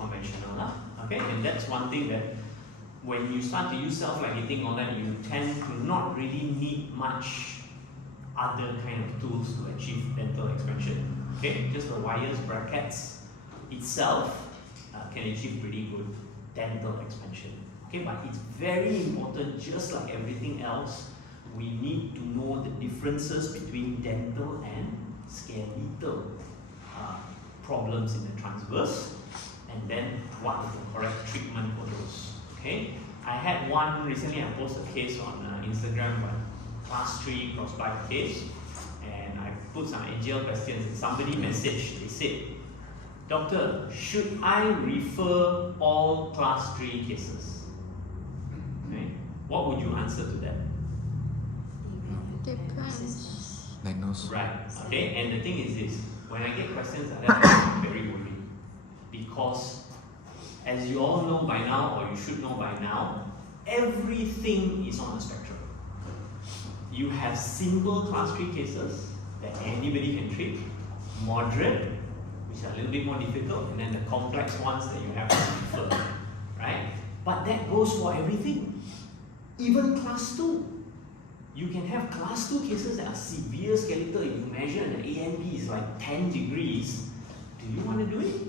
conventional. Okay, and that's one thing that when you start to use self-ligating all that, you tend to not really need much other kind of tools to achieve dental expansion. Okay, just the wires, brackets itself can achieve pretty good dental expansion. Okay, but it's very important, just like everything else, we need to know the differences between dental and skeletal problems in the transverse, and then what is the correct treatment for those. Okay, I had one recently. I posted a case on Instagram, class 3 crossbite case, and I put some NGL questions, and somebody messaged, they said, "Doctor, should I refer all class 3 cases?" Okay. What would you answer to that? Depends. Diagnose. Right. Okay. And the thing is this: when I get questions like that, I'm very worried, because as you all know by now, or you should know by now, everything is on the spectrum. You have simple class 3 cases that anybody can treat, moderate, which are a little bit more difficult, and then the complex ones that you have to refer, right? But that goes for everything. Even class 2. You can have class 2 cases that are severe skeletal. If you measure and the ANP is like 10 degrees, do you want to do it?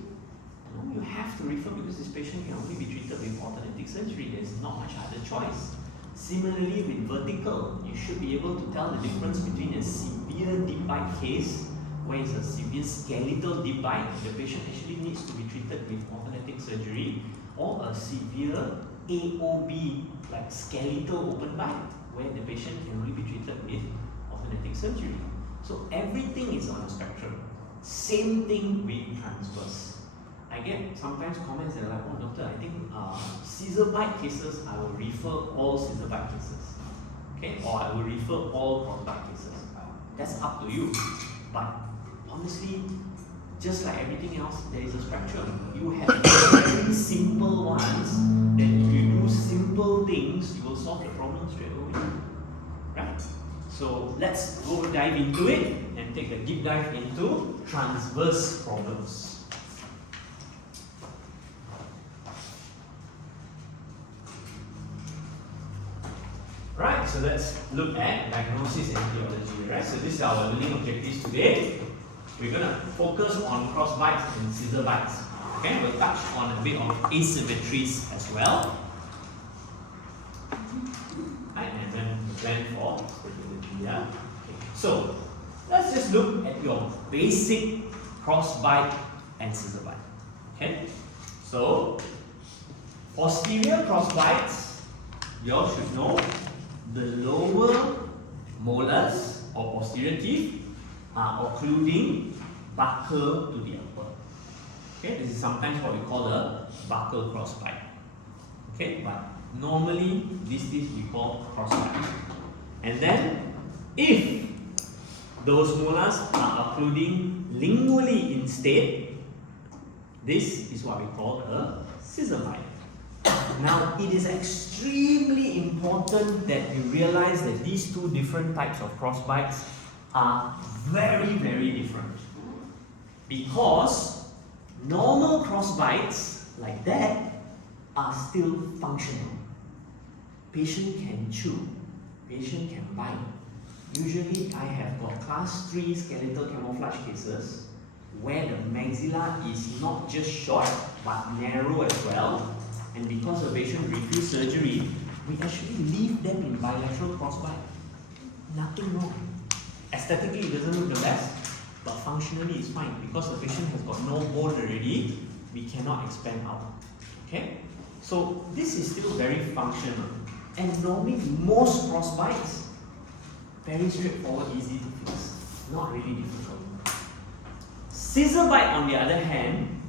No, you have to refer, because this patient can only be treated with orthodontic surgery. There's not much other choice. Similarly with vertical, you should be able to tell the difference between a severe deep bite case, where it's a severe skeletal deep bite, the patient actually needs to be treated with orthodontic surgery, or a severe AOB, like skeletal open bite, where the patient can only be treated with orthodontic surgery. So everything is on a spectrum. Same thing with transverse. I get sometimes comments that are like, "Oh doctor, I think scissor bite cases, I will refer all scissor bite cases. Okay, or I will refer all cross bite cases." That's up to you. But honestly, just like everything else, there is a spectrum. You have very simple ones that if you do simple things, you will solve the problem straight away. Right? So let's go dive into it and take a deep dive into transverse problems. Right, so let's look at diagnosis and etiology. Right, so this is our learning objectives today. We're going to focus on cross bites and scissor bites. Okay, we'll touch on a bit of asymmetries as well. Right, and then the plan for stability. Yeah. Okay. So let's just look at your basic cross bite and scissor bite. Okay, so posterior cross bites, you all should know the lower molars or posterior teeth are occluding buccal to the upper. Okay, this is sometimes what we call a buccal cross bite. Okay, but normally this is we call cross bite. And then if those molars are occluding lingually instead, this is what we call a scissor bite. Now, it is extremely important that you realize that these two different types of cross bites are very, very different. Because normal cross bites like that are still functional. Patient can chew, patient can bite. Usually, I have got class 3 skeletal camouflage cases where the maxilla is not just short but narrow as well. And because the patient refused surgery, we actually leave them in bilateral crossbite. Nothing wrong. Aesthetically, it doesn't look the best, but functionally it's fine. Because the patient has got no bone already, we cannot expand out. Okay? So this is still very functional. And normally most crossbites, very straightforward, easy to fix. Not really difficult. Scissor bite, on the other hand,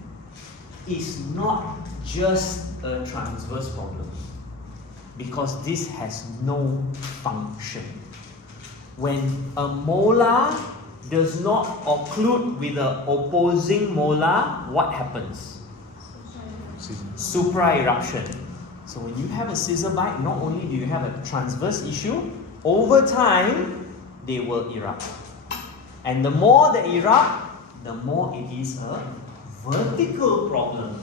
is not just a transverse problem, because this has no function. When a molar does not occlude with the opposing molar, what happens? Supra-eruption. So when you have a scissor bite, not only do you have a transverse issue, over time they will erupt. And the more they erupt, the more it is a vertical problem.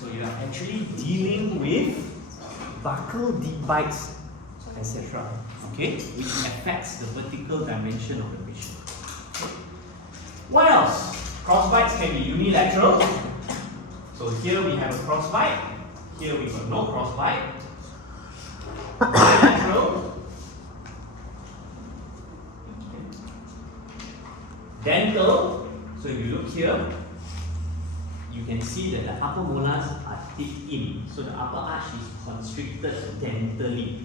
So you are actually dealing with buccal deep bites, etc. Okay, which affects the vertical dimension of the patient. What else? Crossbites can be unilateral. So here we have a crossbite. Here we got no crossbite. Bilateral. Dental. So if you look here, you can see that the upper molars are tipped in. So the upper arch is constricted dentally.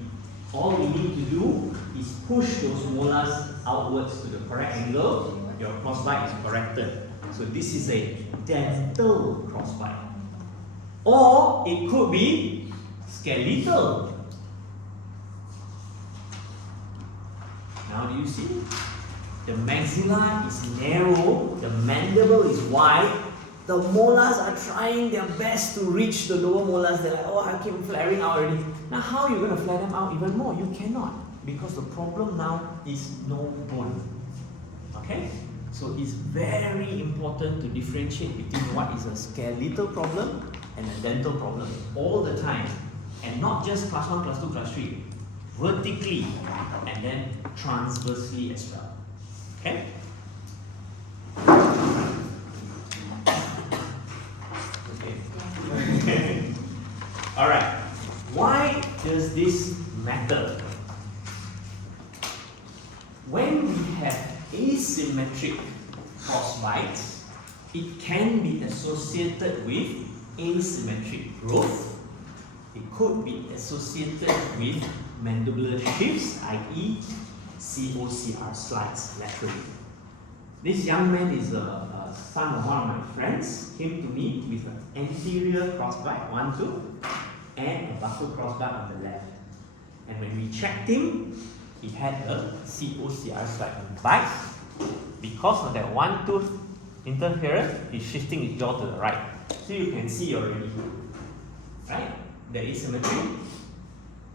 All we need to do is push those molars outwards to the correct angle. Your crossbite is corrected. So this is a dental crossbite. Or it could be skeletal. Now do you see? The maxilla is narrow, the mandible is wide, the molars are trying their best to reach the lower molars. They're like, oh, I keep flaring out already. Now how are you going to flare them out even more? You cannot, because the problem now is no bone. Okay? So it's very important to differentiate between what is a skeletal problem and a dental problem all the time. And not just class 1, class 2, class 3. Vertically and then transversely as well. Okay? Okay. Alright. Why does this matter? When we have asymmetric crossbites, it can be associated with asymmetric growth. It could be associated with mandibular shifts, i.e. COCR slides laterally. This young man is a son of one of my friends, came to me with an anterior crossbite, 1, 2, and a buccal crossbite on the left. And when we checked him, he had a COCR slide bite. Because of that 1 tooth interference, he's shifting his jaw to the right. So you can see already, right? The asymmetry.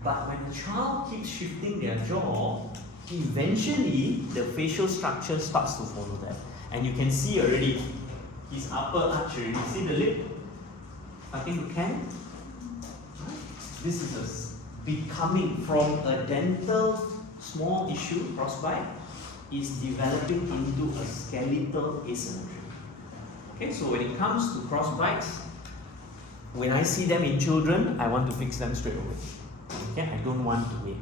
But when the child keeps shifting their jaw, eventually the facial structure starts to follow that. And you can see already his upper arch already. See the lip? I think you can. This is becoming from a dental small issue, crossbite, is developing into a skeletal asymmetry. Okay, so when it comes to crossbites, when I see them in children, I want to fix them straight away. Okay, I don't want to wait.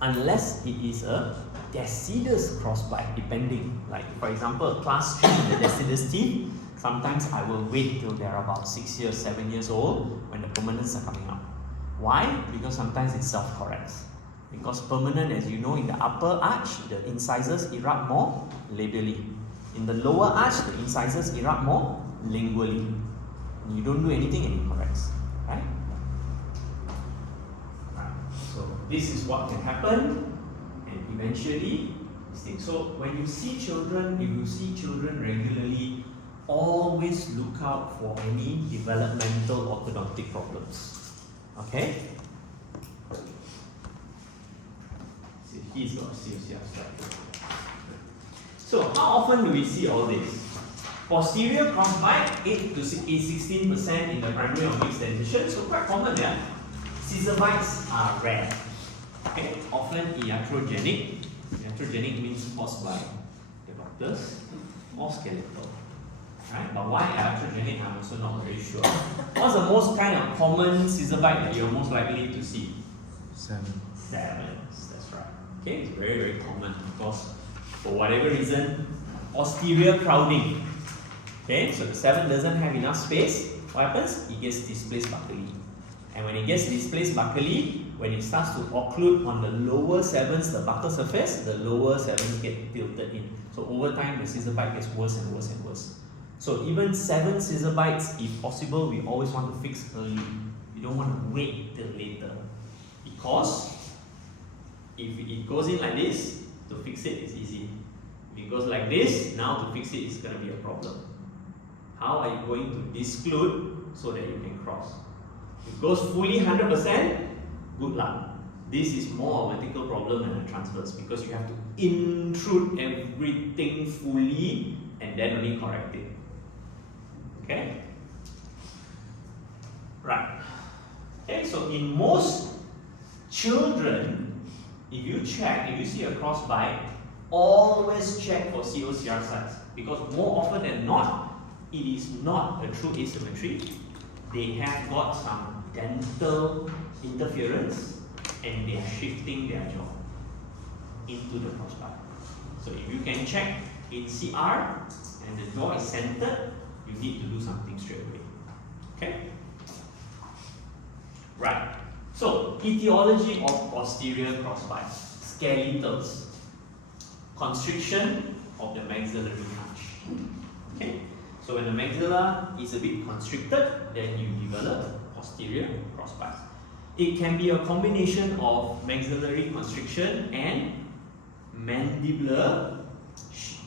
Unless it is a decidus crossbite, depending. Like for example, a class 3 in the decidus teeth, sometimes I will wait till they're about 6 years, 7 years old when the permanents are coming out. Why? Because sometimes it self-corrects. Because permanent, as you know, in the upper arch, the incisors erupt more labially. In the lower arch, the incisors erupt more lingually. You don't do anything and it corrects. Right? So this is what can happen, and eventually this thing. So when you see children, if you see children regularly, always look out for any developmental orthodontic problems. Okay? So he's got a COCR slide. So how often do we see all this? Posterior crossbite, 8 to 16% in the primary or mixed dentition, so quite common, yeah? Scissor bites are rare. Okay? Often iatrogenic. Iatrogenic means caused by the doctors or skeletal. Right? But why iatrogenic, I'm also not very sure. What's the most kind of common scissor bite that you're most likely to see? 7. 7s, that's right. Okay, it's very, very common because for whatever reason, posterior crowding. Okay, so the 7 doesn't have enough space. What happens? It gets displaced buccally. And when it gets displaced buccally, when it starts to occlude on the lower 7s, the buccal surface, the lower 7s get tilted in. So over time, the scissor bite gets worse and worse and worse. So even 7 scissor bites, if possible, we always want to fix early. We don't want to wait till later. Because if it goes in like this, to fix it is easy. If it goes like this, now to fix it is going to be a problem. How are you going to disclude so that you can cross? If it goes fully 100%, good luck. This is more a vertical problem than a transverse because you have to intrude everything fully and then only correct it. Okay? Okay, so in most children, if you see a crossbite, always check for COCR sites, because more often than not, it is not a true asymmetry. They have got some dental interference and they are shifting their jaw into the crossbite. So if you can check in CR and the jaw is centered, you need to do something straight away. Okay? Right. So, etiology of posterior crossbite. Skeletals. Constriction of the maxillary arch. Okay? So when the maxilla is a bit constricted, then you develop posterior crossbite. It can be a combination of maxillary constriction and mandibular.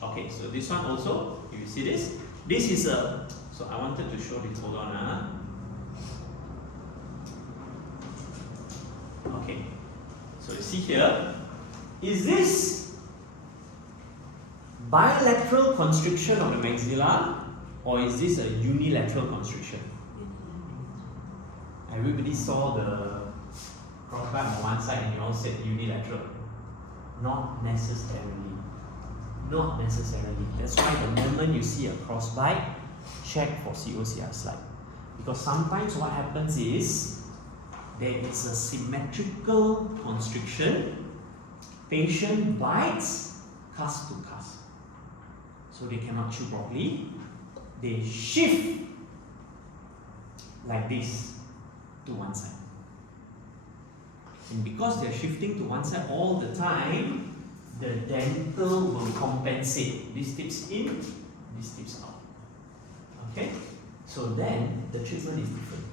Okay, so this one also, if you see this, this is a, so I wanted to show this, hold on. Okay, so you see here, is this bilateral constriction of the maxilla or is this a unilateral constriction? Everybody saw the crossbite on one side and you all said unilateral. Not necessarily. Not necessarily. That's why the moment you see a crossbite, check for COCR slide. Because sometimes what happens is there is a symmetrical constriction. Patient bites cusp to cusp. So they cannot chew properly. They shift like this to one side. And because they are shifting to one side all the time, the dental will compensate. This tips in, this tips out. Okay? So then the treatment is different.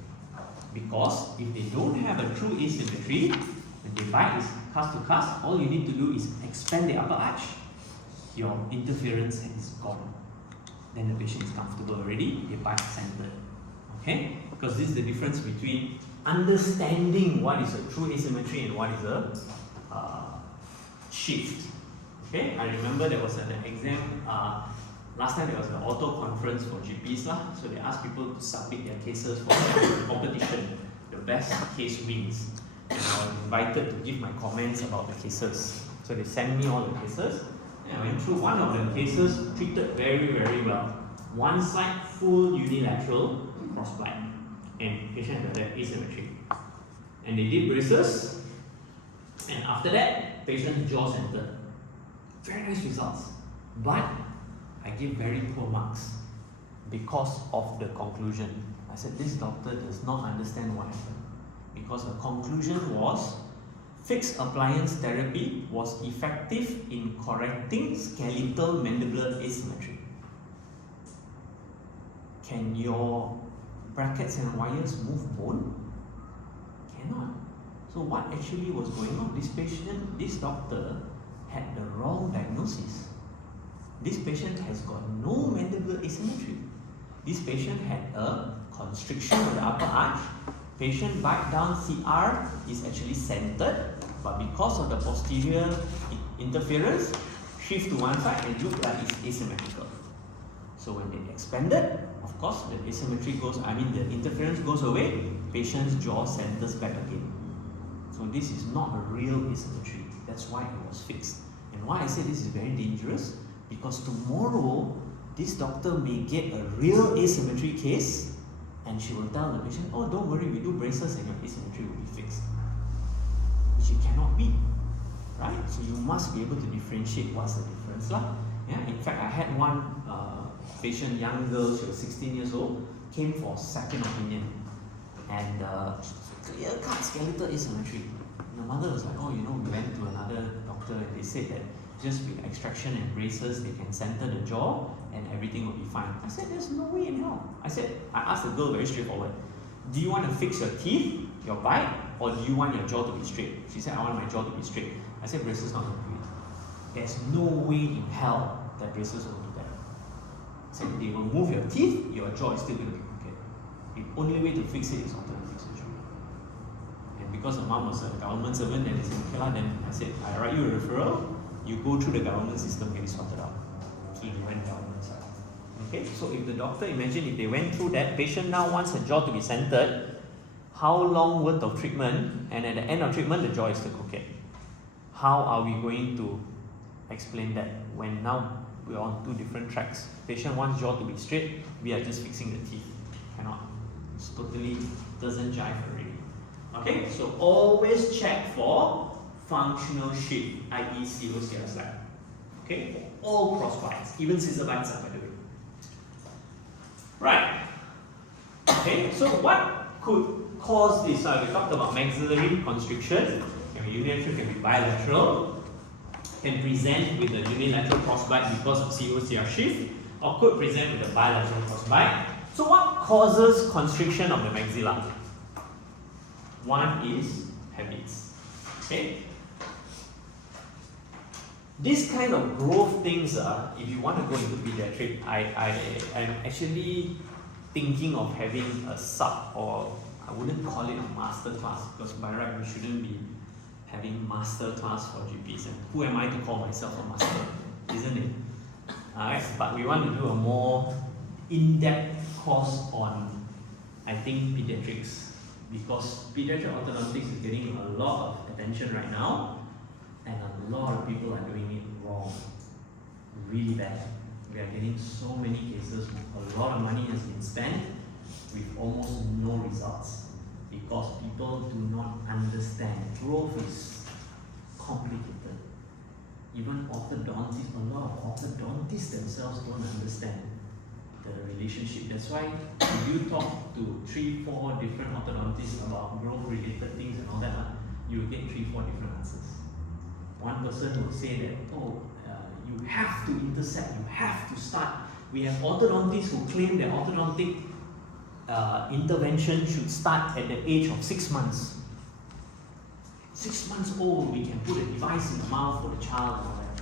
Because if they don't have a true asymmetry, when they bite is cusp to cusp, all you need to do is expand the upper arch, your interference is gone. Then the patient is comfortable already, they bite centered. Okay? Because this is the difference between understanding what is a true asymmetry and what is a shift. Okay? I remember there was an exam, last time there was an auto conference for GPs lah. So they asked people to submit their cases for competition. The best case wins. And I was invited to give my comments about the cases. So they sent me all the cases. And I went through one of the cases, treated very, very well. One side full unilateral crossbite. And patient had that asymmetry. And they did braces. And after that, patient jaw centered. Very nice results. But I give very poor marks because of the conclusion. I said, this doctor does not understand what happened. Because the conclusion was, fixed appliance therapy was effective in correcting skeletal mandibular asymmetry. Can your brackets and wires move bone? Cannot. So what actually was going on? This patient, this doctor had the wrong diagnosis. This patient has got no mandibular asymmetry. This patient had a constriction of the upper arch. Patient bite down CR is actually centered, but because of the posterior interference, shift to one side and look like it's asymmetrical. So when they expanded, of course, the asymmetry goes, the interference goes away, patient's jaw centers back again. So this is not a real asymmetry. That's why it was fixed. And why I say this is very dangerous, because tomorrow, this doctor may get a real asymmetry case and she will tell the patient, oh, don't worry, we do braces and your asymmetry will be fixed. Which it cannot be, right? So you must be able to differentiate what's the difference lah. Yeah? In fact, I had one patient, young girl, she was 16 years old, came for second opinion. And clear-cut skeletal asymmetry. And the mother was like, oh, we went to another doctor and they said that just with extraction and braces, they can center the jaw and everything will be fine. I said, there's no way in hell. I asked the girl very straightforward, do you want to fix your teeth, your bite, or do you want your jaw to be straight? She said, I want my jaw to be straight. I said, braces not going to do it. There's no way in hell that braces will do that. I said, they will move your teeth, your jaw is still going to be crooked. The only way to fix it is alternative surgery. And because the mom was a government servant, then they said, okay lah, then I said, I write you a referral, you go through the government system, get it sorted out. So they went government side. Okay, so if the doctor, imagine if they went through that, patient now wants her jaw to be centered, how long worth of treatment, and at the end of treatment, the jaw is still crooked. How are we going to explain that when now we're on two different tracks? Patient wants jaw to be straight, we are just fixing the teeth. Cannot. It's totally doesn't jive already. Okay, so always check for functional shape, i.e. COCR slide. Okay, for all crossbites, even scissor bites are by the way. Right. Okay, so what could cause this? We talked about maxillary constriction. Can be unilateral, can be bilateral. Can present with a unilateral crossbite because of COCR shift, or could present with a bilateral crossbite. So what causes constriction of the maxilla? One is habits. Okay. This kind of growth things, if you want to go into pediatric, I'm actually thinking of having a sub, or I wouldn't call it a master class, because by right we shouldn't be having master class for GPs. And who am I to call myself a master? Isn't it? Alright, but we want to do a more in-depth course on, I think, pediatrics, because pediatric orthodontics is getting a lot of attention right now, and a lot of people are doing it wrong, really bad. We are getting so many cases, a lot of money has been spent with almost no results, because people do not understand. Growth is complicated. Even orthodontists, a lot of orthodontists themselves don't understand the relationship. That's why if you talk to 3-4 different orthodontists about growth related things and all that, you will get 3-4 different answers. One person will say that, you have to intercept, you have to start. We have orthodontists who claim that orthodontic intervention should start at the age of 6 months. 6 months old, we can put a device in the mouth for the child and all that.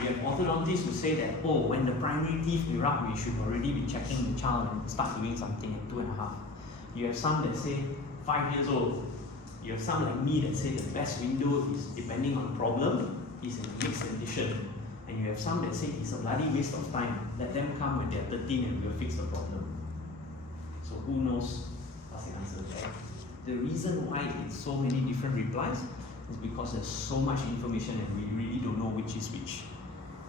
We have orthodontists who say that, when the primary teeth erupt, we should already be checking the child and start doing something at 2.5. You have some that say 5 years old. You have some like me that say the best window is, depending on the problem, is a mixed addition. And you have some that say it's a bloody waste of time. Let them come when they're 13 and we'll fix the problem. So who knows what's the answer there? The reason why it's so many different replies is because there's so much information and we really don't know which is which.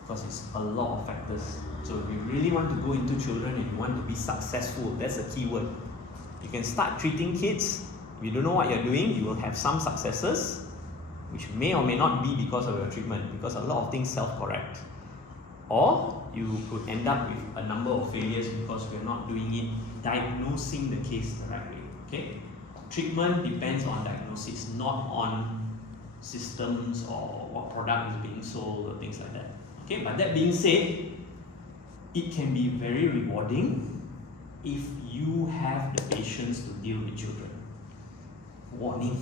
Because it's a lot of factors. So if you really want to go into children and you want to be successful, that's a key word. You can start treating kids. If you don't know what you're doing, you will have some successes, which may or may not be because of your treatment, because a lot of things self-correct. Or you could end up with a number of failures because we're not doing it, diagnosing the case the right way. Okay? Treatment depends on diagnosis, not on systems or what product is being sold or things like that. Okay, but that being said, it can be very rewarding if you have the patience to deal with children. Warning.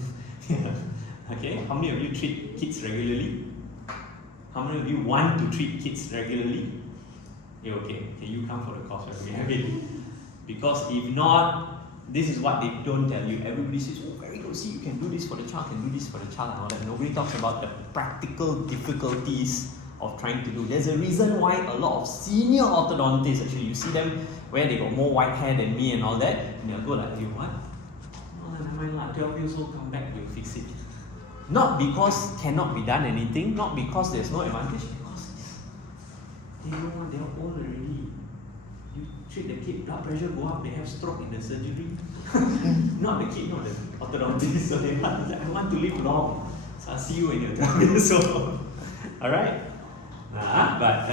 Okay, how many of you treat kids regularly? How many of you want to treat kids regularly? Yeah, okay, you come for the course where we have it. Because if not, this is what they don't tell you. Everybody says, very good, see, you can do this for the child, can do this for the child and all that. Nobody talks about the practical difficulties of trying to do. There's a reason why a lot of senior orthodontists, actually, you see them where they got more white hair than me and all that, and they'll go like, what? No, never mind lah, 12 years old, come back, we'll fix it. Not because cannot be done anything, not because there's no advantage, because they know they're old already. You treat the kid, blood pressure go up, they have stroke in the surgery. Not the kid, not the orthodontist. So they want, I want to live long. So I'll see you when you're 12 years old. Alright? But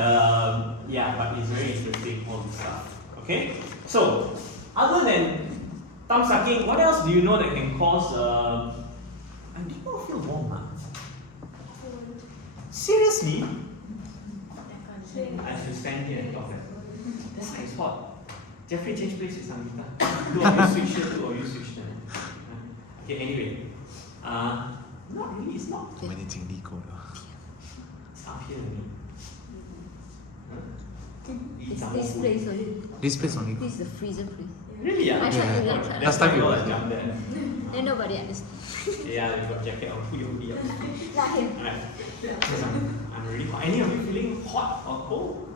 it's very interesting, all this stuff. Okay? So, other than thumb sucking, what else do you know that can cause and people feel warm, huh? Seriously? I should stand here and talk. This side is hot. Jeffrey, change place with Samita. Two of you switch here, two of you switch there. Okay, anyway. Not really, it's not. It's up here only. It's this place only. This place only. This is the freezer place. Really? Yeah. Last time you always jump there. And nobody understands. Yeah, you got jacket on. Put your hoodie up. Not him. Alright. I'm really hot. Any of you feeling hot or cold?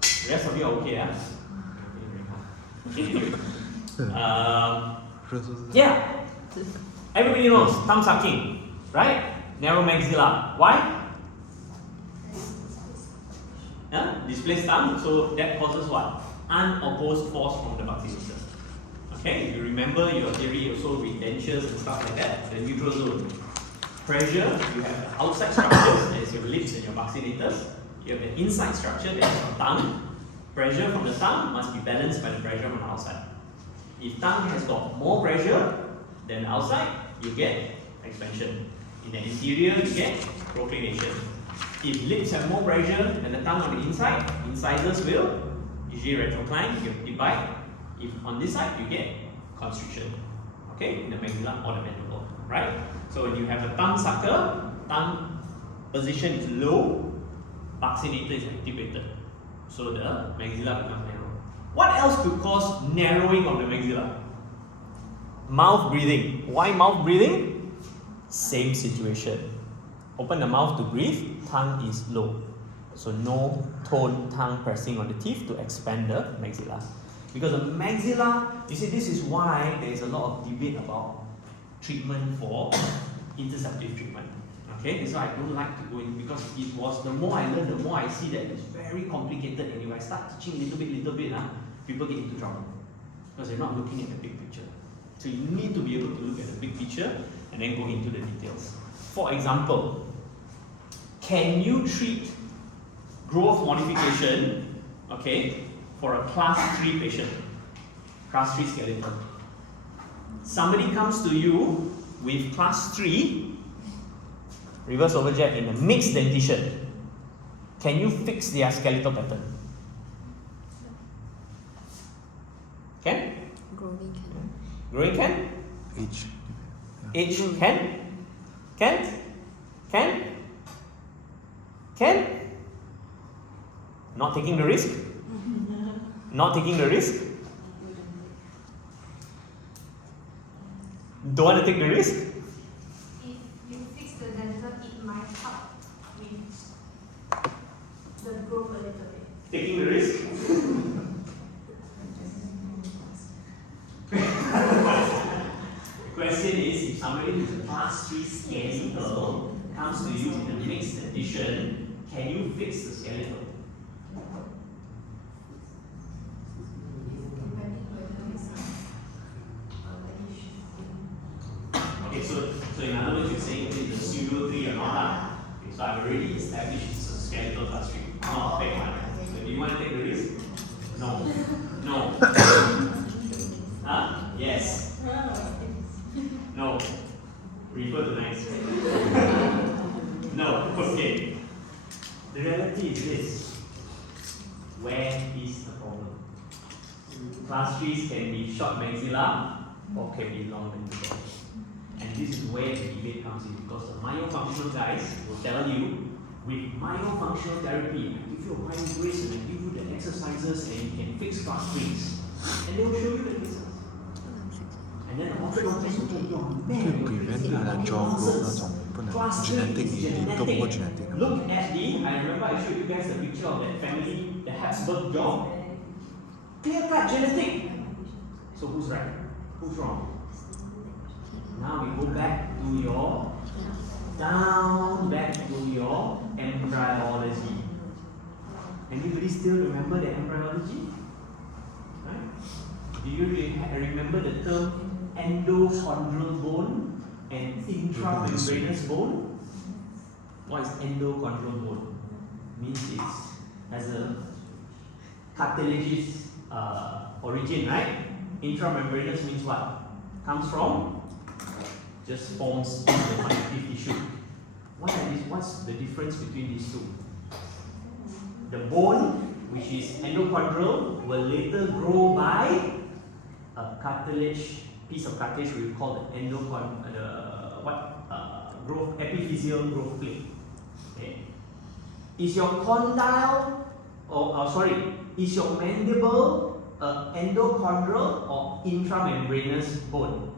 The rest of you are okay, yeah? I'm feeling very hot. Okay, anyway. Yeah. Everybody knows thumb sucking, right? Narrow maxilla. Why? Displaced thumb, so that causes what? Unopposed force from the buccinator. Okay, if you remember your theory also with dentures and stuff like that, the neutral zone. Pressure, you have the outside structures, that is your lips and your buccinators. You have the inside structure, that is your tongue. Pressure from the tongue must be balanced by the pressure from the outside. If tongue has got more pressure than the outside, you get expansion. In the interior, you get proclination. If lips have more pressure than the tongue on the inside, incisors will usually retrocline, you divide. If on this side, you get constriction. Okay, in the maxilla or the mandible, right? So when you have a thumb sucker, tongue position is low, buccinator is activated. So the maxilla becomes narrow. What else could cause narrowing of the maxilla? Mouth breathing. Why mouth breathing? Same situation. Open the mouth to breathe, tongue is low. So no tone tongue pressing on the teeth to expand the maxilla. Because the maxilla, you see, this is why there is a lot of debate about treatment for interceptive treatment. Okay, that's why I don't like to go in, because it was the more I learn, the more I see that it's very complicated, and if I start teaching little bit, people get into trouble because they're not looking at the big picture. So you need to be able to look at the big picture and then go into the details. For example, can you treat growth modification, okay, for a class 3 patient, class 3 skeletal? Somebody comes to you with class 3 reverse overjet in a mixed dentition. Can you fix their skeletal pattern? Can? Growing can. Growing can? Age. Age can? Can't? Can? Can? Not taking the risk? Not taking the risk? Don't want to take the risk? If you fix the dental, it might help with the growth a little bit. Taking the risk? The question is, if somebody with a class 3 skeletal comes to you with a mixed addition, can you fix the skeletal? Okay, so in other words, you're saying it's a pseudo 3 or not? Okay, so I've already established it's a skeletal class 3, not a fake one. So do you want to take the risk? No. No. Huh? Yes. No. Refer to next. No. Okay. The reality is this. Where is the problem? Class 3s can be short maxilla or can be long maxilla. And this is where the debate comes in, because the myofunctional guys will tell you, with myofunctional therapy, I give you a mind brace and I give you the exercises and you can fix class 3s. And they will show you the results. And then the orthodontist will tell you, oh, 可以 man, prevent jaw growth 那种不能 class 3 genetic is 你都不过 genetic 的。 Look at I remember I showed you guys the picture of that family, the Habsburg jaw. Clear-cut genetic. So who's right? Who's wrong? Now we go back to your back to your embryology. Anybody still remember the embryology? Right? Do you remember the term endochondral bone and intramembranous bone? What is endochondral bone? Means it has a cartilaginous origin, right? Intramembranous means what? Comes from? Just forms in the connective tissue. What's the difference between these two? The bone, which is endochondral, will later grow by a cartilage, piece of cartilage we call the epiphyseal growth plate. Okay. Is your condyle, is your mandible endochondral or intramembranous bone?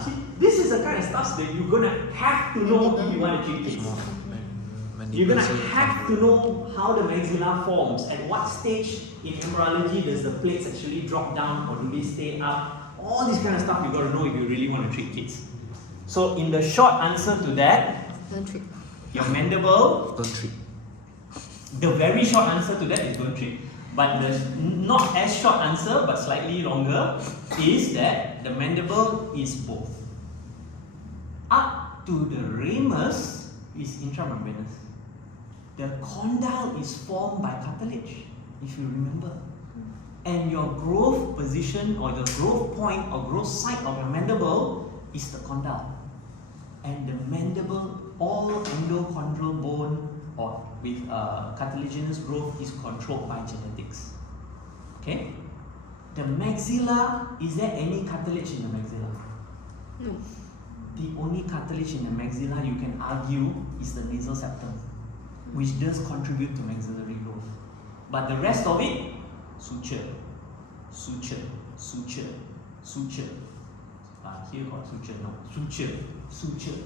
See, this is the kind of stuff that you're gonna have to know if you want to treat kids. You're gonna have to know how the maxilla forms, at what stage in embryology does the plates actually drop down, or do they stay up? All this kind of stuff you got to know if you really want to treat kids. So in the short answer to that, Don't treat. your mandible, Don't treat. the very short answer to that is don't treat. But the not as short answer but slightly longer is that the mandible is both. Up to the ramus is intramembranous. The condyle is formed by cartilage, if you remember. And your growth position or the growth point or growth site of your mandible is the condyle. And the mandible, all endochondral bone or with cartilaginous growth is controlled by genetics. Okay? The maxilla, is there any cartilage in the maxilla? No. The only cartilage in the maxilla you can argue is the nasal septum, which does contribute to maxillary growth. But the rest of it, suture, suture, suture, suture. Here got suture, no, suture, suture.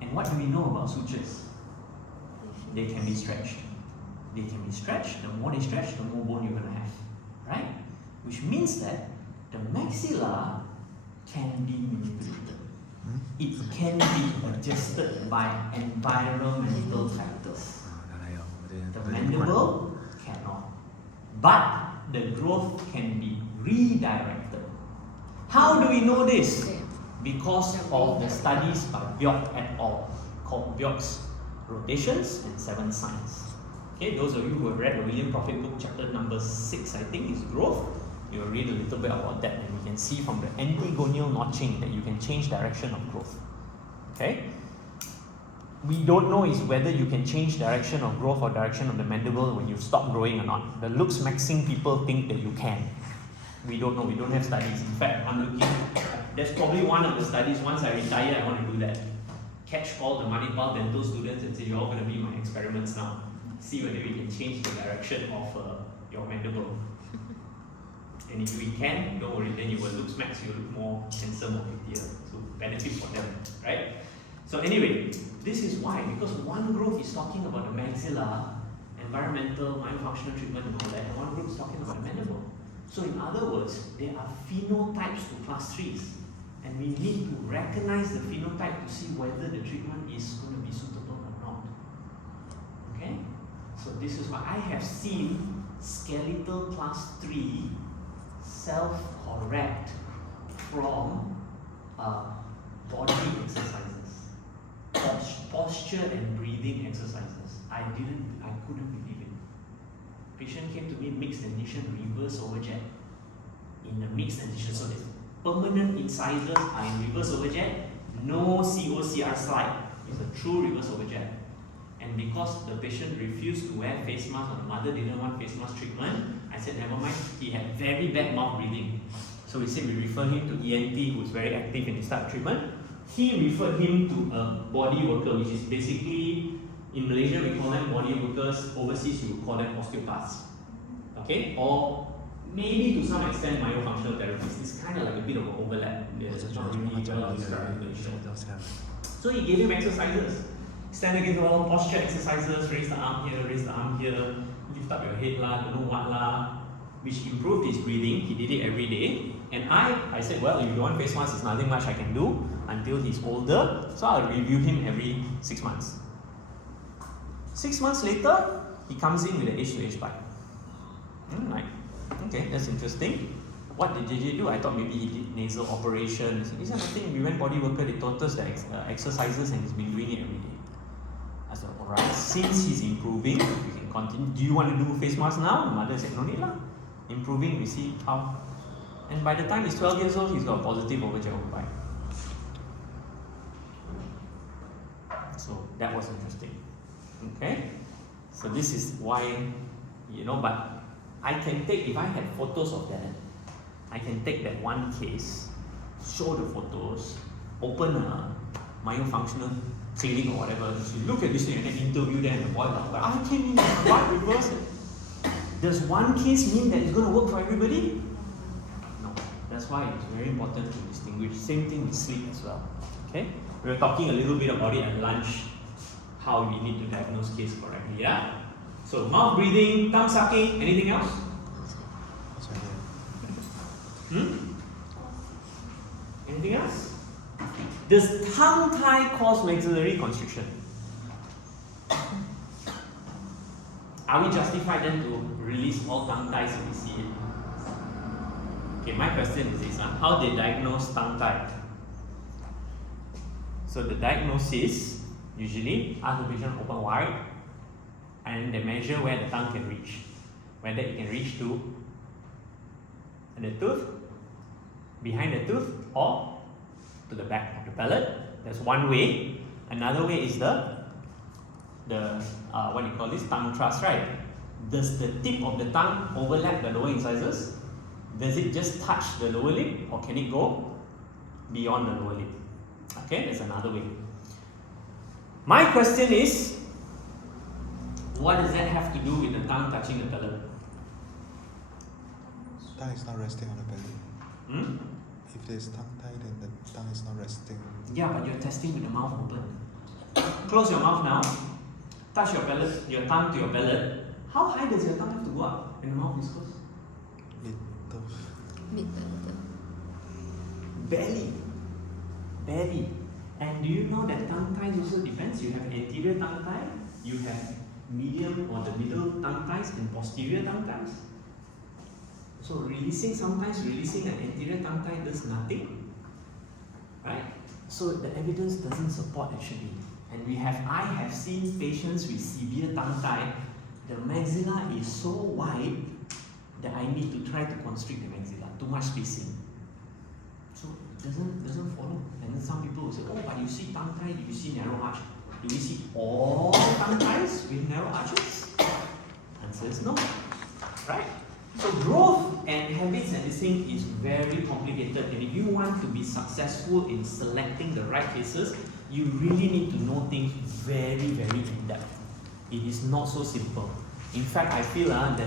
And what do we know about sutures? They can be stretched. They can be stretched. The more they stretch, the more bone you're going to have, right? Which means that the maxilla can be manipulated. It can be adjusted by environmental factors. The mandible cannot. But the growth can be redirected. How do we know this? Because of the studies by Bjork et al. Called Bjork's Rotations and 7 Signs. Okay, those of you who have read the William Prophet book, chapter number 6, I think, is growth. You'll read a little bit about that, and you can see from the antigonial notching that you can change direction of growth. Okay? We don't know is whether you can change direction of growth or direction of the mandible when you stop growing or not. The looks maxing people think that you can. We don't know, we don't have studies. In fact, I'm looking, that's probably one of the studies. Once I retire, I want to do that. Catch all the Manipal dental students and say, you're all going to be my experiments now. See whether we can change the direction of your mandible. And if we can, don't worry, then you will look max, you will look more handsome or prettier. So benefit for them, right? So anyway, this is why, because one group is talking about the maxilla, environmental, myofunctional treatment and all that, and one group is talking about the mandible. So in other words, there are phenotypes to class 3s, and we need to recognize the phenotype to see whether the treatment is going to be suitable or not. Okay? So this is why I have seen skeletal class 3 self-correct from body exercises, posture and breathing exercises. I couldn't believe it. Patient came to me mixed dentition, reverse overjet. In the mixed dentition, so the permanent incisors are in reverse overjet, no COCR slide. It's a true reverse overjet. And because the patient refused to wear face mask or the mother didn't want face mask treatment, I said never mind, he had very bad mouth breathing. So we said we refer him to ENT, who's very active in his type of treatment. He referred him to a body worker, which is basically, in Malaysia we call them body workers, overseas you would call them osteopaths. Okay? Or maybe to some extent myofunctional therapists. It's kind of like a bit of an overlap. There's not really well described in Malaysia. So he gave him exercises. Stand against the wall, posture exercises, raise the arm here, lift up your head lah, don't know what lah, which improved his breathing. He did it every day. And I said, well, if you want face mask, there's nothing much I can do until he's older, so I'll review him every 6 months. 6 months later, he comes in with an edge-to-edge bite. Like, okay, that's interesting. What did JJ do? I thought maybe he did nasal operations. He said nothing. We went body worker, they taught us the exercises, and he's been doing it every day. I said, alright, since he's improving, we can continue. Do you want to do face mask now? The mother said, no need lah. Improving, we see how. And by the time he's 12 years old, he's got a positive overjet bite. So that was interesting. Okay? So this is why, but I can take, if I had photos of that, I can take that one case, show the photos, open a myofunctional clinic or whatever, so look at this thing and then interview them and the boy like, I came in and I reverse it. Does one case mean that it's going to work for everybody? No. That's why it's very important to distinguish. Same thing with sleep as well. Okay? We were talking a little bit about it at lunch, how we need to diagnose case correctly. Yeah? So mouth breathing, tongue sucking, anything else? Anything else? Does tongue tie cause maxillary constriction? Are we justified then to release all tongue ties if we see it? Okay, my question is this: how they diagnose tongue tie? So the diagnosis usually ask the patient open wide, and they measure where the tongue can reach, whether it can reach to the tooth, behind the tooth, or to the back of the palate. That's one way. Another way is the what do you call this, tongue thrust, right? Does the tip of the tongue overlap the lower incisors? Does it just touch the lower lip, or can it go beyond the lower lip? Okay, that's another way. My question is, what does that have to do with the tongue touching the palate? Tongue is not resting on the belly. Hmm? If there's tongue tie, then the tongue is not resting. Yeah, but you're testing with the mouth open. Close your mouth now. Touch your palate, your tongue to your palate. How high does your tongue have to go up when the mouth is closed? Little. Mid-palate. Barely. And do you know that tongue ties also depends? You have anterior tongue tie, you have medium or the middle tongue ties, and posterior tongue ties. So sometimes releasing an anterior tongue tie does nothing, right? So the evidence doesn't support actually. And I have seen patients with severe tongue tie, the maxilla is so wide that I need to try to constrict the maxilla, too much spacing. So it doesn't follow. And then some people will say, oh, but you see tongue tie, do you see narrow arch? Do we see all tongue ties with narrow arches? Answer is no, right? So growth and habits and this thing is very complicated, and if you want to be successful in selecting the right cases, you really need to know things very, very in depth. It is not so simple. In fact, I feel that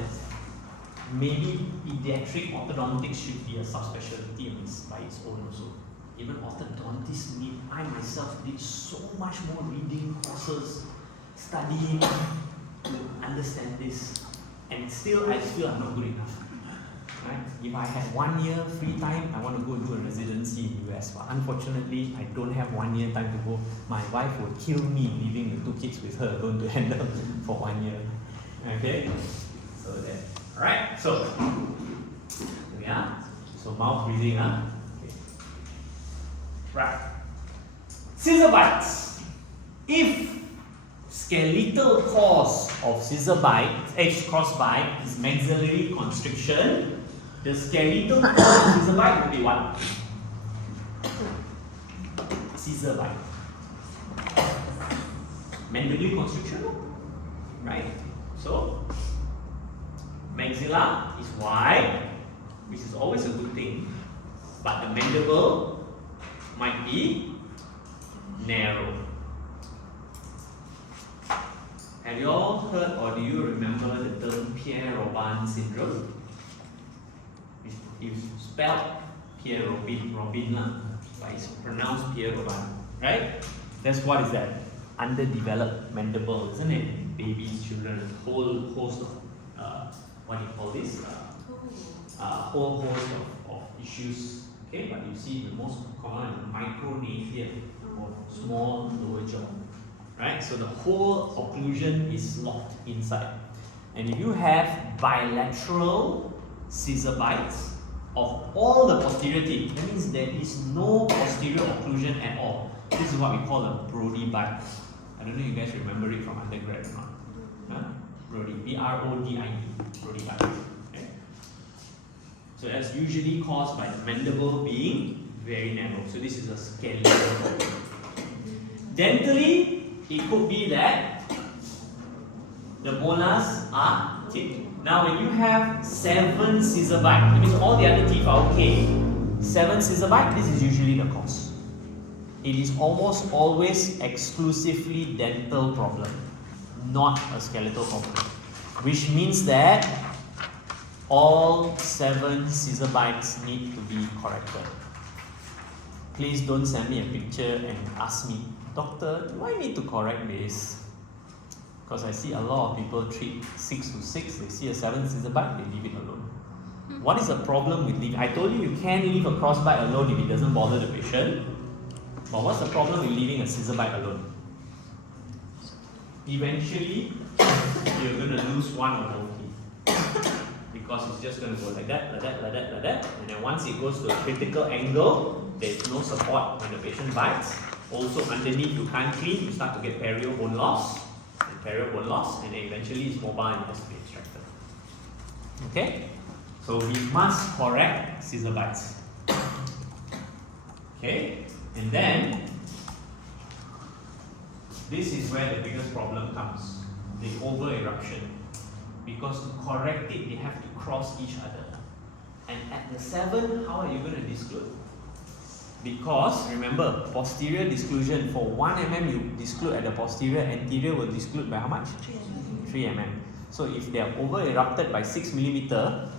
maybe pediatric orthodontics should be a subspecialty by its own also. Even orthodontists need, I myself did so much more reading, courses, studying to understand this. And still, I feel I'm not good enough. Right? If I had 1 year free time, I want to go do a residency in US. But unfortunately, I don't have 1 year time to go. My wife would kill me leaving the 2 kids with her alone to handle for 1 year. Okay? So that. Alright, so here we are. So mouth breathing, okay. Right. Scissor bites. If skeletal cause of scissor bite, crossbite, is maxillary constriction, the skeletal cause of scissor bite will be what? Scissor bite. Mandibulary constriction, right? So, maxilla is wide, which is always a good thing, but the mandible might be narrow. Have you all heard or do you remember the term Pierre-Robin syndrome? It's spelled Pierre-Robin, but it's pronounced Pierre-Robin, right? That's what is that? Underdeveloped mandible, isn't it? Babies, children, whole host of what do you call this? Whole host of issues. Okay, but you see the most common micronaphia or small lower jaw. Right? So the whole occlusion is locked inside. And if you have bilateral scissor bites of all the posterior teeth, that means there is no posterior occlusion at all. This is what we call a Brody bite. I don't know if you guys remember it from undergrad or not. Huh? Brody, B-R-O-D-I-E, Brody bite. Okay? So that's usually caused by the mandible being very narrow. So this is a skeletal problem. Dentally, it could be that the molars are tipped. Now, when you have 7 scissor bites, that means all the other teeth are okay. 7 scissor bites, this is usually the cause. It is almost always exclusively dental problem, not a skeletal problem. Which means that all 7 scissor bites need to be corrected. Please don't send me a picture and ask me, doctor, do I need to correct this? Because I see a lot of people treat 6 to 6, they see a 7 scissor bite, they leave it alone. What is the problem with leaving? I told you can leave a crossbite alone if it doesn't bother the patient. But what's the problem with leaving a scissor bite alone? Eventually, you're going to lose one or both teeth. Because it's just going to go like that, like that, like that, like that. And then once it goes to a critical angle, there's no support when the patient bites. Also underneath you can't clean, you start to get perio bone loss. And perio bone loss, and then eventually it's mobile and has to be extracted. Okay? So we must correct scissor bites. Okay? And then, this is where the biggest problem comes. The over eruption. Because to correct it, they have to cross each other. And at the 7, how are you going to disclude? Because, remember, posterior disclusion, for 1 mm you disclude at the posterior, anterior will disclude by how much? 3 mm. So if they are over erupted by 6 mm,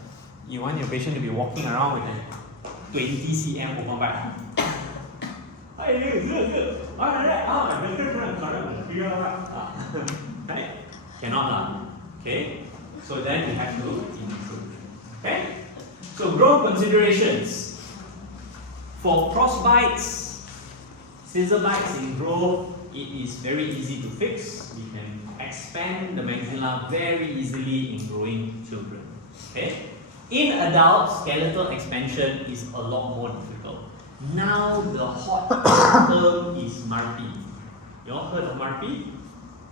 you want your patient to be walking around with a 20 cm open bite. Right? Cannot lah. Okay? So then you have to improve. Okay? So growth considerations. For cross bites, scissor bites in growth, it is very easy to fix. We can expand the maxilla very easily in growing children. Okay? In adults, skeletal expansion is a lot more difficult. Now the hot term is MARPI. You all heard of MARPI?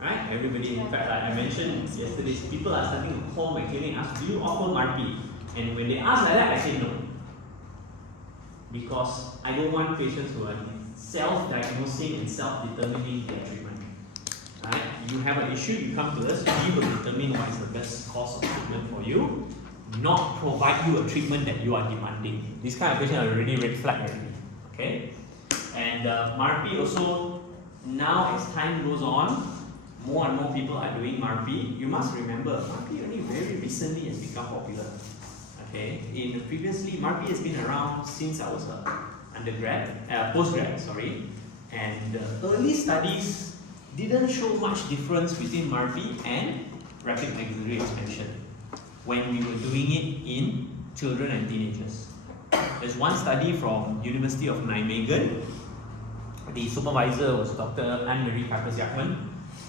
Right? Everybody, in fact, like I mentioned yesterday, people are starting to call my clinic and ask, do you offer MARPI? And when they ask like that, I say no. Because I don't want patients who are self-diagnosing and self-determining their treatment. Right? You have an issue, you come to us, we will determine what is the best course of treatment for you, not provide you a treatment that you are demanding. This kind of patient are already red flag already. Okay? And MARPI also, now as time goes on, more and more people are doing MARPI. You must remember, MARPI only very recently has become popular. Okay, previously MARPI has been around since I was postgrad, sorry. And early studies didn't show much difference between MARPI and rapid maxillary expansion when we were doing it in children and teenagers. There's one study from University of Nijmegen. The supervisor was Dr. Anne-Marie Kapers-Jakman,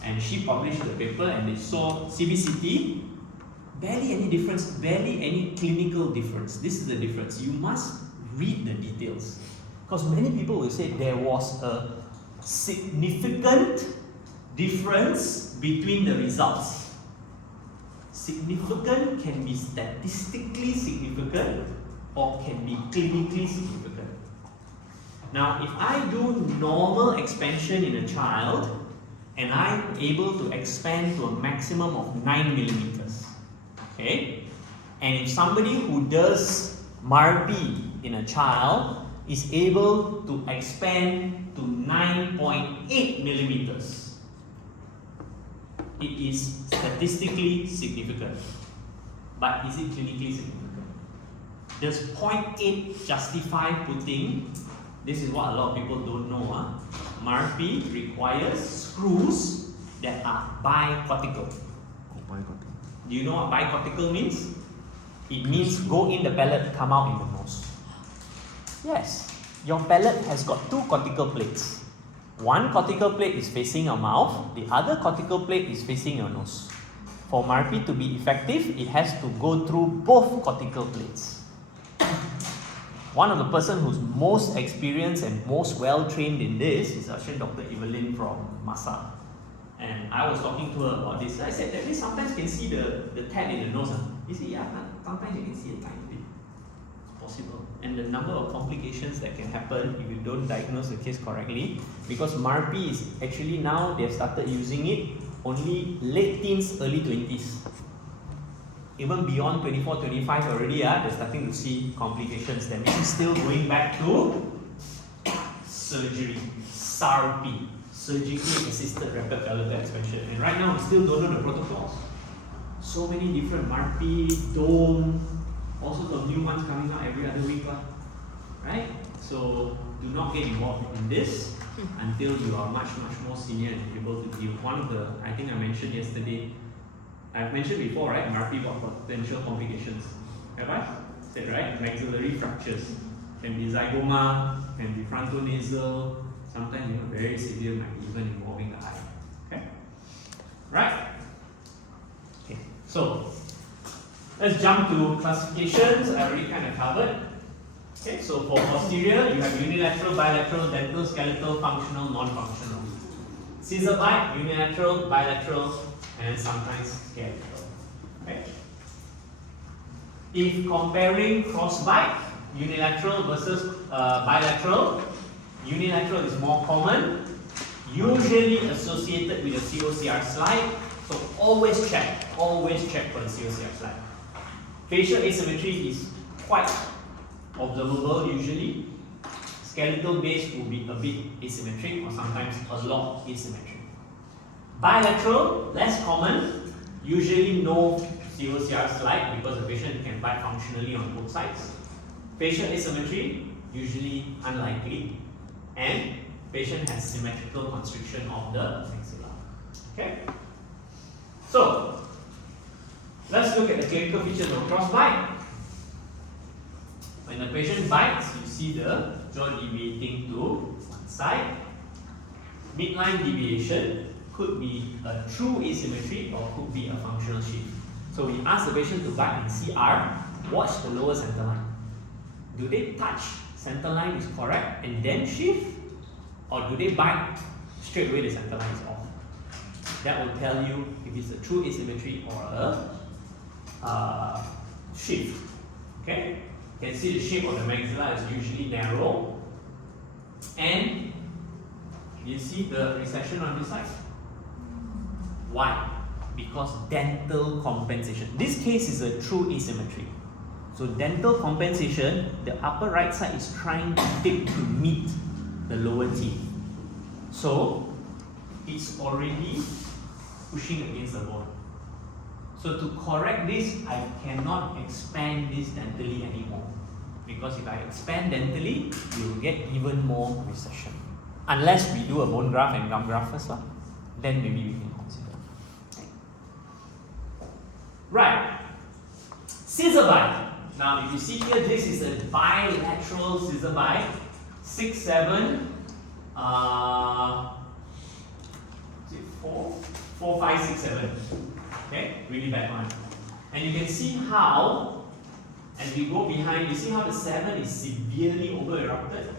and she published the paper and they saw CBCT, barely any difference, barely any clinical difference. This is the difference. You must read the details. Because many people will say there was a significant difference between the results. Significant can be statistically significant or can be clinically significant. Now, if I do normal expansion in a child and I'm able to expand to a maximum of 9 millimeters, okay? And if somebody who does MARPI in a child is able to expand to 9.8 millimeters, it is statistically significant. But is it clinically significant? Does 0.8 justify putting, this is what a lot of people don't know, MARPI requires screws that are bicortical. Do you know what bicortical means? It means go in the palate, come out in the nose. Yes, your palate has got 2 cortical plates. One cortical plate is facing your mouth, the other cortical plate is facing your nose. For MARPI to be effective, it has to go through both cortical plates. One of the person who's most experienced and most well trained in this is actually Dr. Evelyn from Masa. And I was talking to her about this. I said, that we sometimes can see the tat in the nose. You see, yeah, sometimes you can see a tiny bit. It's possible. And the number of complications that can happen if you don't diagnose the case correctly. Because MARPI is actually now, they've started using it only late teens, early 20s. Even beyond 24, 25 already, they're starting to see complications. That means still going back to surgery, SARP, surgically assisted rapid palatal expansion. And right now, we still don't know the protocols. So many different MARPI, dome, all sorts of new ones coming out every other week, right? So do not get involved in this until you are much more senior and able to deal. One of the, I think I mentioned yesterday, I've mentioned before, right? MARPI got potential complications. Have I like maxillary fractures. Can be zygoma, can be frontonasal, sometimes very severe, might even involving the eye. Okay? Right? Okay, so let's jump to classifications. I already kind of covered. Okay, so for posterior, you have unilateral, bilateral, dental, skeletal, functional, non-functional. Scissor bite, unilateral, bilateral, and sometimes skeletal. Okay? If comparing cross bite, unilateral versus bilateral, unilateral is more common, usually associated with a COCR slide. So always check for the COCR slide. Facial asymmetry is quite observable usually. Skeletal base will be a bit asymmetric or sometimes a lot asymmetric. Bilateral, less common, usually no COCR slide because the patient can bite functionally on both sides. Facial asymmetry, usually unlikely, and patient has symmetrical constriction of the maxilla. Okay? So, let's look at the clinical features of cross bite. When the patient bites, you see the jaw deviating to one side. Midline deviation could be a true asymmetry or could be a functional shift. So we ask the patient to bite in CR, watch the lower center line. Do they touch center line is correct and then shift? Or do they bite straight away the center line is off? That will tell you if it's a true asymmetry or a shift. Okay? You can see the shape of the maxilla is usually narrow. And you see the recession on this side? Why? Because dental compensation. This case is a true asymmetry. So dental compensation, the upper right side is trying to dip to meet the lower teeth. So it's already pushing against the bone. So to correct this, I cannot expand this dentally anymore. Because if I expand dentally, you will get even more recession. Unless we do a bone graft and gum graft first, then maybe we can consider. Right. Scissor bite. Now, if you see here, this is a bilateral scissor bite. 6, 7, 4, 5, 6, 7. Okay, really bad one. And you can see how, as we go behind, you see how the 7 is severely over erupted.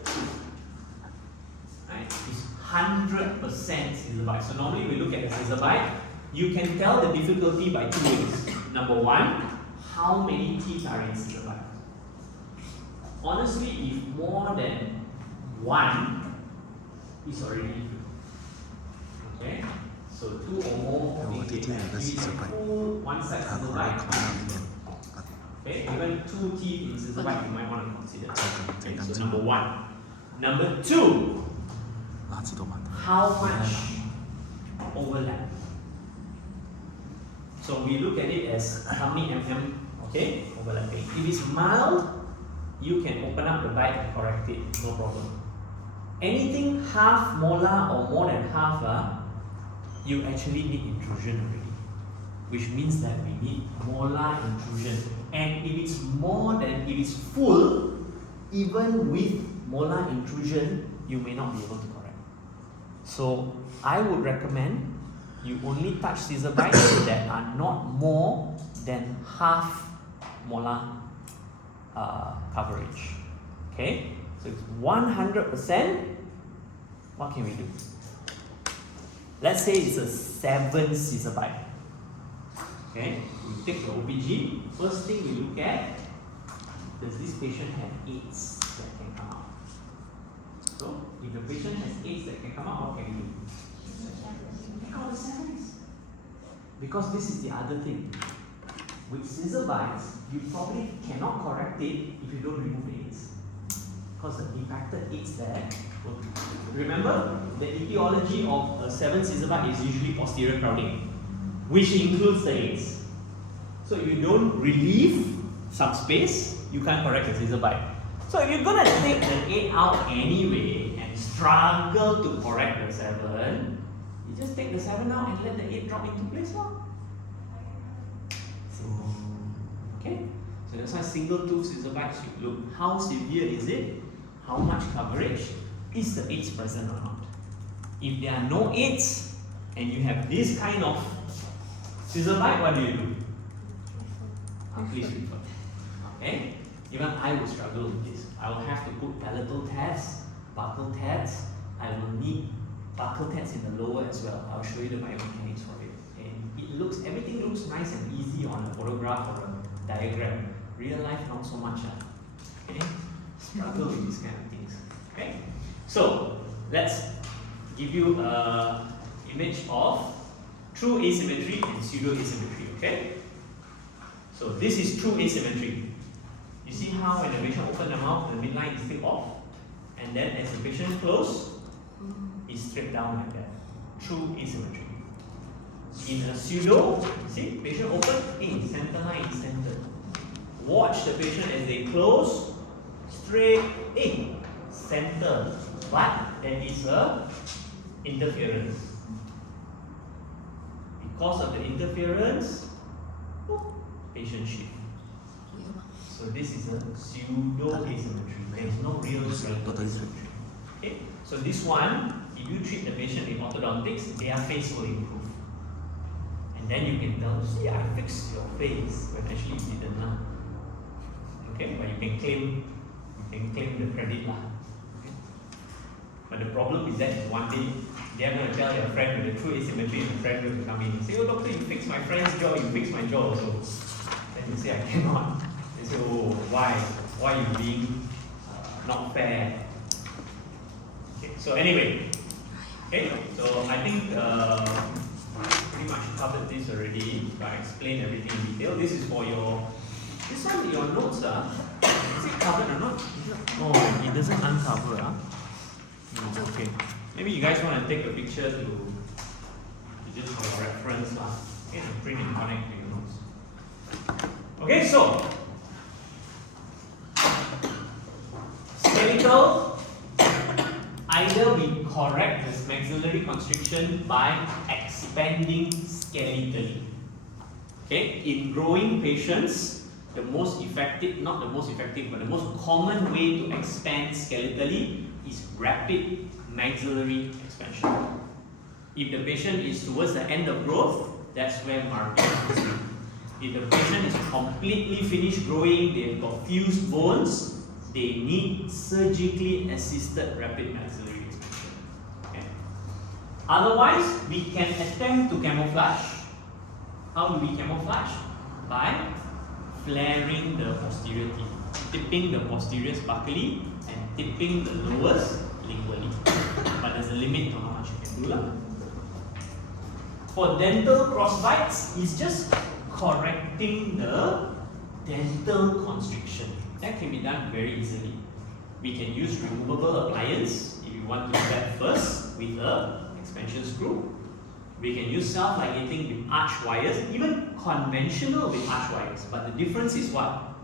Right? It's 100% scissor bite. So normally we look at the scissor bite. You can tell the difficulty by 2 ways. Number 1, how many teeth are in scissor bite? Honestly, if more than 1, it's already difficult. Okay? So 2 or more, okay, one side scissor bite. Okay, even 2 teeth in scissor bite you might want to consider. Okay, so number 1. Number 2, how much overlap? So we look at it as how many mm, okay, overlapping. If it's mild, you can open up the bite and correct it, no problem. Anything half molar or more than half, you actually need intrusion already, which means that we need molar intrusion. And if it's more than, if it's full, even with molar intrusion, you may not be able to correct. So I would recommend you only touch scissor bites that are not more than half molar coverage. Okay, so it's 100%. What can we do? Let's say it's a 7 scissor bite. Okay, we take the OPG. First thing we look at, does this patient have 8s that can come out? So, if the patient has 8s that can come out, what can we do? Take out the 7s. Because this is the other thing. With scissor bites, you probably cannot correct it if you don't remove the 8s. Because the impacted 8s there will be. Remember, the etiology of a 7 scissor bite is usually posterior crowding, which includes the 8s. So if you don't relieve some space, you can't correct the scissor bite. So if you're gonna take the 8 out anyway and struggle to correct the 7, you just take the 7 out and let the 8 drop into place. Okay? So that's why single tooth scissor bites, you look how severe is it, how much coverage, is the aids present or not. If there are no aids and you have this kind of scissor bite, what do you do? Please refer. Okay? Even I will struggle with this. I will have to put palatal tabs, buccal tabs. I will need buccal tabs in the lower as well. I'll show you the biomechanics for it. And everything looks nice and easy on a photograph or a diagram. Real life, not so much. Okay? Struggle with these kind of things. Okay? So, let's give you an image of true asymmetry and pseudo asymmetry. Okay? So, this is true asymmetry. You see how when the patient opens the mouth, the midline is still off, and then as the patient closes, it's straight down like that. True asymmetry. In a pseudo, see, patient open, in, center line is centered. Watch the patient as they close, straight in, center. But there is a interference. Because of the interference, patient shift. So this is a pseudo asymmetry. There is no real asymmetry. Okay? So this one, if you treat the patient in orthodontics, their face will improve. And then you can tell, see, I fixed your face, when actually you didn't. Okay, but you can claim the credit lah. Okay? But the problem is that one day they are going to tell their friend with the true asymmetry, and the friend will come in and say, oh doctor, you fixed my friend's jaw, you fixed my jaw also. Then you say, I cannot. They say, oh, why? Why are you being not fair? Okay, so anyway, okay, so I think pretty much covered this already. I explained everything in detail. This is for this one, your notes, is it covered or not? Oh, it doesn't uncover. No, okay. Maybe you guys want to take a picture to just for reference. Okay, to print and connect to your notes. Okay, so skeletal, either we correct this maxillary constriction by expanding skeletally. Okay, in growing patients, the most effective, not the most effective, but the most common way to expand skeletally is rapid maxillary expansion. If the patient is towards the end of growth, that's where marking comes in. If the patient is completely finished growing, they've got fused bones, they need surgically assisted rapid maxillary expansion. Okay? Otherwise, we can attempt to camouflage. How do we camouflage? By flaring the posterior teeth, tipping the posterior buccally and tipping the lowers lingually. But there's a limit to how much you can do. For dental crossbites, it's just correcting the dental constriction. That can be done very easily. We can use removable appliance if you want to do that first with an expansion screw. We can use self-ligating with arch wires, even conventional with arch wires. But the difference is what?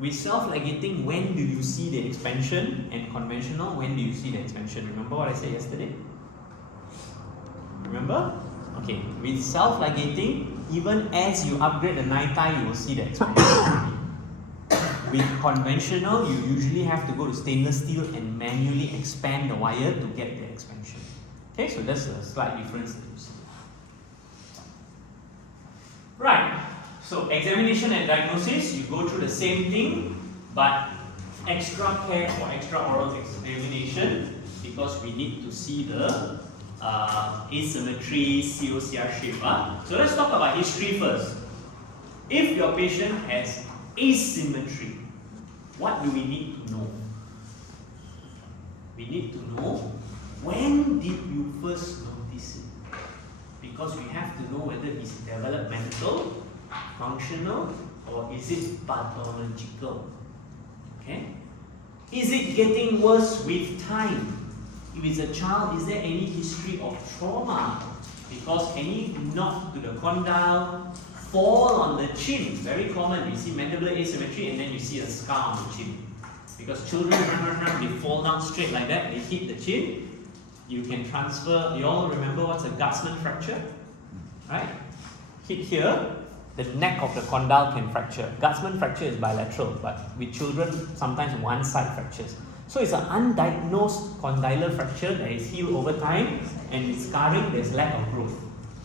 With self-ligating, when do you see the expansion? And conventional, when do you see the expansion? Remember what I said yesterday? Remember? Okay, with self-ligating, even as you upgrade the NITI, you will see the expansion. With conventional, you usually have to go to stainless steel and manually expand the wire to get the expansion. Okay, so that's a slight difference that you see. Right, so examination and diagnosis, you go through the same thing, but extra care for extra oral examination because we need to see the asymmetry, COCR shape. So let's talk about history first. If your patient has asymmetry, what do we need to know? We need to know when did you first notice it? Because we have to know whether it's developmental, functional, or is it pathological. Okay? Is it getting worse with time? If it's a child, is there any history of trauma? Because any knock to the condyle, fall on the chin, very common. You see mandibular asymmetry and then you see a scar on the chin. Because children they fall down straight like that, they hit the chin. You can transfer, you all remember what's a Gutsman fracture? Right? Hit here, the neck of the condyle can fracture. Gutsman fracture is bilateral, but with children, sometimes one side fractures. So it's an undiagnosed condylar fracture that is healed over time, and it's scarring, there's lack of growth.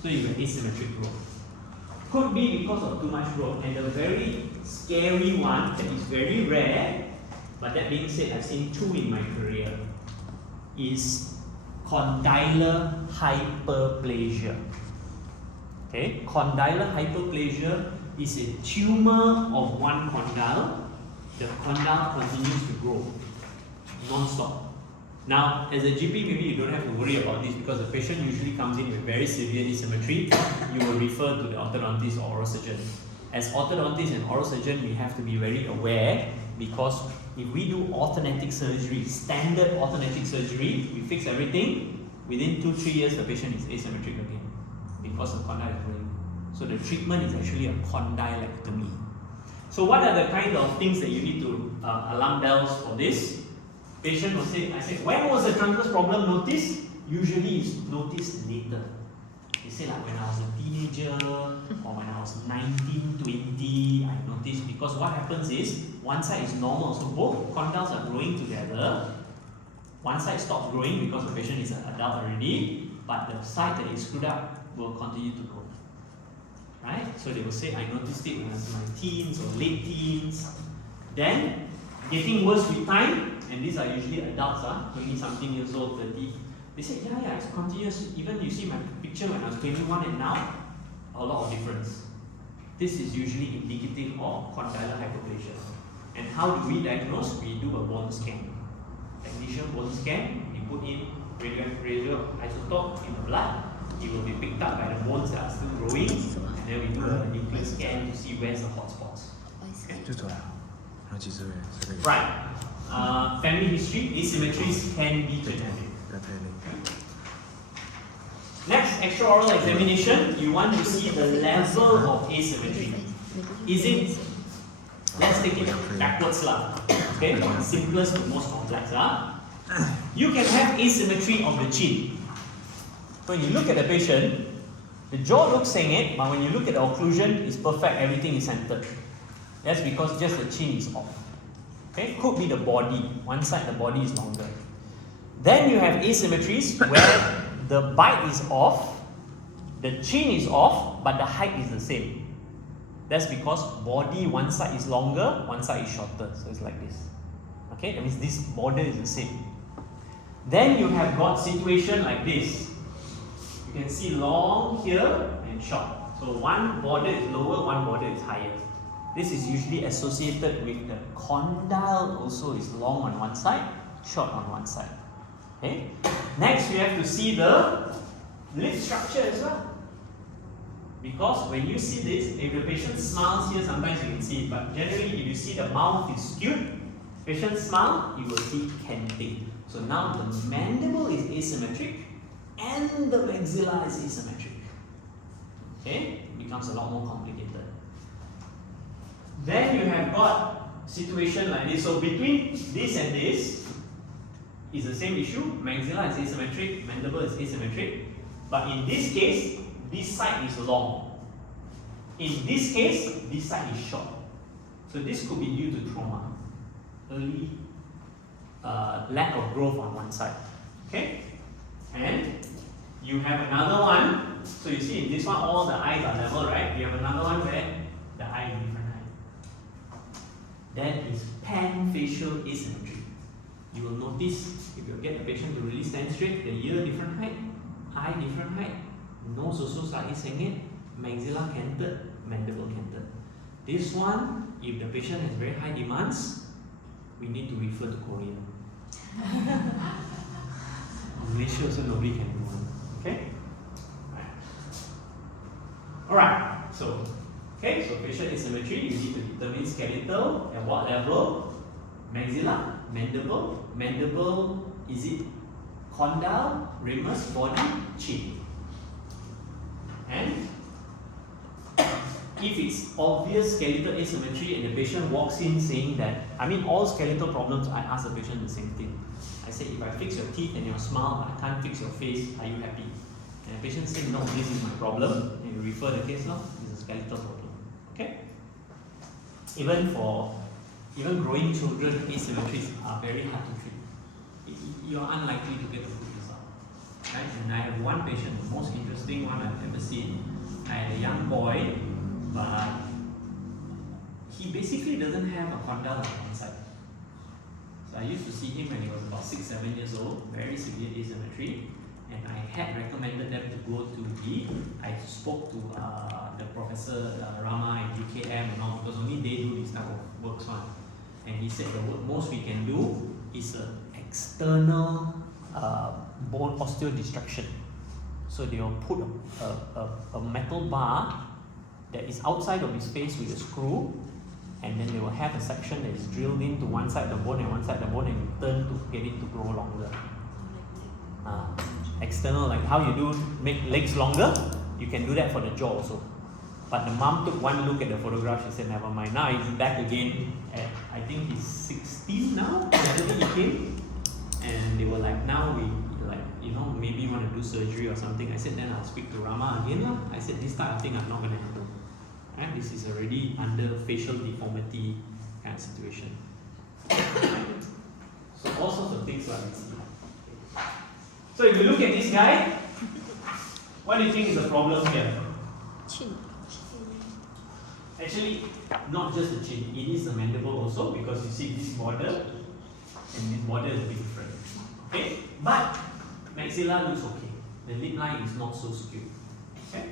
So you get asymmetric growth. Could be because of too much growth. And the very scary one that is very rare, but that being said, I've seen 2 in my career, is condylar hyperplasia. Okay, condylar hyperplasia is a tumor of one condyle. The condyle continues to grow non-stop. Now, as a GP, maybe you don't have to worry about this because the patient usually comes in with very severe asymmetry. You will refer to the orthodontist or oral surgeon. As orthodontist and oral surgeon, we have to be very aware because if we do orthodontic surgery, standard orthodontic surgery, we fix everything, within 2-3 years the patient is asymmetric again because the condyle is growing. So the treatment is actually a condylectomy. So what are the kind of things that you need to alarm bells for this? Patient will say, I said, when was the transverse problem noticed? Usually it's noticed later. They say like when I was a teenager or when I was 19, 20, I noticed, because what happens is one side is normal, so both condyles are growing together. One side stops growing because the patient is an adult already, but the side that is screwed up will continue to grow. Right? So they will say, I noticed it when I was in my teens or late teens. Then, getting worse with time, and these are usually adults, 20-something years old, 30. They say, yeah, it's continuous. Even you see my picture when I was 21 and now, a lot of difference. This is usually indicative of condylar hyperplasia. And how do we diagnose? We do a bone scan. Technician bone scan, we put in radioisotope in the blood. It will be picked up by the bones that are still growing, and then we do a nuclear scan to see where's the hot spots. Okay. Right. Family history, asymmetries can be genetic. Next, extraoral examination, you want to see the level of asymmetry. Is it, let's take it backwards lah. Okay, simplest to most complex lah. You can have asymmetry of the chin. When you look at the patient, the jaw looks sengit, but when you look at the occlusion, it's perfect, everything is centered. That's because just the chin is off. Okay, could be the body. One side the body is longer. Then you have asymmetries where the bite is off, the chin is off, but the height is the same. That's because body one side is longer, one side is shorter. So it's like this. Okay, that means this border is the same. Then you have got situation like this. You can see long here and short. So one border is lower, one border is higher. This is usually associated with the condyle also is long on one side, short on one side. Okay. Next, we have to see the lip structure as well. Because when you see this, if the patient smiles here, sometimes you can see it. But generally, if you see the mouth is skewed, patient smile, you will see canting. So now the mandible is asymmetric and the maxilla is asymmetric. Okay, it becomes a lot more complicated. Then you have got situation like this. So between this and this is the same issue. Maxilla is asymmetric, mandible is asymmetric. But in this case, this side is long. In this case, this side is short. So this could be due to trauma, early lack of growth on one side. Okay, and you have another one. So you see in this one, all the eyes are level, right? You have another one where the eye is different height. That is panfacial asymmetry. You will notice if you get the patient to really stand straight, the ear different height, eye different height, nose also slightly sengit, maxilla canted, mandible canted. This one, if the patient has very high demands, we need to refer to Korea. Malaysia also nobody can do one. Okay? Alright, so facial asymmetry, you need to determine skeletal at what level? Maxilla, mandible, is it condyle, ramus, body, chin. And if it's obvious skeletal asymmetry and the patient walks in saying that, all skeletal problems, I ask the patient the same thing. I say, if I fix your teeth and your smile, but I can't fix your face, are you happy? And the patient says, no, this is my problem. And you refer the case now, it's a skeletal problem. Okay? Even growing children, asymmetries are very hard to treat. You're unlikely to get a good result. Right? And I have one patient, the most interesting one I've ever seen. I had a young boy, but he basically doesn't have a condyle on one side. So I used to see him when he was about 6-7 years old, very severe asymmetry, and I had recommended them to go to I spoke to the Professor Rama and UKM and all, because only they do this type of works on. And he said the most we can do is an external bone osteodestruction. So they will put a metal bar that is outside of his face with a screw, and then they will have a section that is drilled into one side of the bone and one side of the bone, and you turn to get it to grow longer. External, like how you do make legs longer, you can do that for the jaw also. But the mom took one look at the photograph, she said never mind. Now he's back again at, I think he's 16 now, he came, and they were like, now we maybe you want to do surgery or something. I said then I'll speak to Rama again. I said this type of thing I'm not going to handle. Right? This is already under facial deformity kind of situation. So all sorts of things like this. So if you look at this guy, what do you think is the problem here? Chin. Actually, not just the chin, it is the mandible also, because you see this border and this border is a bit different. Okay? But maxilla looks okay. The lip line is not so skewed. Okay?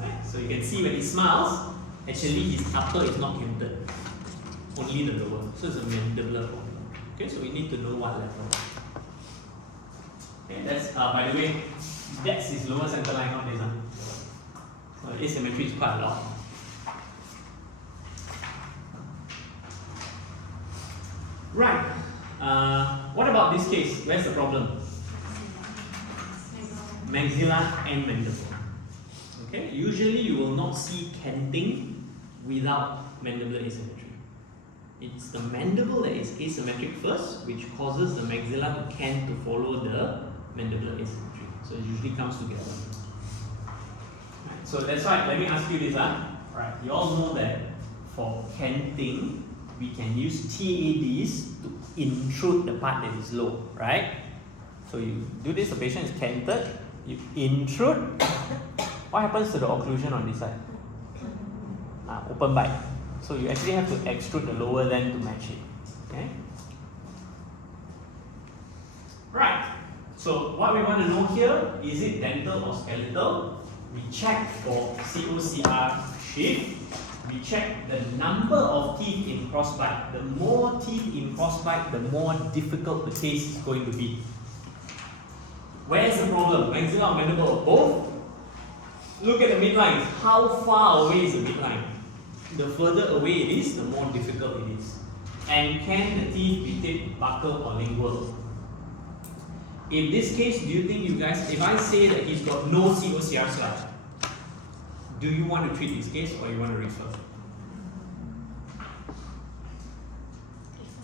Right? So you can see when he smiles, actually his upper is not hinted. Only the lower. So it's a mandibular problem. Okay, so we need to know what level. Okay, that's by the way, that's his lower center line nowadays. So asymmetry is quite a lot. Right. What about this case? Where's the problem? Maxilla and mandible. Okay. Usually you will not see canting without mandibular asymmetry. It's the mandible that is asymmetric first, which causes the maxilla to cant to follow the mandibular asymmetry. So it usually comes together. Right. So that's why, let me ask you this. Right. You all know that for canting, we can use TADs to intrude the part that is low, right? So you do this, the patient is canted, you intrude. What happens to the occlusion on this side? Open bite. So you actually have to extrude the lower then to match it. Okay? Right. So what we want to know here, is it dental or skeletal? We check for COCR shift. We check the number of teeth in crossbite. The more teeth in crossbite, the more difficult the case is going to be. Where's the problem? Maxilla or mandible or both? Look at the midline. How far away is the midline? The further away it is, the more difficult it is. And can the teeth be tipped, buccal or lingual? In this case, do you think you guys, if I say that he's got no COCR slide, do you want to treat this case or you want to refer?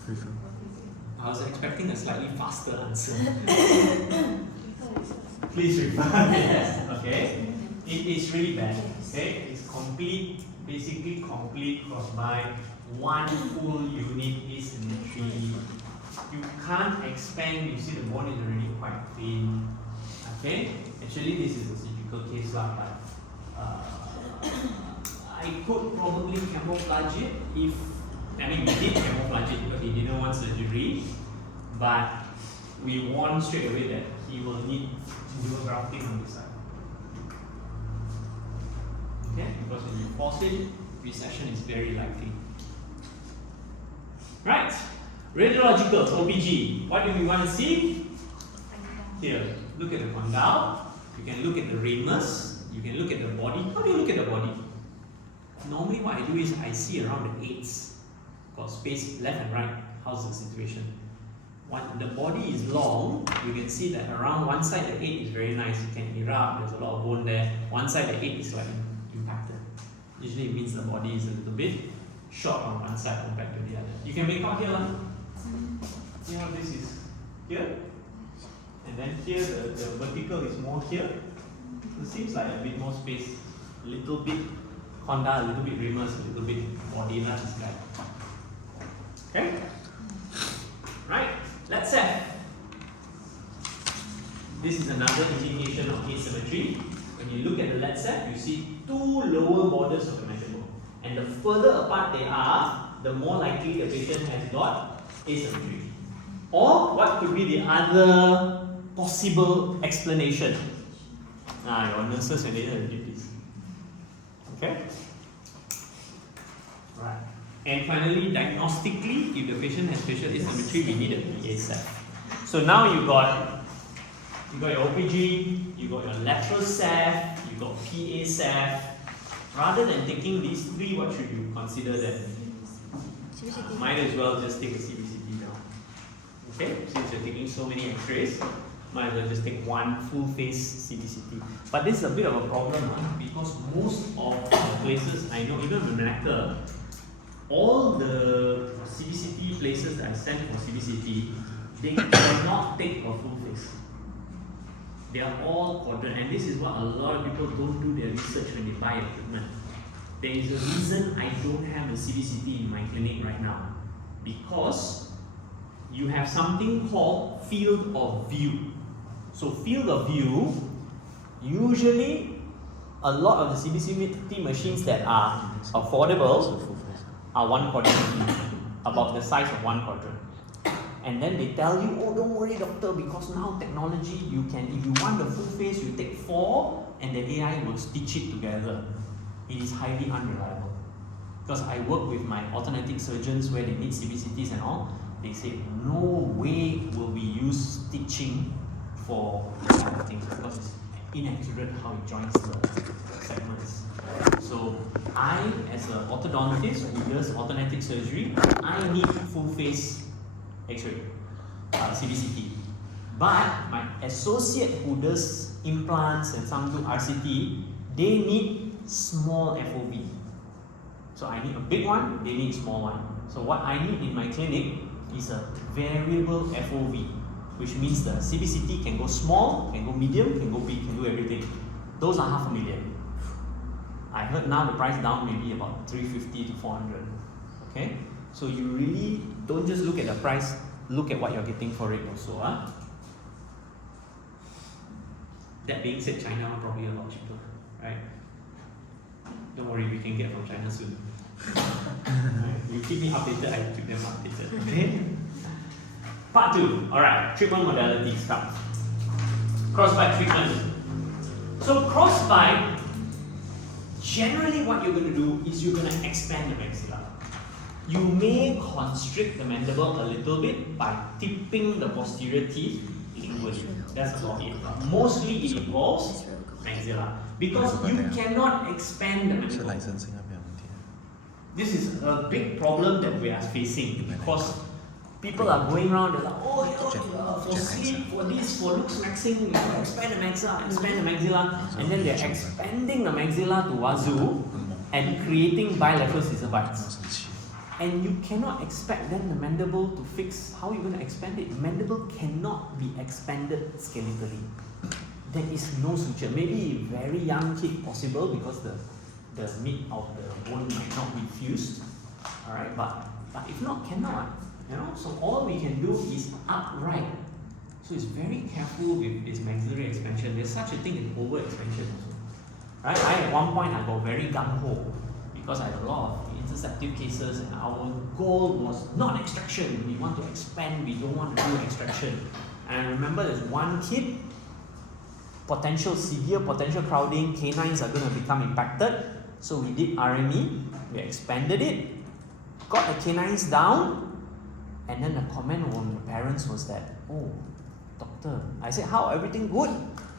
Refer. I was expecting a slightly faster answer. Please refer. Yes. Okay. It is really bad. Okay. It's complete, basically complete crossbite. One full unit asymmetry. You can't expand. You see the bone is already quite thin. Okay. Actually, this is a surgical case, but I could probably camouflage it if, I mean, we did camouflage it because he didn't want surgery, but we warned straight away that he will need to do a grafting on this side. Okay, because when you force it, recession is very likely. Right, radiological, OPG. What do we want to see? Here, look at the condyle. You can look at the ramus. You can look at the body. How do you look at the body? Normally what I do is I see around the 8s. Got space left and right. How's the situation? When the body is long, you can see that around one side the 8 is very nice. You can erupt, there's a lot of bone there. One side the 8 is like impacted. Usually it means the body is a little bit short on one side compared to the other. You can make out here. You know, this is here. And then here the vertical is more here. It seems like a bit more space, a little bit Honda, a little bit Rimmers, a little bit body lah, this guy. Okay? Right, let's say this is another indication of asymmetry. When you look at the let's say, you see two lower borders of the mandible. And the further apart they are, the more likely the patient has got asymmetry. Or what could be the other possible explanation? Your nurses and later did this. Okay? Right. And finally, diagnostically, if the patient has facial asymmetry, we need a PA set. So now you got your OPG, you got your lateral SAF, you got PA SAF. Rather than taking these three, what should you consider then? Might as well just take a CBCT now. Okay, since you're taking so many X-rays, might as well just take one full face CBCT. But this is a bit of a problem because most of the places I know, even in Malacca, all the CBCT places that I sent for CBCT, they cannot take a full face. They are all quadrant, and this is what a lot of people don't do their research when they buy equipment. There is a reason I don't have a CBCT in my clinic right now, because you have something called field of view. So field of view, usually a lot of the CBCT machines that are affordable are one quadrant, about the size of one quadrant. And then they tell you, oh, don't worry doctor, because now technology, you can, if you want the full face, you take 4 and the AI will stitch it together. It is highly unreliable. Because I work with my orthodontic surgeons where they need CBCTs and all, they say, no way will we use stitching for this kind of things because it's inaccurate how it joins the segments. So I, as an orthodontist who does orthodontic surgery, I need full face X-ray, CBCT. But my associate who does implants and some do RCT, they need small FOV. So I need a big one, they need a small one. So what I need in my clinic is a variable FOV, which means the CBCT can go small, can go medium, can go big, can do everything. Those are $500,000. I heard now the price down maybe about 350 to 400. Okay? So you really don't just look at the price, look at what you're getting for it also. That being said, China are probably a lot cheaper, right? Don't worry, we can get from China soon. Right. You keep me updated, I keep them updated. Okay? Part 2, alright, treatment modalities start. Crossbite treatment. So crossbite, generally what you're going to do is you're going to expand the maxilla. You may constrict the mandible a little bit by tipping the posterior teeth inward. That's about it. Mostly it involves maxilla. Because you cannot expand the mandible. This is a big problem that we are facing because people are going around, they're like, oh, for sleep, for this, for looks maxing, you can expand the maxilla, and then they're expanding the maxilla to wazoo and creating bilateral scissor bites. And you cannot expect then the mandible to fix. How are you going to expand it? Mandible cannot be expanded skeletally. There is no suture. Maybe very young kid possible because the meat of the bone might not be fused. Alright, but if not, cannot. So all we can do is upright. So it's very careful with this maxillary expansion. There's such a thing as overexpansion also. Right? At one point I got very gung-ho because I had a lot of interceptive cases and our goal was not extraction. We want to expand, we don't want to do extraction. And I remember there's one kid, severe potential crowding, canines are going to become impacted. So we did RME, we expanded it, got the canines down, and then the comment from the parents was that, oh, doctor, I said, how, everything good?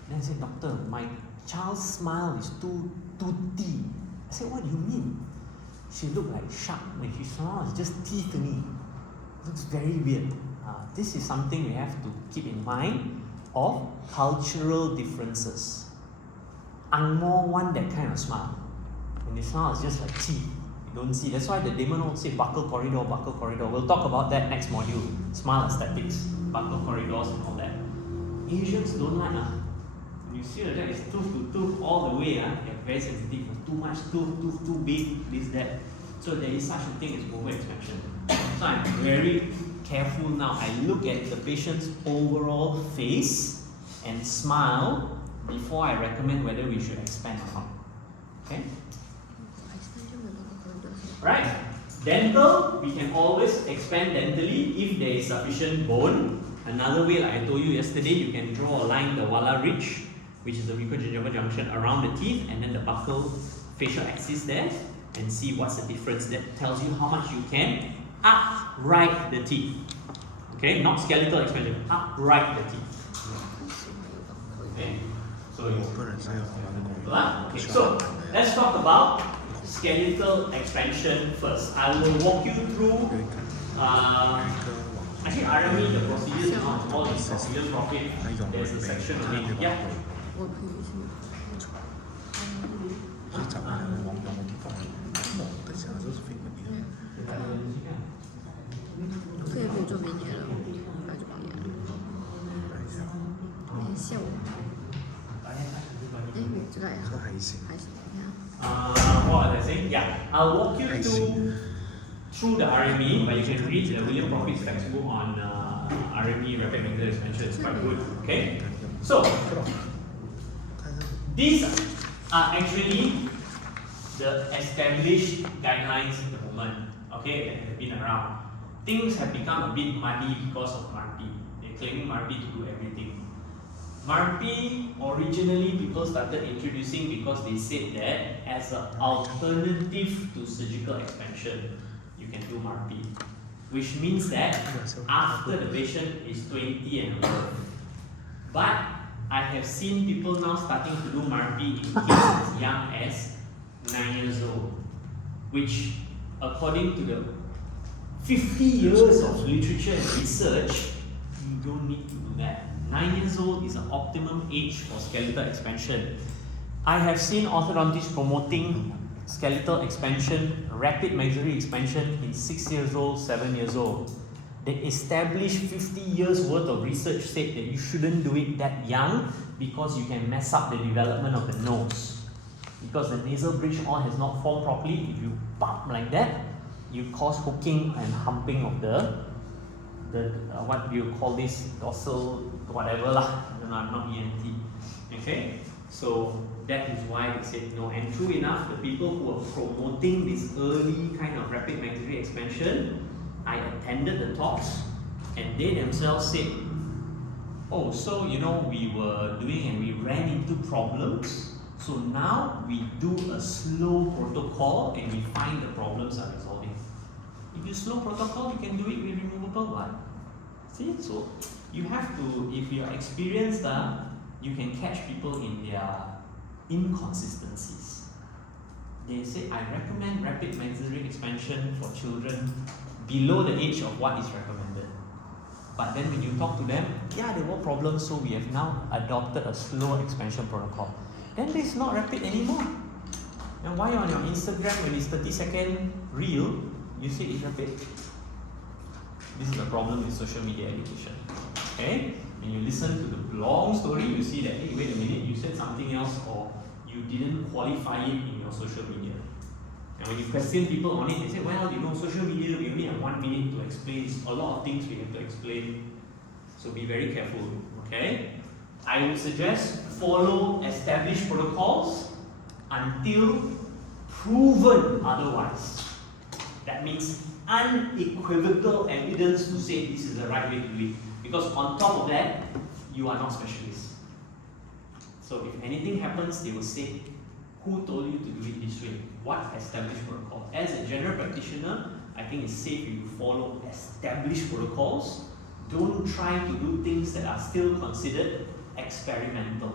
Then I said, doctor, my child's smile is too toothy. I said, what do you mean? She looked like shark when she smiles, it's just teeth to me. It looks very weird. This is something we have to keep in mind of cultural differences. Angmo want that kind of smile. When they smile, it's just like teeth. You don't see. That's why the Damon will say buccal corridor, buccal corridor. We'll talk about that next module. Smile aesthetics, buccal corridors and all that. Asians don't like You see that is tooth to tooth all the way. They're very sensitive. Too much tooth too big, this, that. So there is such a thing as overexpansion. So I'm very careful now. I look at the patient's overall face and smile before I recommend whether we should expand or not. Okay? Right? Dental, we can always expand dentally if there is sufficient bone. Another way, like I told you yesterday, you can draw a line, the Wala ridge, which is the mucogingival junction around the teeth, and then the buccal facial axis there, and see what's the difference. That tells you how much you can upright the teeth. Okay, not skeletal expansion, upright the teeth. Okay, so okay, so let's talk about skeletal expansion first. I will walk you through. Actually, RME, the procedure is not all in procedure profit. There's a section on it. Yeah. 所以就係往有冇地方望得成日都是飛嗰啲。可以不做明年了，那就明年了。下午。这个还好，还行。What was I saying? Yeah, I'll walk you through the RME, but you can read the William Profit's textbook on RME, rapid maxillary expansion. It's quite good. Okay, so these are actually the established guidelines at the moment. Okay, that have been around. Things have become a bit muddy because of MARPI. They're claiming MARPI to do everything. MARPI, originally people started introducing because they said that as an alternative to surgical expansion, you can do MARPI. Which means that after the patient is 20 and above. But I have seen people now starting to do MARPI in kids as young as 9 years old. Which, according to the 50 years of literature and research, you don't need to do that. 9 years old is an optimum age for skeletal expansion. I have seen orthodontists promoting skeletal expansion, rapid maxillary expansion in 6 years old, 7 years old. The established 50 years worth of research said that you shouldn't do it that young because you can mess up the development of the nose. Because the nasal bridge all has not formed properly, if you bump like that, you cause hooking and humping of the what do you call this, dorsal whatever lah. I don't know, I'm not ENT. Okay, so that is why they said no. And true enough, the people who are promoting this early kind of rapid maxillary expansion, I attended the talks, and they themselves said, oh, so you know, we were doing and we ran into problems, so now we do a slow protocol and we find the problems are resolving. If you slow protocol, you can do it with removable one. See, so you have to, if you're experienced, you can catch people in their inconsistencies. They say, I recommend rapid maxillary expansion for children below the age of what is recommended. But then when you talk to them, yeah, there were problems, so we have now adopted a slow expansion protocol. Then this is not rapid anymore. And why on your Instagram, when it's 30-second reel, you say it's rapid? This is the problem with social media education. Okay? When you listen to the long story, you see that, hey, wait a minute, you said something else, or you didn't qualify it in your social media. And when you question people on it, they say, well, you know, social media, we only have 1 minute to explain. It's a lot of things we have to explain. So be very careful. Okay? I would suggest follow established protocols until proven otherwise. That means unequivocal evidence to say this is the right way to do it. Because on top of that, you are not specialists. So if anything happens, they will say, who told you to do it this way? What established protocol? As a general practitioner, I think it's safe if you follow established protocols. Don't try to do things that are still considered experimental.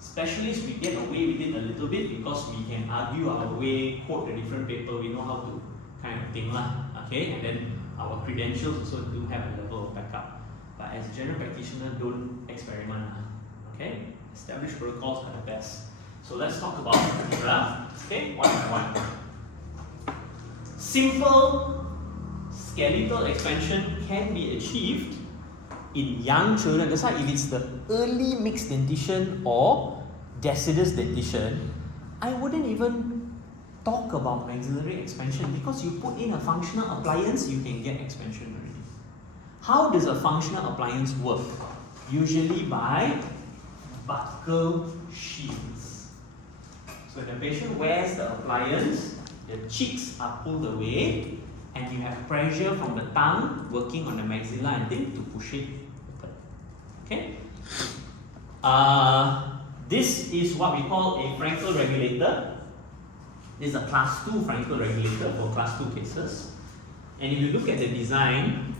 Specialists, we get away with it a little bit because we can argue our way, quote a different paper, we know how to kind of thing lah. Okay, and then our credentials also do have a level of backup. But as a general practitioner, don't experiment. Okay, established protocols are the best. So let's talk about okay, one by one. Simple skeletal expansion can be achieved in young children, that's why if it's the early mixed dentition or deciduous dentition, I wouldn't even talk about maxillary expansion, because you put in a functional appliance, you can get expansion already. How does a functional appliance work? Usually by buccal shields. So the patient wears the appliance, the cheeks are pulled away, and you have pressure from the tongue working on the maxilla and thing to push it open. Okay? This is what we call a Frankel regulator. This is a class 2 Frankel regulator for class 2 cases. And if you look at the design,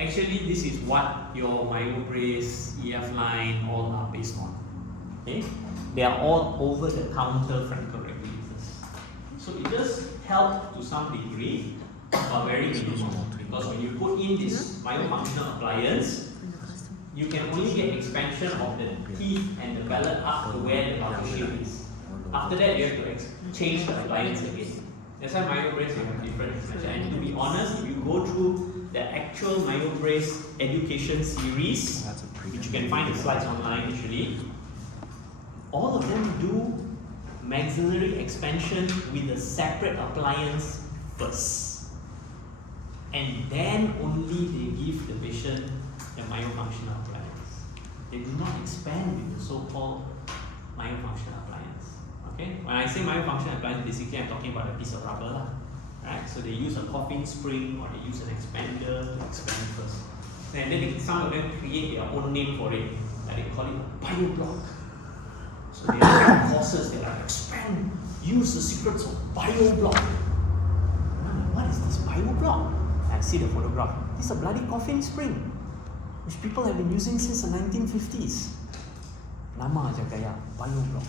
actually this is what your myobrace, EF line, all are based on. Okay? They are all over the counter Frankel regulators. So it does help to some degree, but very minimal. Because when you put in this myofunctional appliance, you can only get expansion of the teeth and the palate up to where the buccal shield is. After that, you have to change the appliance again. That's why myobrace you have different expansion. And to be honest, if you go through the actual myobrace education series, which you can find the slides online actually, all of them do maxillary expansion with a separate appliance first. And then only they give the patient the myofunctional appliance. They do not expand with the so-called myofunctional appliance. Okay? When I say myofunctional appliance, basically I'm talking about a piece of rubber lah. Right? So they use a coffin spring or they use an expander to expand first. And then some of them create their own name for it. Like they call it a bioblock. So they have courses that are expand, use the secrets of bioblock. What is this bioblock? I see the photograph. This is a bloody coffin spring, which people have been using since the 1950s. Nama aja kaya, bioblock.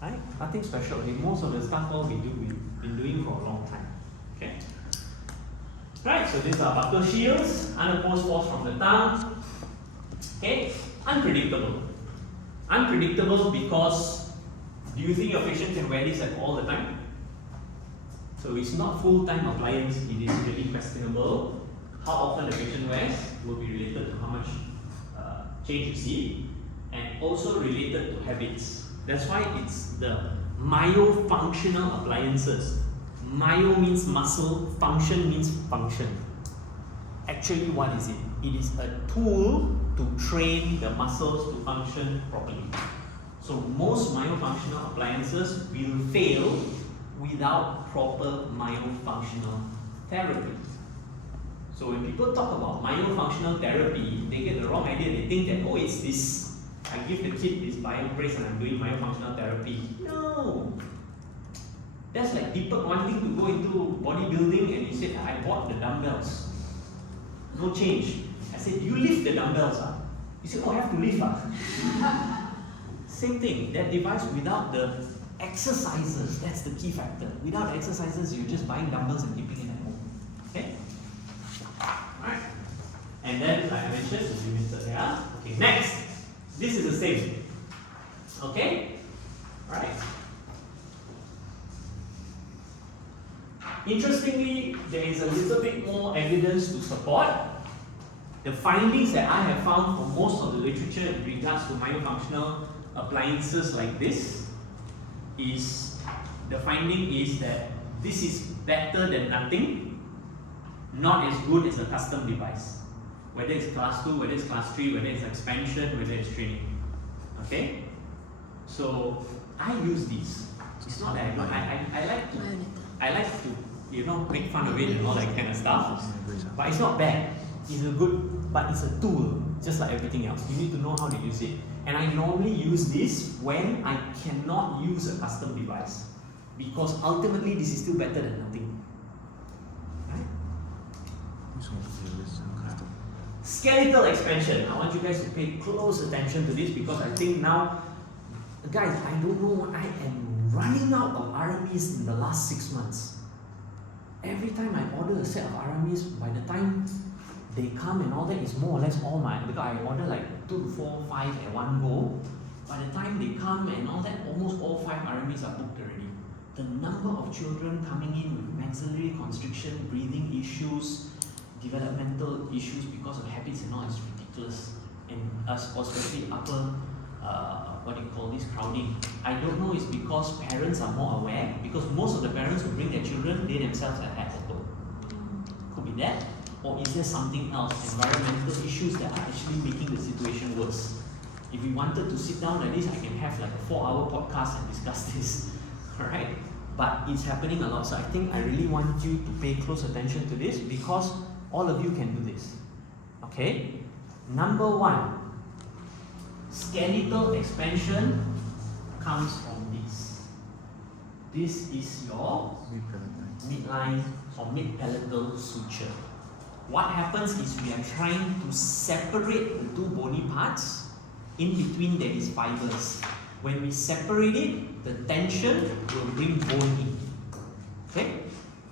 Right? Nothing special. Most of the stuff all we've been doing for a long time. Okay? Right, so these are buccal shields, unopposed force from the tongue. Okay? Unpredictable. Unpredictable because do you think your patient can wear this like all the time? So it's not full-time appliance, it is really questionable. How often the patient wears will be related to how much change you see, and also related to habits. That's why it's the myofunctional appliances. Myo means muscle, function means function. Actually, what is it? It is a tool to train the muscles to function properly. So most myofunctional appliances will fail without proper myofunctional therapy. So when people talk about myofunctional therapy, they get the wrong idea. They think that, oh, it's this, I give the kid this biobrace and I'm doing myofunctional therapy. No! That's like people wanting to go into bodybuilding and you said, I bought the dumbbells. No change. I said, you lift the dumbbells up. You said, oh, I have to lift up. Same thing, that device without the exercises, that's the key factor. Without exercises, you're just buying dumbbells and keeping it at home. Okay? Alright. And then, like I mentioned, it's limited, yeah? Okay, next. This is the same. Okay? Alright. Interestingly, there is a little bit more evidence to support the findings that I have found for most of the literature in regards to myofunctional appliances like this. Is the finding is that this is better than nothing, not as good as a custom device. Whether it's class 2, whether it's class 3, whether it's expansion, whether it's training. Okay? So I use these. It's not that I like to make fun of it and all that kind of stuff. But it's not bad. It's a good, but it's a tool, just like everything else. You need to know how to use it. And I normally use this when I cannot use a custom device, because ultimately this is still better than nothing. Right? Skeletal expansion. I want you guys to pay close attention to this, because I think now, guys, I don't know, I am running out of RMEs in the last 6 months. Every time I order a set of RMEs, by the time they come and all that is more or less all mine, because I order like 2 to 4, 5 at one go. By the time they come and all that, almost all 5 RMEs are booked already. The number of children coming in with maxillary constriction, breathing issues, developmental issues because of habits and all is ridiculous. ridiculous, and especially upper, what do you call this, crowding. I don't know, it's because parents are more aware, because most of the parents who bring their children, they themselves have had ortho. Could be that, or is there something else, environmental issues that are actually making the situation worse? If we wanted to sit down like this, I can have like a 4-hour podcast and discuss this, alright? But it's happening a lot, so I think I really want you to pay close attention to this, because all of you can do this, okay? Number 1, skeletal expansion comes from this. This is your midline or mid-palatal suture. What happens is we are trying to separate the two bony parts. In between there is fibers. When we separate it, the tension will bring bone in. Okay?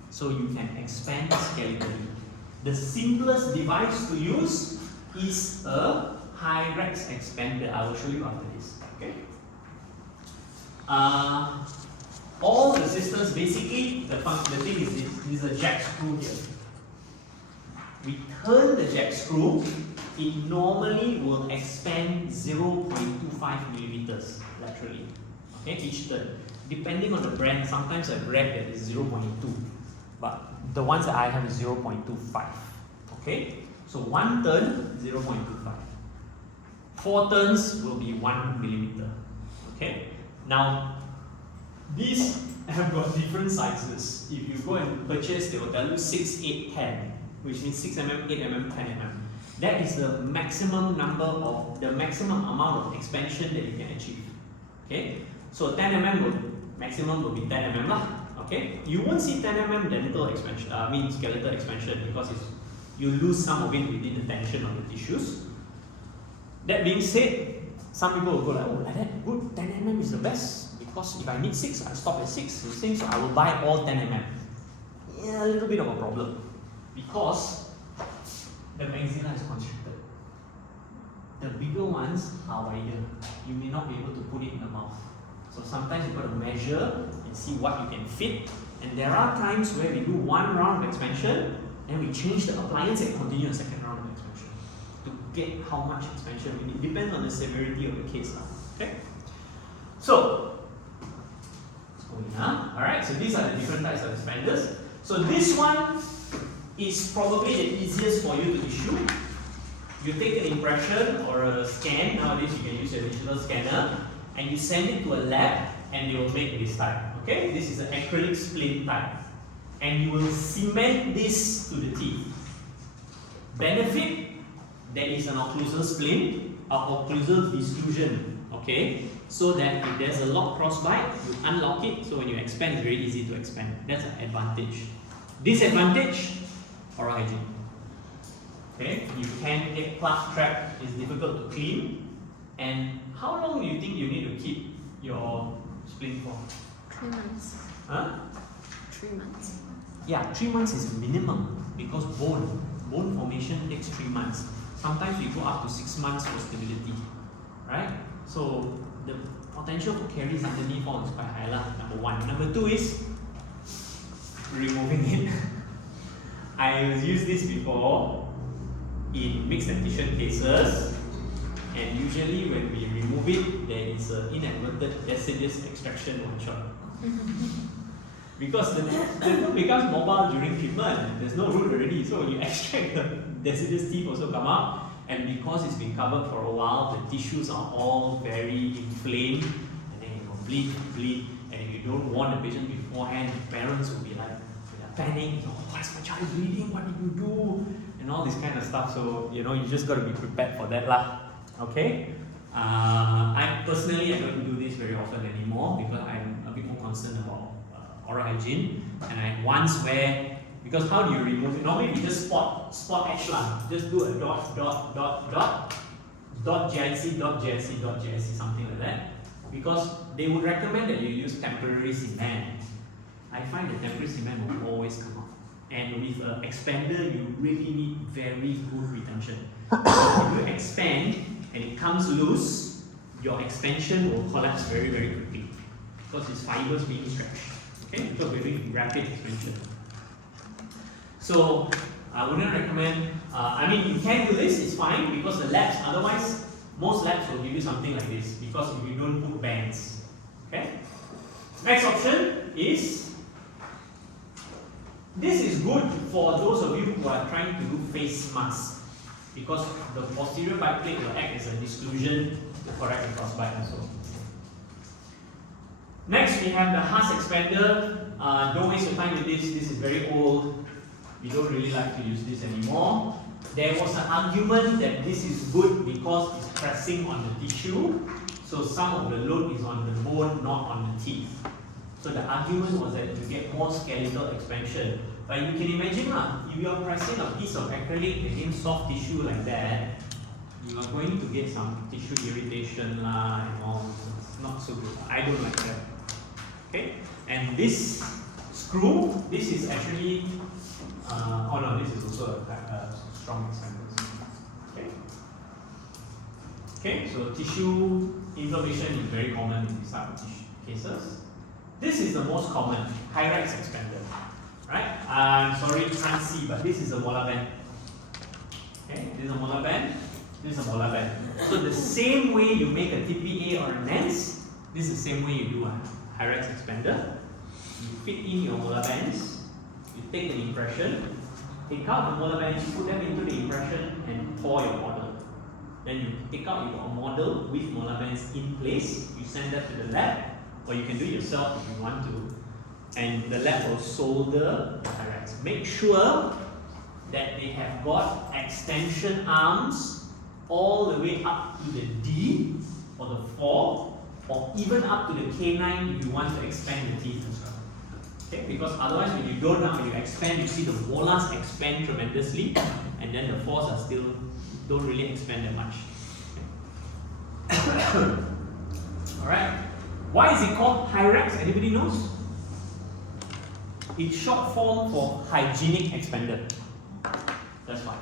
So you can expand skeletally. The simplest device to use is a Hyrex expander. I will show you after this. Okay? All the systems, basically, the thing is this. This is a jack screw here. We turn the jack screw, it normally will expand 0.25 millimeters laterally. Okay, each turn. Depending on the brand, sometimes I've read that it's 0.2, but the ones that I have is 0.25. Okay, so one turn, 0.25. 4 turns will be 1 millimeter. Okay, now these have got different sizes. If you go and purchase, they will tell you 6, 8, 10, which means 6 mm, 8 mm, 10 mm. That is the maximum number of the maximum amount of expansion that you can achieve. Okay, so 10 mm maximum will be 10 mm lah. Okay, you won't see 10 mm dental expansion, skeletal expansion, because you lose some of it within the tension of the tissues. That being said, some people will go like, oh, like that, good, 10 mm is the best, because if I need 6, I'll stop at 6, you think, so I will buy all 10 mm. Yeah, a little bit of a problem, because the maxilla is constricted. The bigger ones are wider. You may not be able to put it in the mouth. So sometimes you've got to measure and see what you can fit. And there are times where we do 1 round of expansion and we change the appliance and continue a 2nd round of expansion to get how much expansion we need. Depends on the severity of the case. Okay? So, alright, so these are the different types of expanders. So this one is probably the easiest for you to issue. You take an impression or a scan, nowadays you can use a digital scanner, and you send it to a lab and they will make this type. Okay, this is an acrylic splint type. And you will cement this to the teeth. Benefit, there is an occlusal splint or occlusal disfusion. Okay, so that if there's a lock crossbite, you unlock it, so when you expand, it's very easy to expand. That's an advantage. Disadvantage, oral hygiene. Okay, you can get plaque trap, it's difficult to clean. And how long do you think you need to keep your splint for? 3 months. Huh? 3 months. Yeah, 3 months is minimum, because bone formation takes 3 months. Sometimes we go up to 6 months for stability, right? So the potential for caries underneath is quite high lah, number 1. Number 2 is removing it. I used this before in mixed dentition cases, and usually when we remove it, there is an inadvertent deciduous extraction one shot. Because the root becomes mobile during treatment, there's no root already, so when you extract, the deciduous teeth also come out, and because it's been covered for a while, the tissues are all very inflamed, and then you will bleed, and if you don't warn the patient beforehand, the parents will be like, panic, why is my child bleeding, what did you do, and all this kind of stuff. So you just got to be prepared for that lah. Okay, I personally don't do this very often anymore, because I'm a bit more concerned about oral hygiene. And I once where, because how do you remove it? Normally we just spot etch lah, just do a dot GIC, something like that, because they would recommend that you use temporary cement. I find that temporary cement will always come out, and with an expander you really need very good retention. So if you expand and it comes loose, your expansion will collapse very, very quickly, because it's fibers being stretched. Okay, because we're doing rapid expansion. So I wouldn't recommend, I mean, you can do this, it's fine, because the labs, otherwise, most labs will give you something like this, because if you don't put bands. Okay? Next option is, this is good for those of you who are trying to do face masks, because the posterior bite plate will act as a disclusion to correct the crossbite also. Next, we have the Haas expander. Don't waste your time with this. This is very old. We don't really like to use this anymore. There was an argument that this is good because it's pressing on the tissue. So some of the load is on the bone, not on the teeth. So the argument was that you get more skeletal expansion. But you can imagine, if you are pressing a piece of acrylic against soft tissue like that, you are going to get some tissue irritation and all. It's not so good. I don't like that. Okay, and this screw, this is actually, oh no, this is also a strong expander. Okay. Okay, so tissue inflammation is very common in these type of cases. This is the most common, Hyrax expander. Right? I'm sorry, you can't see, but this is a molar band. Okay, this is a molar band, this is a molar band. So the same way you make a TPA or a NANS, this is the same way you do a Hyrax expander. You fit in your molar bands, you take an impression, take out the molar bands, put them into the impression and pour your model. Then you take out your model with molar bands in place, you send that to the lab, or you can do it yourself if you want to, and the lab will solder the Hyrax. Make sure that they have got extension arms all the way up to the D or the 4, or even up to the K9 if you want to expand the teeth as well. Okay? Because otherwise when you go down, when you expand, you see the molars expand tremendously, and then the 4s are still, don't really expand that much. Alright. Why is it called Hyrax? Anybody knows? It's short form for hygienic expander. That's why.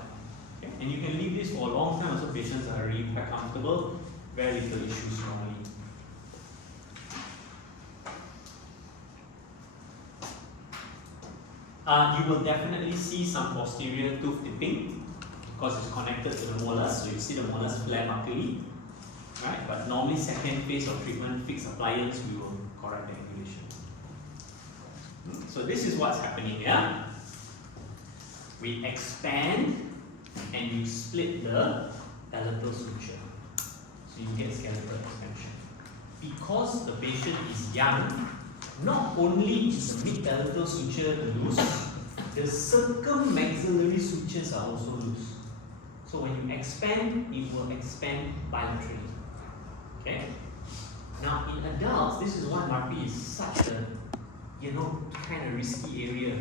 Okay? And you can leave this for a long time, so patients are really quite comfortable, very little issues normally. You will definitely see some posterior tooth tipping because it's connected to the molars, so you see the molars flare buckly, right? But normally second phase of treatment, fixed appliance, we will correct the angulation. So this is what's happening here. We expand and you split the palatal suture, so you get skeletal expansion. Because the patient is young, not only is the mid-palatal suture loose, the circummaxillary sutures are also loose. So when you expand, it will expand bilaterally. Okay? Now in adults, this is why MRP is such a, kind of risky area.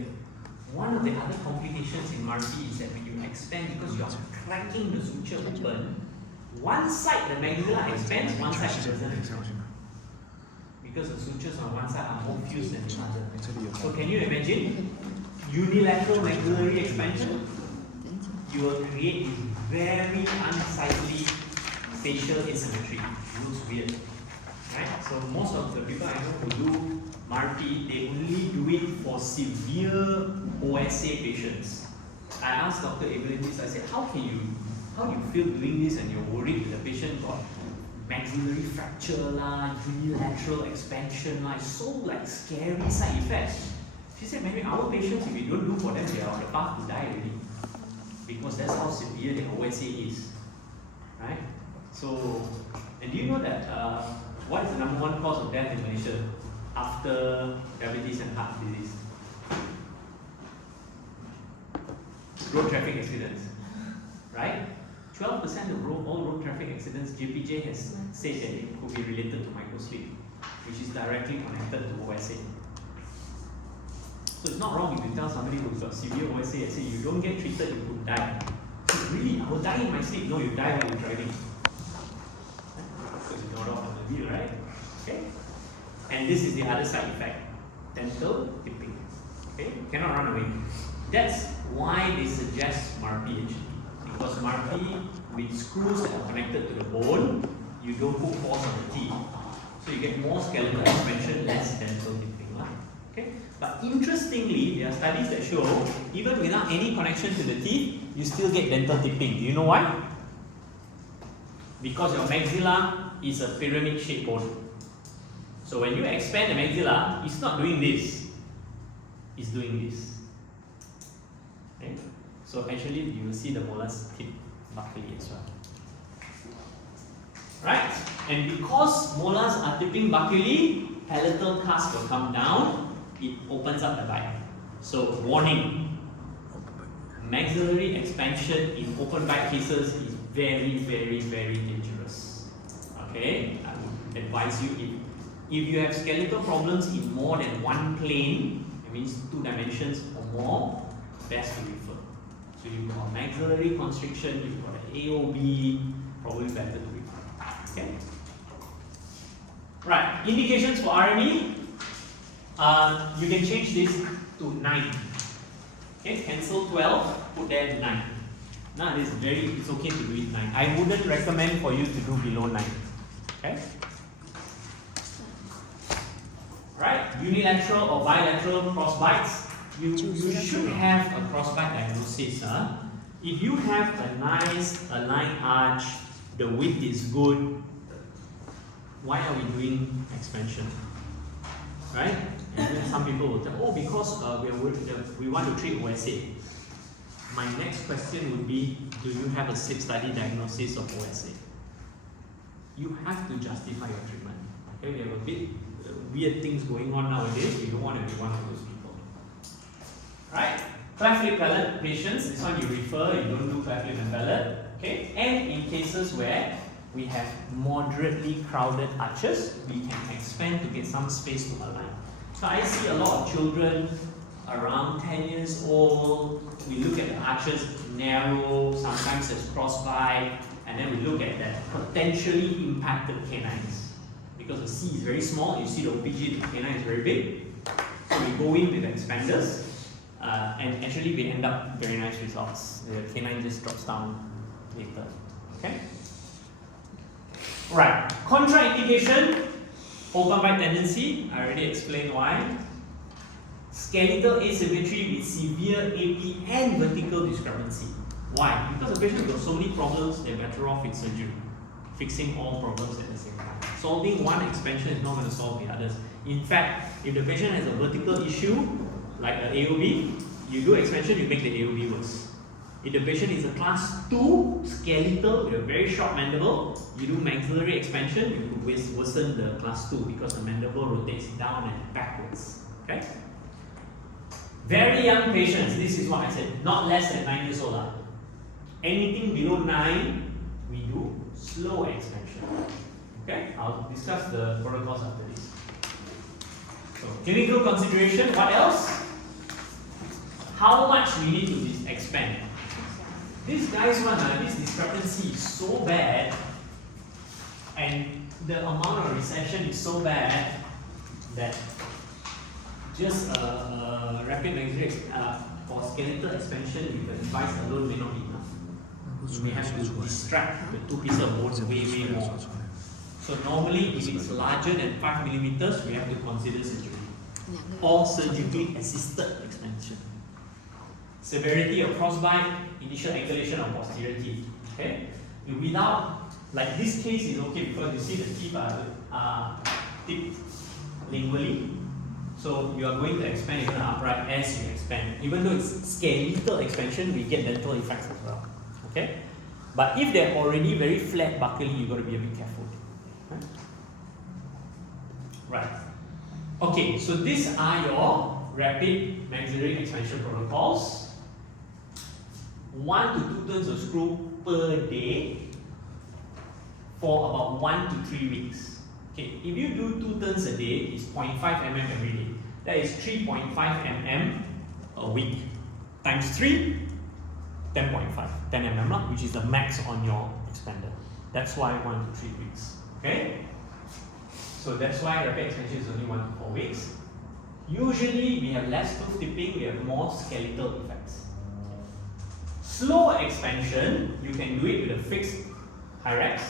One of the other complications in MRP is that when you expand, because you are cracking the suture open, one side the maxilla expands, one side doesn't expand. Because the sutures on one side are more fused than the other. So can you imagine unilateral maxillary expansion? You will create this very unsightly facial asymmetry. It looks weird. Right? So most of the people I know who do MRP, they only do it for severe OSA patients. I asked Dr. Evelyn this, I said, how do you feel doing this and you're worried that the patient got maxillary fracture unilateral expansion it's so scary side effects. She said, maybe our patients, if we don't do for them, they are on the path to die already. Because that's how severe the OSA is. Right? So, and do you know that what is the number one cause of death in Malaysia after diabetes and heart disease? Road traffic accidents. Right? 12% of all road traffic accidents, JPJ has said that it could be related to microsleep, which is directly connected to OSA. So it's not wrong if you tell somebody who's got severe OSA and say you don't get treated, you could die. So really, I will die in my sleep. No, you die while you're driving. Because you got off on the wheel, right? Okay? And this is the other side effect. Dental tipping. Okay? Cannot run away. That's why they suggest MRP actually. Because MRP, with screws that are connected to the bone, you don't put force on the teeth. So you get more skeletal expansion, less dental tipping. Okay? But interestingly, there are studies that show even without any connection to the teeth, you still get dental tipping. Do you know why? Because your maxilla is a pyramid shaped bone. So when you expand the maxilla, it's not doing this, it's doing this. Okay? So actually you will see the molars tip buccally as well. Right? And because molars are tipping buccally, palatal cusp will come down, it opens up the bite. So warning, maxillary expansion in open bite cases is very, very, very dangerous. Okay? I would advise you, if you have skeletal problems in more than one plane, that means 2 dimensions or more, best to refer. So you've got maxillary constriction, you've got an AOB, probably better to refer. Okay? Right, indications for RME. You can change this to 9. Okay, cancel 12, put there 9. Now it's okay to do it 9. I wouldn't recommend for you to do below 9. Okay? Right, unilateral or bilateral cross bites. You should have a crossbite diagnosis. If you have a nice aligned arch, the width is good, why are we doing expansion? Right? And then some people will tell, oh, because we want to treat OSA. My next question would be, do you have a SIP study diagnosis of OSA? You have to justify your treatment. Okay, we have a bit weird things going on nowadays. We don't want to be one of those people. Right? Cleft lip palate patients, this one you refer, you don't do cleft lip and palate. Okay? And in cases where we have moderately crowded arches, we can expand to get some space to align. So I see a lot of children around 10 years old, we look at the arches narrow, sometimes there's crossbite, and then we look at the potentially impacted canines. Because the C is very small, you see the OPG, the canine is very big. So we go in with expanders, and actually we end up very nice results. The canine just drops down later. Okay? Right, contraindication, open bite tendency, I already explained why. Skeletal asymmetry with severe AP and vertical discrepancy. Why? Because the patient got so many problems, they're better off with surgery. Fixing all problems at the same time. Solving one expansion is not going to solve the others. In fact, if the patient has a vertical issue, like an AOB, you do expansion, you make the AOB worse. If the patient is a class 2 skeletal with a very short mandible, you do maxillary expansion, you could worsen the class 2 because the mandible rotates down and backwards. Okay? Very young patients, this is what I said, not less than 9 years old. Anything below 9, we do slow expansion. Okay? I'll discuss the protocols after this. So, clinical consideration, what else? How much we need to expand. This guy's one, this discrepancy is so bad, and the amount of recession is so bad that just rapid maxillary for skeletal expansion with the device alone may not be enough. We have to distract the 2 pieces of bones way more. So normally, if it's larger than 5 millimeters, we have to consider surgery or surgically assisted expansion. Severity of crossbite, initial angulation of posterior teeth. Okay, without, like this case is okay because you see the teeth are tipped lingually. So you are going to expand even upright as you expand. Even though it's skeletal expansion, we get dental effects as well. Okay, but if they're already very flat buccally, you got to be a bit careful. Right. Okay, so these are your rapid maxillary expansion protocols. 1 to 2 turns of screw per day for about 1 to 3 weeks. Okay, if you do 2 turns a day, it's 0.5 mm every day. That is 3.5 mm a week. Times 3, 10.5, 10 mm, which is the max on your expander. That's why 1 to 3 weeks. Okay? So that's why rapid expansion is only 1 to 4 weeks. Usually we have less tooth tipping, we have more skeletal effects. Slow expansion, you can do it with a fixed Hyrax,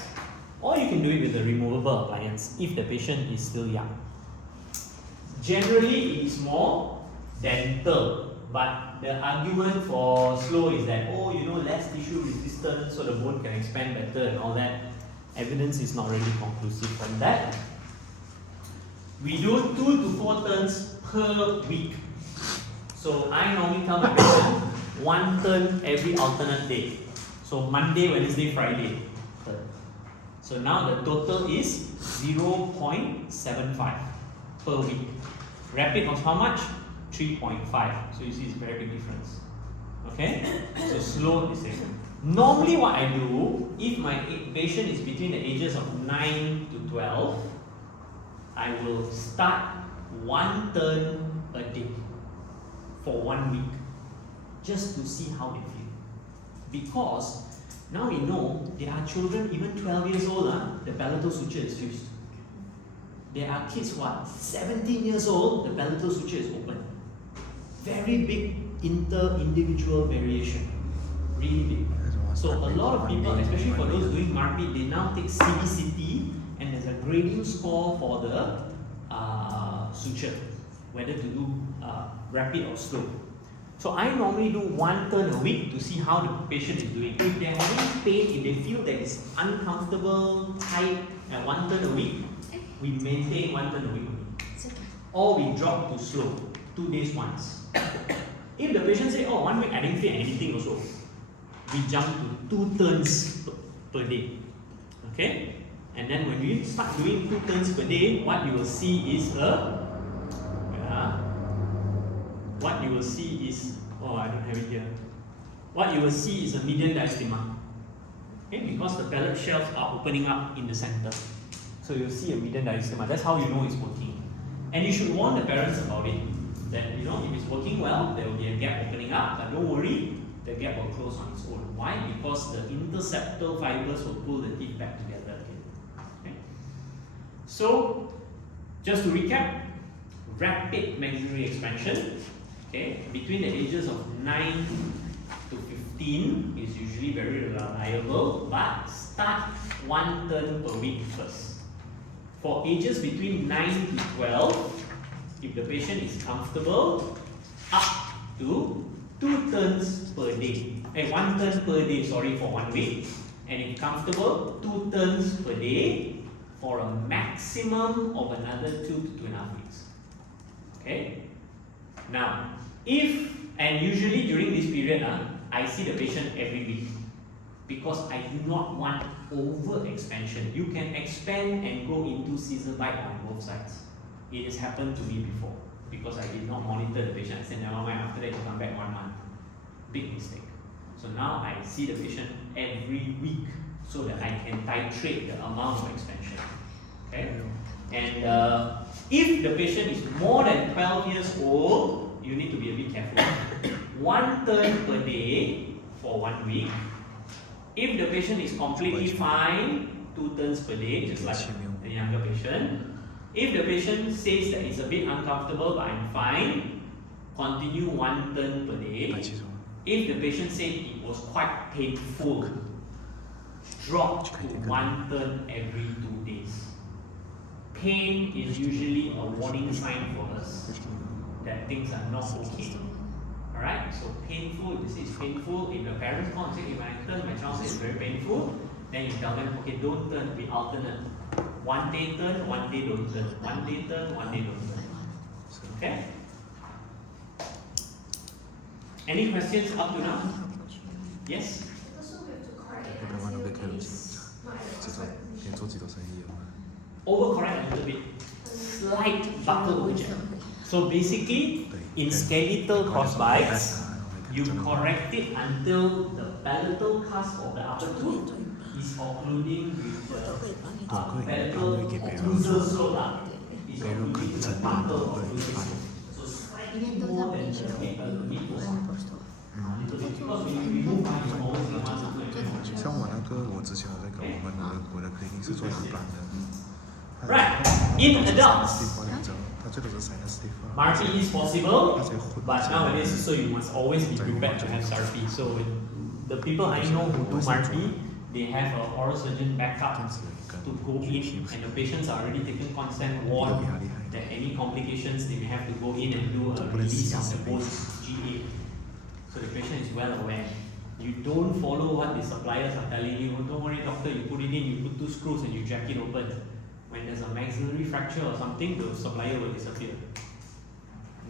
or you can do it with a removable appliance if the patient is still young. Generally, it is more dental. But the argument for slow is that, oh, you know, less tissue resistance, so the bone can expand better and all that. Evidence is not really conclusive on that. We do 2 to 4 turns per week. So I normally tell my patient 1 turn every alternate day. So Monday, Wednesday, Friday, turn. So now the total is 0.75 per week. Rapid was how much? 3.5. So you see it's a very big difference. Okay? So slow is same. Normally what I do, if my patient is between the ages of 9 to 12, I will start 1 turn a day for 1 week, just to see how they feel. Because now we know there are children even 12 years old, the palatal suture is fused. There are kids who are 17 years old, the palatal suture is open. Very big inter-individual variation, really big. So a lot of people, especially for those doing MARPI, they now take CBCT and there's a grading score for the suture, whether to do rapid or slow. So I normally do 1 turn a week to see how the patient is doing. If they're having pain, if they feel that it's uncomfortable, tight at 1 turn a week, we maintain 1 turn a week. Or we drop to slow, 2 days once. If the patient say, oh, 1 week I didn't feel anything also, we jump to 2 turns per day. Okay? And then when we start doing 2 turns per day, what you will see is what you will see is, oh, I don't have it here. What you will see is a median diastema. Okay? Because the palate shelves are opening up in the center. So you'll see a median diastema. That's how you know it's working. And you should warn the parents about it. That, you know, if it's working well, there will be a gap opening up, but don't worry, the gap will close on its own. Why? Because the interseptal fibers will pull the teeth back together again. Okay? So, just to recap, rapid maxillary expansion, okay, between the ages of 9 to 15 is usually very reliable, but start 1 turn per week first. For ages between 9 to 12, if the patient is comfortable, up to 2 turns per day. 1 turn per day, sorry, for 1 week. And if comfortable, 2 turns per day for a maximum of another 2 to 2.5 weeks. Okay? Now, and usually during this period, I see the patient every week. Because I do not want over expansion. You can expand and go into scissor bite on both sides. It has happened to me before because I did not monitor the patient. I said, never mind, after that you come back 1 month. Big mistake. So now I see the patient every week so that I can titrate the amount of expansion. Okay? And if the patient is more than 12 years old, you need to be a bit careful. 1 turn per day for 1 week. If the patient is completely fine, 2 turns per day, just like the younger patient. If the patient says that it's a bit uncomfortable but I'm fine, continue 1 turn per day. If the patient said it was quite painful, drop to 1 turn every 2 days. Pain is usually a warning sign for us that things are not okay. Alright, so painful, if this is painful, if the parents come and say, when I turn, my child says it's very painful, then you tell them, okay, don't turn, we alternate. 1 day turn, 1 day don't turn. 1 day turn, 1 day don't turn. Okay? Any questions up to now? Yes? Also, we have to correct it. 你玩到俾佢 Is 知 not 道，你做幾多生意啊？ Overcorrect a little bit. Slight buccal overjet. So basically, in skeletal crossbites, you correct it until the palatal cusp of the upper tooth is occluding with the palatal occlusal slope. Is occluding with the buccal occlusal slope. So slightly more than the mid was. Because when you remove one, you always get one something. 像我那个，我之前有那个，我的 clinic 是做一般的。 Right. In adults, 他最多是 sinus stiff。 MARPI is possible, but nowadays, so you must always be prepared to have therapy. So the people I know who do MARPI, they have an oral surgeon backup 电子有一个 to go in, and the patients are already taken consent warned that any complications they may have to go in and do a release of the bone GA. So the patient is well aware. You don't follow what the suppliers are telling you. Don't worry, doctor, you put it in, you put 2 screws and you jack it open. When there's a maxillary fracture or something, the supplier will disappear.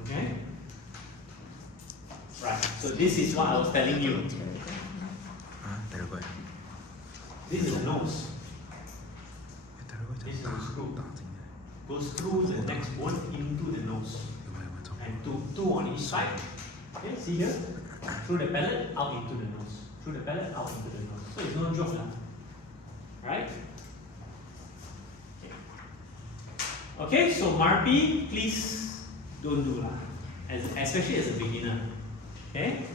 Okay? Right, so this is what I was telling you. 啊，第二个呀， This is the nose. 第二个就 This is 打 the screw. 打进来， Goes through the next bone into the nose. 有没有没有错？ And two on each side. Okay, see here? Through the palate, out into the nose. Through the palate, out into the nose. So it's no joke lah. Right? Okay, so MARPI, please don't do lah. Especially as a beginner. Okay?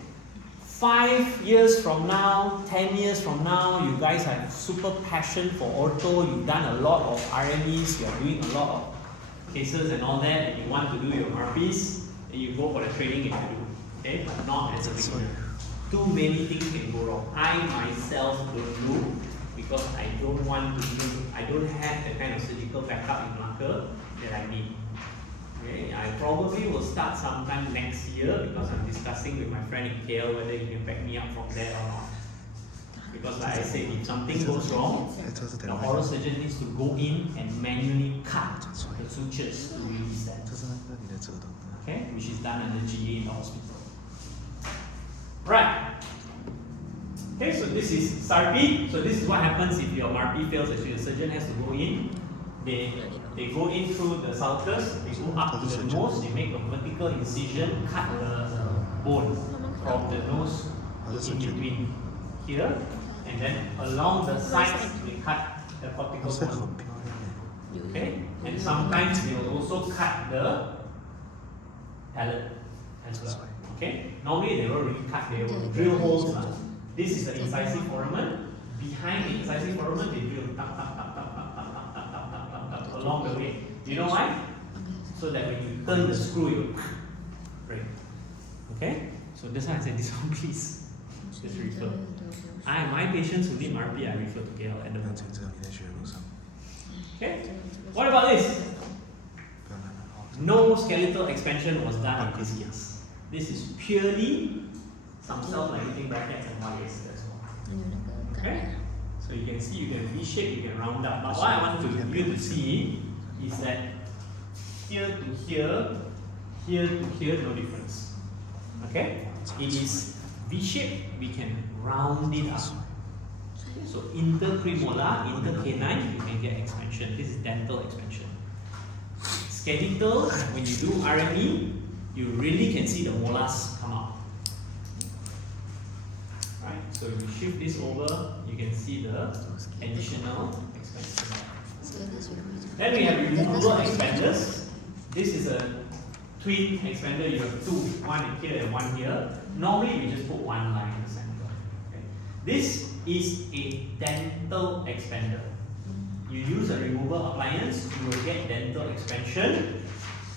5 years from now, 10 years from now, you guys have super passion for ortho, you've done a lot of RMEs, you're doing a lot of cases and all that, and you want to do your MARPIs, and you go for the training if you do. Okay? But not as a beginner. Too many things can go wrong. I myself don't do because I don't want to do, I don't have the kind of surgical backup in Malacca that I need. Okay, I probably will start sometime next year because I'm discussing with my friend in KL whether he can back me up from there or not. Because like I said, if something goes wrong, 哎，这是第 the 二个， oral surgeon needs to go in and manually cut the sutures to release that. 这是那个你的折的。 Okay, which is done under GA in the hospital. Right. Okay, so this is SARPI. So this is what happens if your MARPI fails. Actually, the surgeon has to go in. They go in through the sulcus. They go up to the nose. They make a vertical incision, cut the bone from the nose in between here, and then along the sides they cut the 它 cortical 是 bone. 很漂亮的。 Okay, and sometimes they will also cut the palate as well. Okay, normally they will really cut, they will drill holes. This is the incisive foramen. Behind the incisive foramen, they drill tuck, tuck, tuck, tuck, tuck, tuck, tuck, tuck, tuck, tuck, tuck, tuck, along the way. You know why? So that when you turn the screw, you break. Okay, so that's why I said this one, please. Just refer. My patients who need MARPI, I refer to KL at the 不要 moment. 紧张，你在学路上， Okay, what about this? 不要难哦。 No skeletal expansion was done in this case. This is purely some self-dilating brackets and wires. That's all. Okay? So you can see, you can V-shape, you can round up. But what I want you to see is that here to here, here to here, no difference. Okay? It is V-shape, we can round it up. So interpremolar, intercanine, you can get expansion. This is dental expansion. Skeletal, when you do RME, you really can see the molars come out. Right? So if you shift this over, you can see the additional expansion. Then we have removable expanders. This is a twin expander. You have two, one here and one here. Normally we just put one line in the center. Okay? This is a dental expander. You use a removable appliance, you will get dental expansion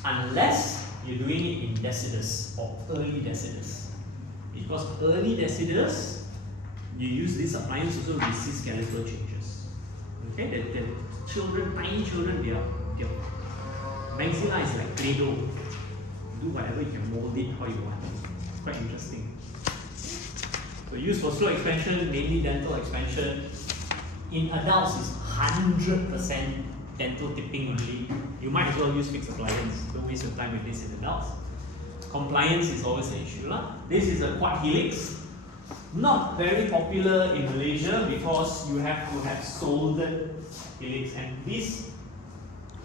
unless you're doing it in decidus or early decidus. Because early decidus, you use this appliance also resist skeletal changes. Okay, the children, tiny children, their maxilla is like Play-Doh. Do whatever you can mold it how you want. It's quite interesting. So used for slow expansion, mainly dental expansion. In adults, it's 100% dental tipping only. You might as well use fixed appliance. Don't waste your time with this in adults. Compliance is always an issue. This is a quad helix. Not very popular in Malaysia because you have to have soldered helix, and these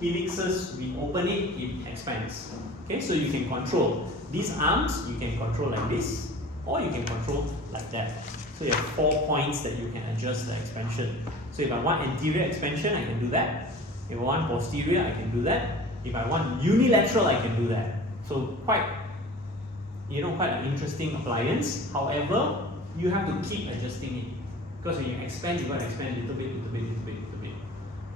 helixes, we open it, it expands. Okay, so you can control. These arms, you can control like this, or you can control like that. So you have 4 points that you can adjust the expansion. So if I want anterior expansion, I can do that. If I want posterior, I can do that. If I want unilateral, I can do that. So quite an interesting appliance. However, you have to keep adjusting it. Because when you expand, you got to expand little bit.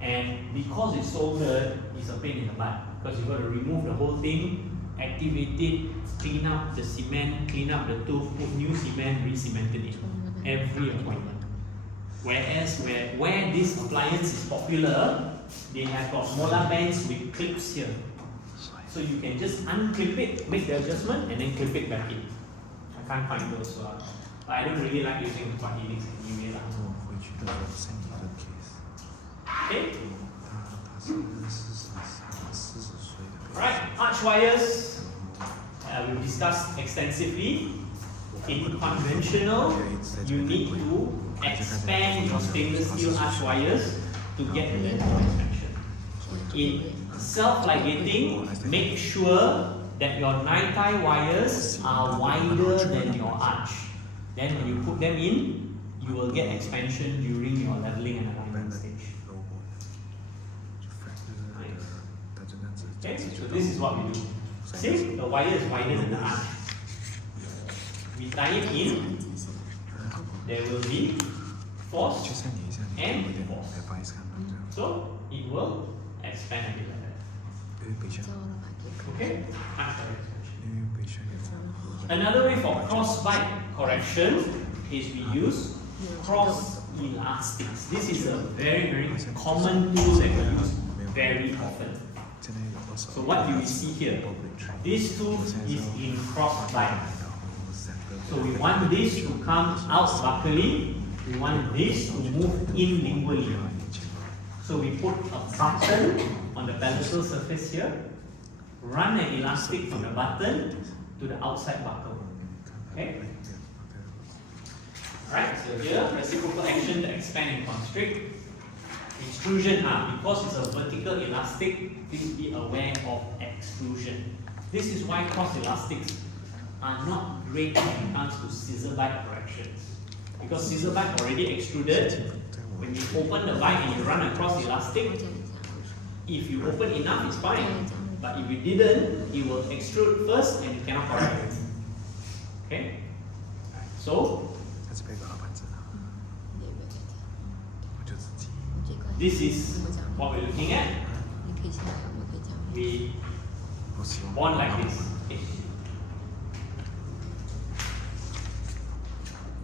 And because it's soldered, it's a pain in the butt. Because you got to remove the whole thing, activate it, clean up the cement, clean up the tooth, put new cement, re-cemented it. Every appointment. Whereas where this appliance is popular, they have got molar bands with clips here. So you can just unclip it, make the adjustment, and then clip it back in. I can't find those, but I don't really like using the Helix anyway. 我回去的时候 send 你一个 case， Okay? 他是40岁的。 Right, arch wires, we've discussed extensively. In conventional, you need to expand your stainless steel arch wires to get the dental expansion. In self-ligating, make sure that your night-tie wires are wider than your arch. Then when you put them in, you will get expansion during your leveling and alignment stage. Okay, so this is what we do. See, the wire is wider than the arch. We tie it in, there will be force and force. So it will expand a bit like that. Okay? Another way for cross-bite correction is we use cross elastics. This is a very, very common tool that we use very often. So what do we see here? This tool is in cross-bite. So we want this to come out buccally, we want this to move in lingually. So we put a button on the palatal surface here, run an elastic from the button to the outside buccal. Okay? Alright, so here, reciprocal action to expand and constrict. Extrusion, because it's a vertical elastic, please be aware of extrusion. This is why cross elastics are not great when it comes to scissor bite corrections. Because scissor bite already extruded, when you open the bite and you run across elastic, if you open enough, it's fine. But if you didn't, it will extrude first and you cannot correct it. Okay? So, this is what we're looking at. We bond like this. Okay.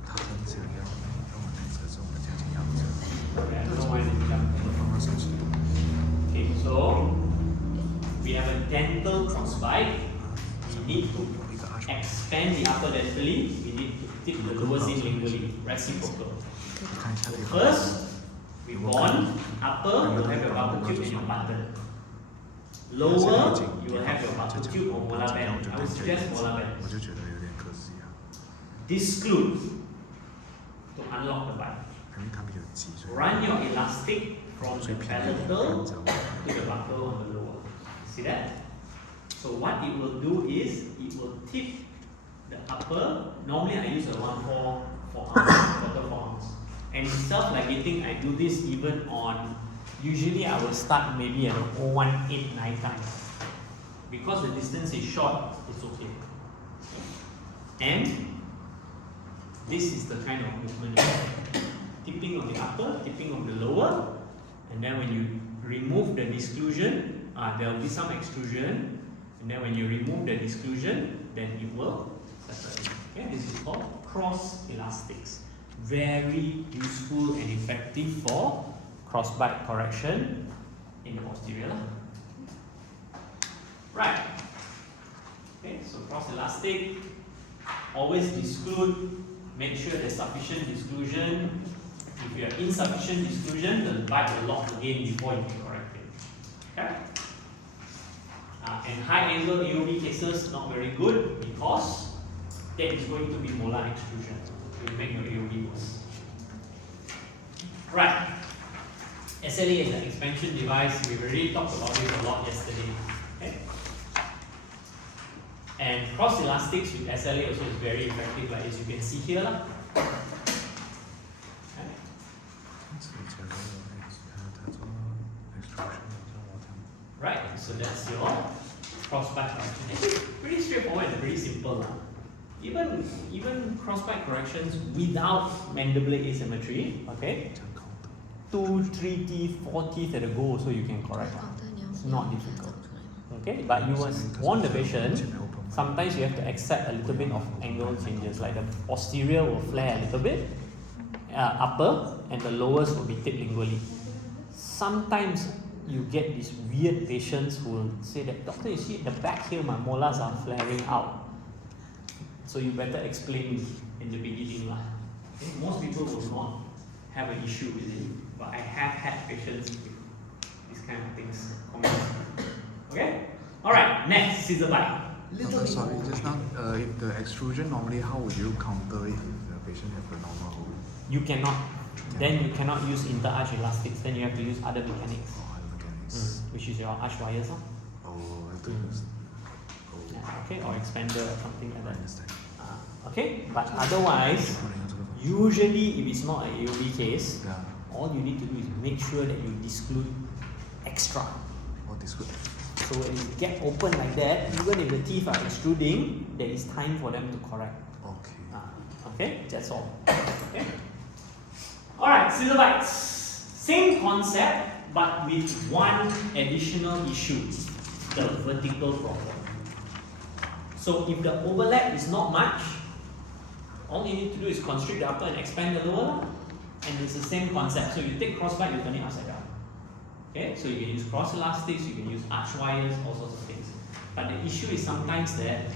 他很想要我那个是我们家庭要的。 Okay, I don't know why they jump. 我放到30度。 Okay, so we have a dental crossbite. We need to expand the upper dentally. We need to tip the lower zinc lingually. Reciprocal. 看一下这个。 First, we bond upper, you will have your bubble tube and your button. Lower, you will have your bubble tube or molar band. I would suggest molar band. 我就觉得有点可惜啊。 Disclude to unlock the bite. 因为它比较急，所以 Run your elastic from the palatal to the buccal on the lower. See that? So what it will do is it will tip the upper. Normally I use a 1/4 ounce, quarter 4 ounce. And in self-ligating, I do this even on. Usually I will start maybe at 0.18 night time. Because the distance is short, it's okay. And this is the kind of movement. Tipping on the upper, tipping on the lower, and then when you remove the disclusion, there will be some extrusion, and then when you remove the disclusion, then it will separate. Okay, this is called cross elastics. Very useful and effective for crossbite correction in the posterior. Right. Okay, so cross elastic, always disclude, make sure there's sufficient disclusion. If you have insufficient disclusion, the bite will lock again before you can correct it. Okay? And high angle AOB cases, not very good because that is going to be molar extrusion. It will make your AOB worse. Right. SLA is an expansion device. We already talked about it a lot yesterday. Okay? And cross elastics with SLA also is very effective, like as you can see here. Okay? Right, so that's your cross-bite correction. Actually, pretty straightforward and pretty simple. Even cross-bite corrections without mandibular asymmetry, okay? 2, 3 teeth, 4 teeth at a go, so you can correct. It's not difficult. Okay, but you must warn the patient. Sometimes you have to accept a little bit of angle changes, like the posterior will flare a little bit, upper and the lowest will be taped lingually. Sometimes you get these weird patients who will say that, doctor, you see the back here, my molars are flaring out. So you better explain in the beginning. Okay? Most people will not have an issue with it, but I have had patients with these kind of things. Okay? Alright, next, scissor bite. Doctor, sorry, just now, if the extrusion, normally how would you counter it if the patient have a normal hole? You cannot. Then you cannot use inter-arch elastics. Then you have to use other mechanics. Oh, mechanics. Which is your arch wires. Oh, I have to use. Oh, Yeah, okay, or expander or something like I that. understand. Okay, but otherwise, usually if it's not an AOB case, Yeah. all you need to do is make sure that you disclude extra. Oh, this good. So when you get open like that, even if the teeth are extruding, there is time for them to correct. Okay. Okay, that's all. Okay. Alright, scissor bites. Same concept, but with one additional issue, the vertical problem. So if the overlap is not much, all you need to do is constrict the upper and expand the lower, and it's the same concept. So you take crossbite, you turn it upside down. Okay, so you can use cross elastics, you can use arch wires, all sorts of things. But the issue is sometimes that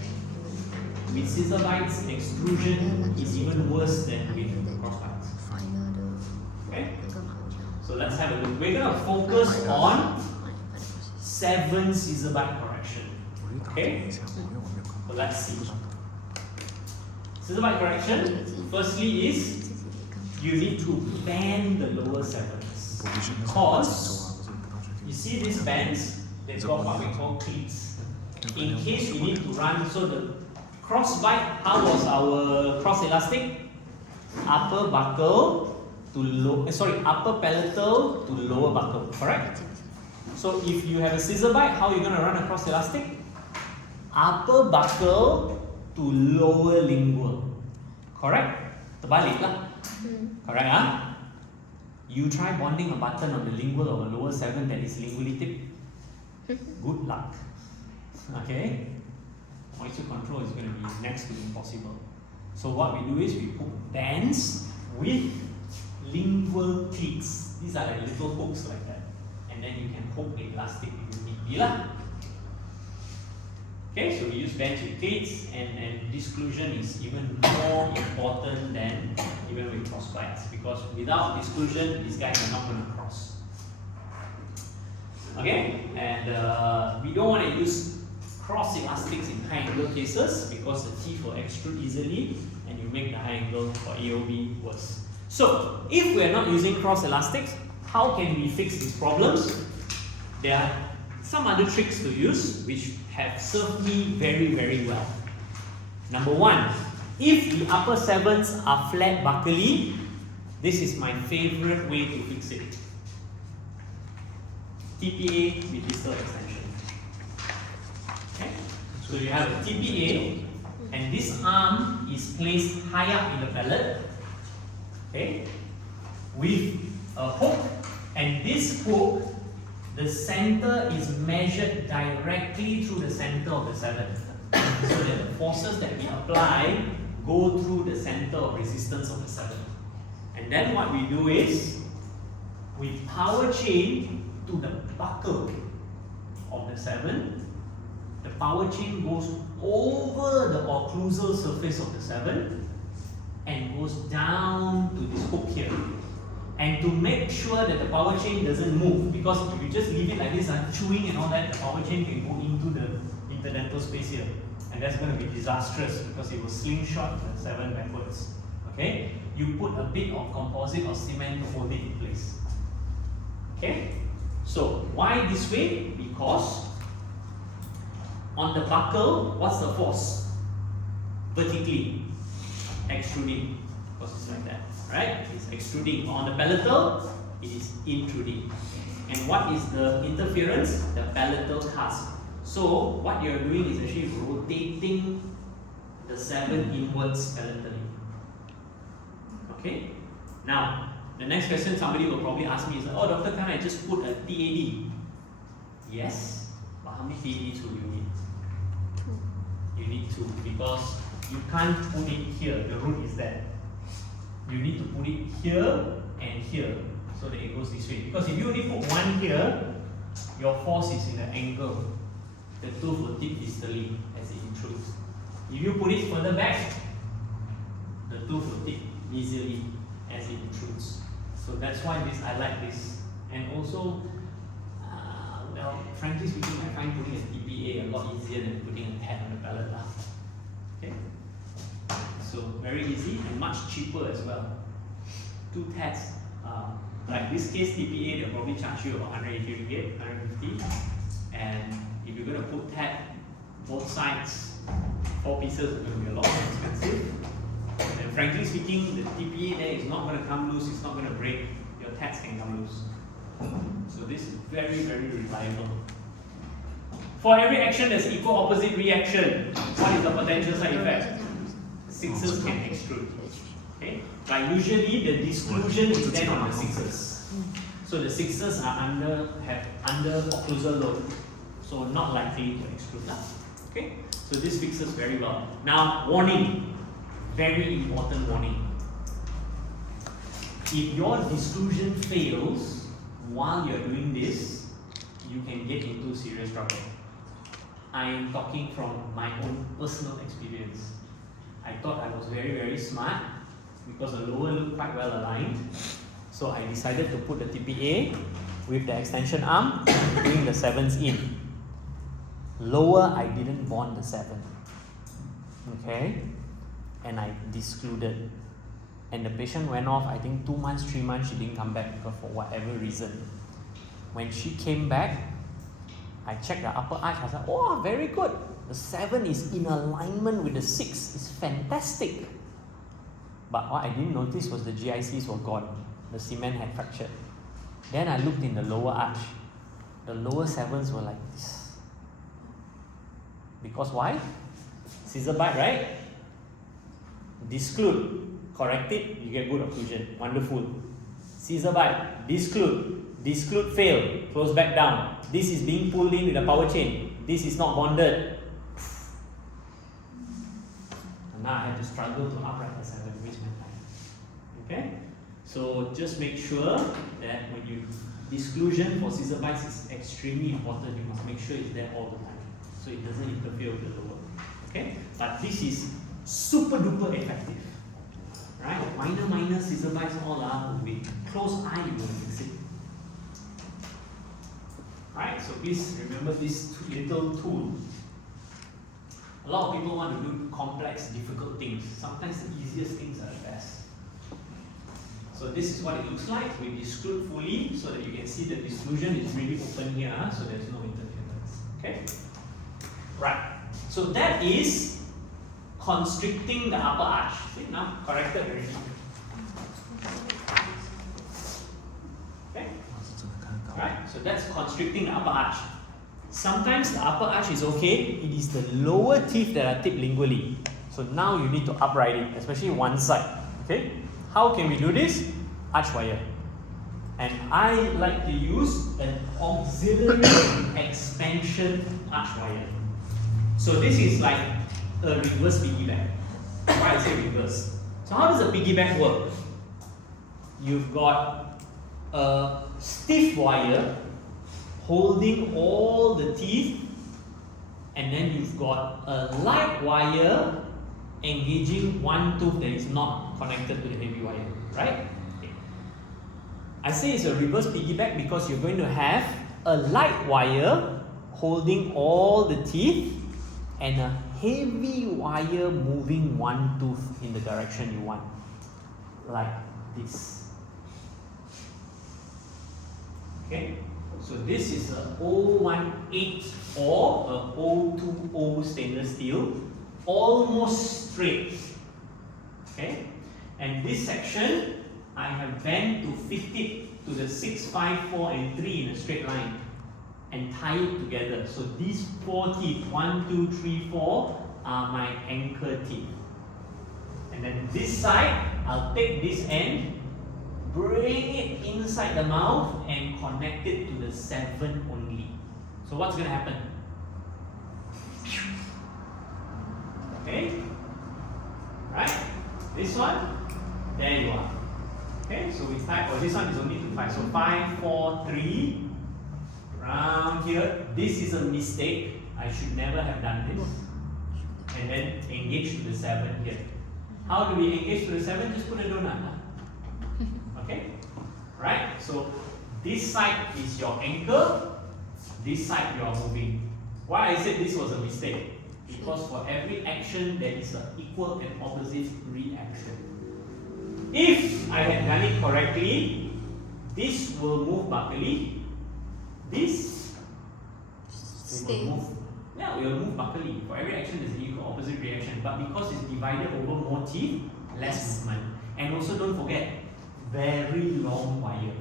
with scissor bites, extrusion is even worse than with cross bites. Okay, so let's have a look. We're going to focus on 7 scissor bite correction. Okay, so let's see. Scissor bite correction, firstly is you need to bend the lower 7s. Because you see these bands, they've got what we call cleats. In case we need to run, so the cross bite, how was our cross elastic? Upper buccal to upper palatal to lower buccal, correct? So if you have a scissor bite, how are you going to run a cross elastic? Upper buccal to lower lingual, correct? Terbalik lah. Correct, huh? You try bonding a button on the lingual of a lower 7 that is lingually tipped. Good luck. Okay? Moisture control is going to be next to impossible. So what we do is we put bands with lingual cleats. These are like little hooks like that. And then you can hook the elastic if you need be lah. Okay, so we use bands with cleats, and disclusion is even more important than even with cross bites, because without disclusion, these guys are not going to cross. Okay, and we don't want to use cross elastics in high angle cases because the teeth will extrude easily and you make the high angle for AOB worse. So, if we are not using cross elastics, how can we fix these problems? There are some other tricks to use which have served me very, very well. Number 1, if the upper 7s are flat buccally, this is my favorite way to fix it. TPA with distal extension. Okay? So you have a TPA, and this arm is placed high up in the palate, okay, with a hook, and this hook, the center is measured directly through the center of the 7, so that the forces that we apply go through the center of resistance of the 7. And then what we do is we power chain to the buccal of the 7. The power chain goes over the occlusal surface of the 7 and goes down to this hook here. And to make sure that the power chain doesn't move, because if you just leave it like this, chewing and all that, the power chain can go into the interdental space here. And that's going to be disastrous because it will slingshot the 7 backwards. Okay? You put a bit of composite or cement to hold it in place. Okay? So, why this way? Because on the buccal, what's the force? Vertically. Extruding. Because it's like that. Right? It's extruding. On the palatal, it is intruding. And what is the interference? The palatal cusp. So, what you're doing is actually rotating the 7 inwards palatally. Okay? Now, the next question somebody will probably ask me is, oh doctor, can I just put a TAD? Yes, but how many TADs will you need? 2. You need 2 because you can't put it here, the root is there. you need to put it here and here so that it goes this way. Because if you only put one here, your force is in the angle. The tooth will tip distally as it intrudes. If you put it further back, the tooth will tip easily as it intrudes. So that's why I like this. And also, well, frankly speaking, I find putting a TPA a lot easier than putting a tab on the palate. Okay? So very easy and much cheaper as well. 2 tabs. Like this case TPA, they'll probably charge you about 180 ringgit, 150. And if you're going to put tab both sides, 4 pieces are going to be a lot more expensive. And frankly speaking, the TPA there is not going to come loose, it's not going to break. Your tabs can come loose. So this is very, very reliable. For every action, there's equal opposite reaction. What is the potential side effect? Sixes can extrude. Okay? But usually the disclusion is then on the sixes. So the sixes are under occlusal load. So not likely to extrude. Okay? So this fixes very well. Now, warning. Very important warning. If your disclusion fails while you're doing this, you can get into serious trouble. I am talking from my own personal experience. I thought I was very, very smart because the lower looked quite well aligned. So I decided to put the TPA with the extension arm, doing the 7s in. Lower, I didn't bond the 7. Okay? And I discluded. And the patient went off, I think 2 months, 3 months, she didn't come back because for whatever reason. When she came back, I checked the upper arch, I said, oh, very good. The 7 is in alignment with the 6, it's fantastic. But what I didn't notice was the GICs were gone. The cement had fractured. Then I looked in the lower arch. The lower 7s were like this. Because why? Scissor bite, right? Disclude. Correct it, you get good occlusion. Wonderful. Scissor bite. Disclude fail. Close back down. This is being pulled in with a power chain. This is not bonded. And now I have to struggle to upright the 7, waste my time. Okay? So just make sure that when you disclusion for scissor bites is extremely important. You must make sure it's there all the time, so it doesn't interfere with the lower. Okay? But this is super duper effective. Right? Minor scissor bites all are with close eye you will fix it. Right? So please remember this little tool. A lot of people want to do complex, difficult things. Sometimes the easiest things are the best. So this is what it looks like. We disclude fully so that you can see the disclusion is really open here, so there's no interference. Okay? Right. So that is constricting the upper arch. See, now corrected already. Okay? Right. So that's constricting the upper arch. Sometimes the upper arch is okay. It is the lower teeth that are tipped lingually. So now you need to upright it, especially one side. Okay? How can we do this? Arch wire. And I like to use an auxiliary expansion arch wire. So this is like a reverse piggyback. Why I say reverse? So how does a piggyback work? You've got a stiff wire holding all the teeth, and then you've got a light wire engaging one tooth that is not connected to the heavy wire, right? Okay. I say it's a reverse piggyback because you're going to have a light wire holding all the teeth and a heavy wire moving one tooth in the direction you want, like this. Okay, so this is a 018 or a 020 stainless steel, almost straight. Okay, and this section I have bent to fit it to the 6, 5, 4 and 3 in a straight line and tie it together. So these 4 teeth, 1, 2, 3, 4 are my anchor teeth. And then this side, I'll take this end, bring it inside the mouth and connect it to the 7 only. So what's going to happen? Okay, right? This one, there you are. Okay, so we type, this one is only to 5. So 5, 4, 3. Around here, this is a mistake. I should never have done this. And then engage to the 7 here. How do we engage to the 7? Just put a donut. Okay? Right? So this side is your anchor. This side you are moving. Why I said this was a mistake? Because for every action there is an equal and opposite reaction. If I had done it correctly, this will move buckily. This Stay. will move. Yeah, we will move buckily. For every action there's an equal opposite reaction. But because it's divided over more teeth, less movement. And also don't forget, very long wire.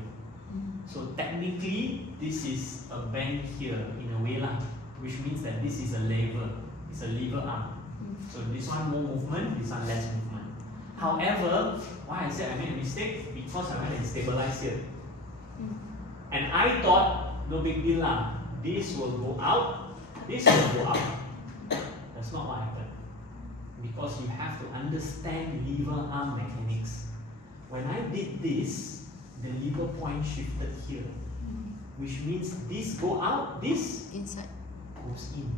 So technically, this is a bend here in a way lah, which means that this is a lever. It's a lever arm. So this one more movement, this one less movement. However, why I said I made a mistake? Because I went and stabilized here. And I thought, no big deal lah. This will go out, this will go out. That's not what happened. Because you have to understand lever arm mechanics. When I did this, the lever point shifted here. Which means this go out, this Inside. goes in.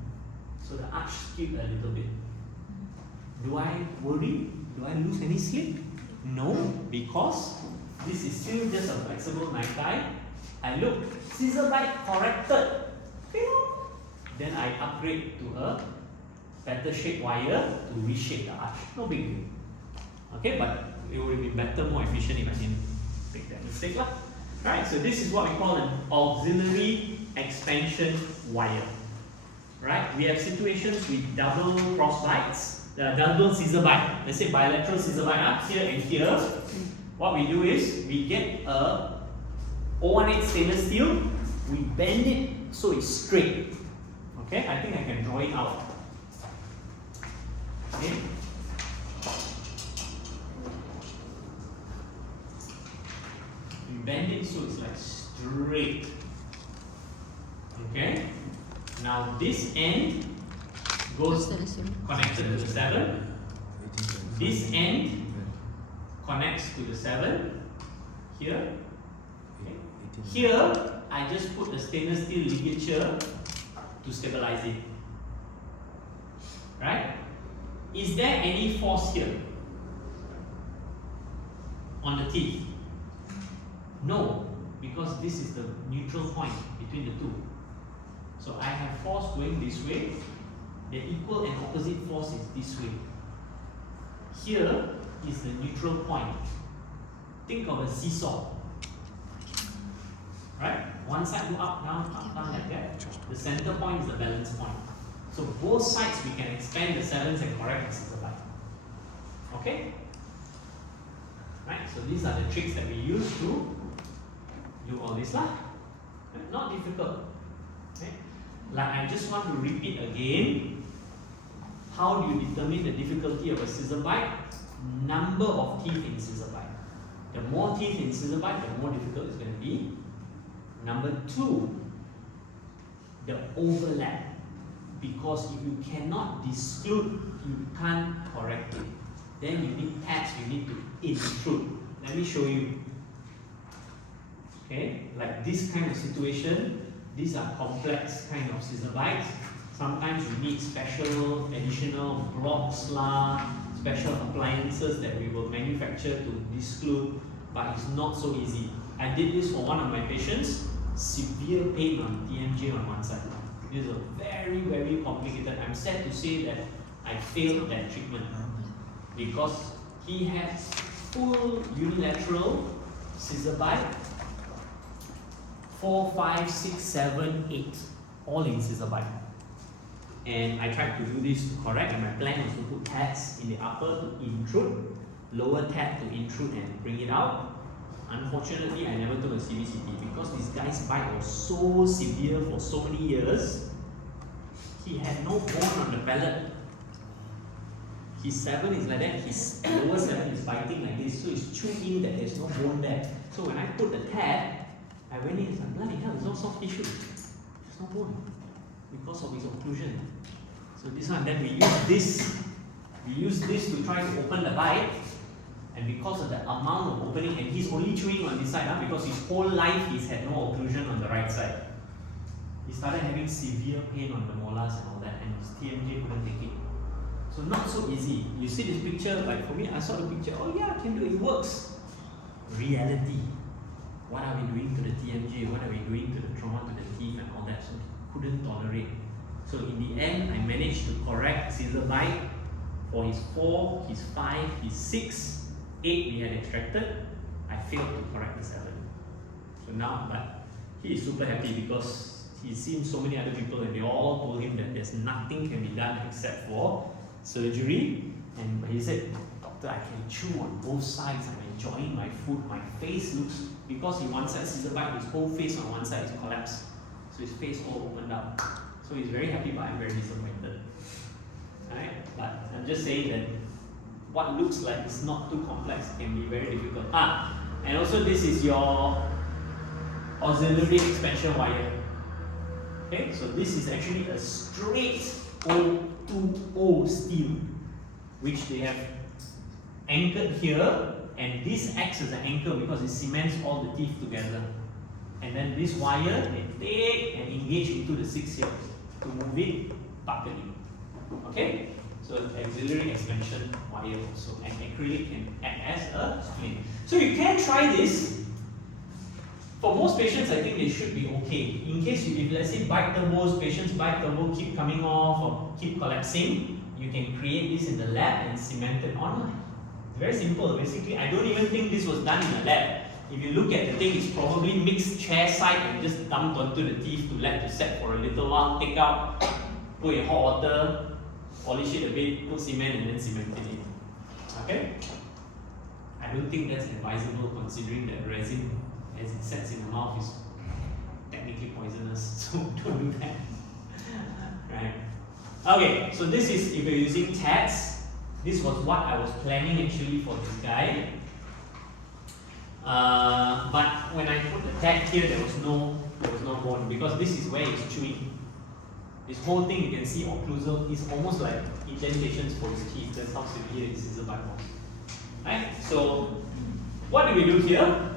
So the arch skewed a little bit. Do I worry? Do I lose any sleep? No, because this is still just a flexible knife tie. I look, scissor bite corrected. Then I upgrade to a better shaped wire to reshape the arch. No big deal. Okay, but it would be better, more efficient if I didn't make that mistake lah. Right, so this is what we call an auxiliary expansion wire. Right, we have situations with double cross bites, double scissor bite. Let's say bilateral scissor bite up here and here. What we do is we get a 018 stainless steel, we bend it so it's straight. Okay, I think I can draw it out. Okay. We bend it so it's like straight. Okay. Now this end goes connected to the 7. This end connects to the 7. Here. Okay. Here, I just put the stainless steel ligature to stabilize it. Right? Is there any force here on the teeth? No, because this is the neutral point between the two. So I have force going this way. The equal and opposite force is this way. Here is the neutral point. Think of a seesaw. Right? One side go up, down, like that. The center point is the balance point. So both sides we can expand the 7s and correct the scissor bite. Okay? Right? So these are the tricks that we use to do all this lah. Not difficult. Okay? Like I just want to repeat again. How do you determine the difficulty of a scissor bite? Number of teeth in scissor bite. The more teeth in scissor bite, the more difficult it's going to be. Number 2, the overlap. Because if you cannot exclude, you can't correct it. Then you need tabs, you need to intrude. Let me show you. Okay, like this kind of situation, these are complex kind of scissor bites. Sometimes you need special additional blocks lah, special appliances that we will manufacture to exclude, but it's not so easy. I did this for one of my patients, severe pain on TMJ on one side. This is a very, very complicated. I'm sad to say that I failed that treatment because he has full unilateral scissor bite, 4, 5, 6, 7, 8, all in scissor bite. And I tried to do this to correct, and my plan was to put tabs in the upper to intrude, lower tab to intrude and bring it out. Unfortunately, I never took a CBCT because this guy's bite was so severe for so many years. He had no bone on the palate. His 7 is like that, his lower 7 is biting like this, so it's chewing that there's no bone there. So when I put the tab, I went in and said, bloody hell, there's no soft tissue. There's no bone because of his occlusion. So this one, then we use this to try to open the bite. And because of the amount of opening, and he's only chewing on this side, because his whole life he's had no occlusion on the right side. He started having severe pain on the molars and all that, and his TMJ couldn't take it. So not so easy. You see this picture, like for me, I saw the picture, oh yeah, I can do it, it works. Reality. What are we doing to the TMJ? What are we doing to the trauma to the teeth and all that? So he couldn't tolerate. So in the end, I managed to correct scissor bite for his 4, his 5, his 6, 8 we had extracted. I failed to correct the 7. So now, but he is super happy because he's seen so many other people and they all told him that there's nothing can be done except for surgery. And he said, doctor, I can chew on both sides, I'm enjoying my food, my face looks, because he one side scissor bite, his whole face on one side is collapsed. So his face all opened up. So he's very happy, but I'm very disappointed. Alright? But I'm just saying that what looks like it's not too complex can be very difficult. And also this is your auxiliary expansion wire. Okay, so this is actually a straight O2O steel, which they have anchored here, and this acts as an anchor because it cements all the teeth together. And then this wire, they take and engage into the 6 here to move it buckling. Okay? So auxiliary expansion wire also, and acrylic can act as a spline. So you can try this. For most patients, I think they should be okay. In case if let's say bite turbos, patients bite turbo keep coming off or keep collapsing, you can create this in the lab and cement it online. It's very simple. Basically, I don't even think this was done in a lab. If you look at the thing, it's probably mixed chair side and just dumped onto the teeth to let it set for a little while, take out, put in hot water, polish it a bit, put cement and then cement it in. Okay? I don't think that's advisable considering that resin as it sets in the mouth is technically poisonous, so don't do that. Right? Okay, so this is if you're using tats. This was what I was planning actually for this guy. But when I put the tat here, there was no bone because this is where it's chewing. This whole thing you can see occlusal is almost like indentations for his teeth. That's how severe his scissor bite was. Right? So what do we do here?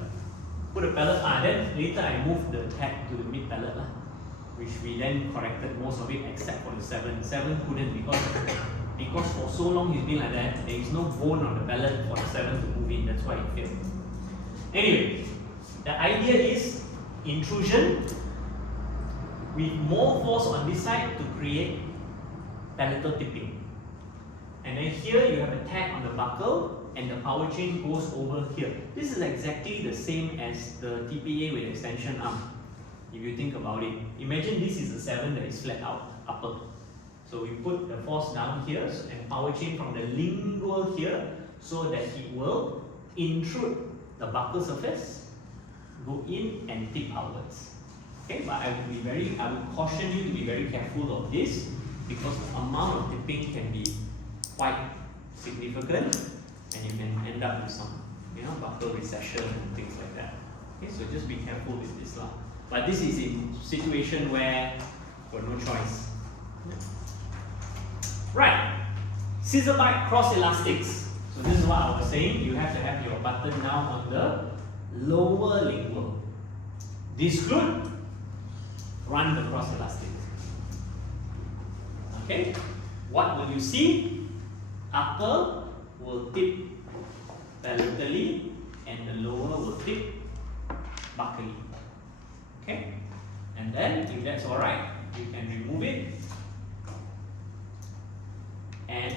Put a pellet, then later I moved the tag to the mid pellet, which we then corrected most of it except for the 7. 7 couldn't because for so long he's been like that, there is no bone on the pellet for the 7 to move in, that's why it failed. Anyway, the idea is intrusion with more force on this side to create palatal tipping. And then here you have a tag on the buccal and the power chain goes over here. This is exactly the same as the TPA with extension arm. If you think about it, imagine this is a 7 that is flat out, upper. So we put the force down here and power chain from the lingual here so that it will intrude the buccal surface, go in and tip outwards. Okay, but I would caution you to be very careful of this because the amount of tipping can be quite significant and you can end up with some, buccal recession and things like that. Okay, so just be careful with this lah. But this is a situation where you've got no choice. Right, scissor bite cross elastics. So this is what I was saying. You have to have your button now on the lower lingual. Disclude, run the cross elastic. Okay, what will you see? Upper will tip palatally and the lower will tip buccally. Okay, and then if that's alright, you can remove it and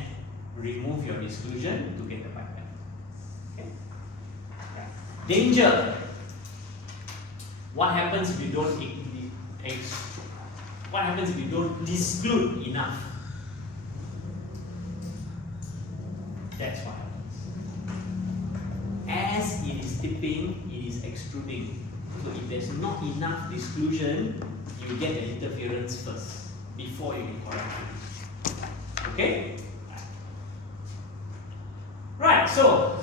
remove your exclusion to get the bite back. Okay. Danger. What happens if you don't disclude enough? That's what happens. As it is tipping, it is extruding. So if there's not enough disclusion, you get the interference first before you can correct it. Okay? Right, so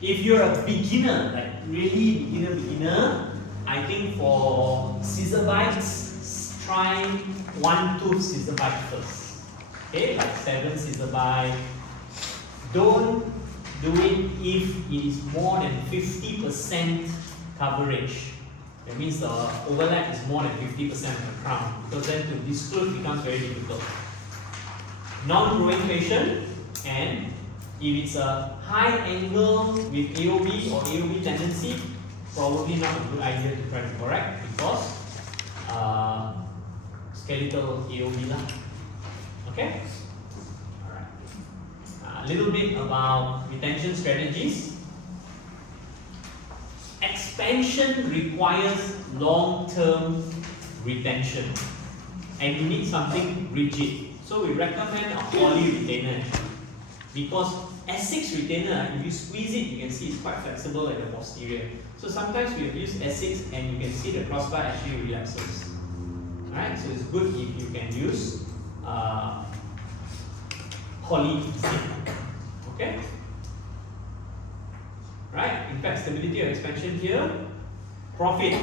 if you're a beginner, like really beginner, I think for scissor bites, try 1 tooth scissor bite first. Okay, like 7 scissor bite. Don't do it if it is more than 50% coverage. That means the overlap is more than 50% of the crown, because then to disclude becomes very difficult. Non-growing patient, and if it's a high angle with AOB or AOB tendency, probably not a good idea to try to correct, because skeletal AOB lah. Okay? Alright. A little bit about retention strategies. Expansion requires long-term retention, and you need something rigid. So we recommend a poly retainer, because S6 retainer, if you squeeze it, you can see it's quite flexible at the posterior. So sometimes we have used S6 and you can see the crossbar actually relapses. Alright, so it's good if you can use poly instead. Okay? Right? In fact, stability of expansion here. Profit.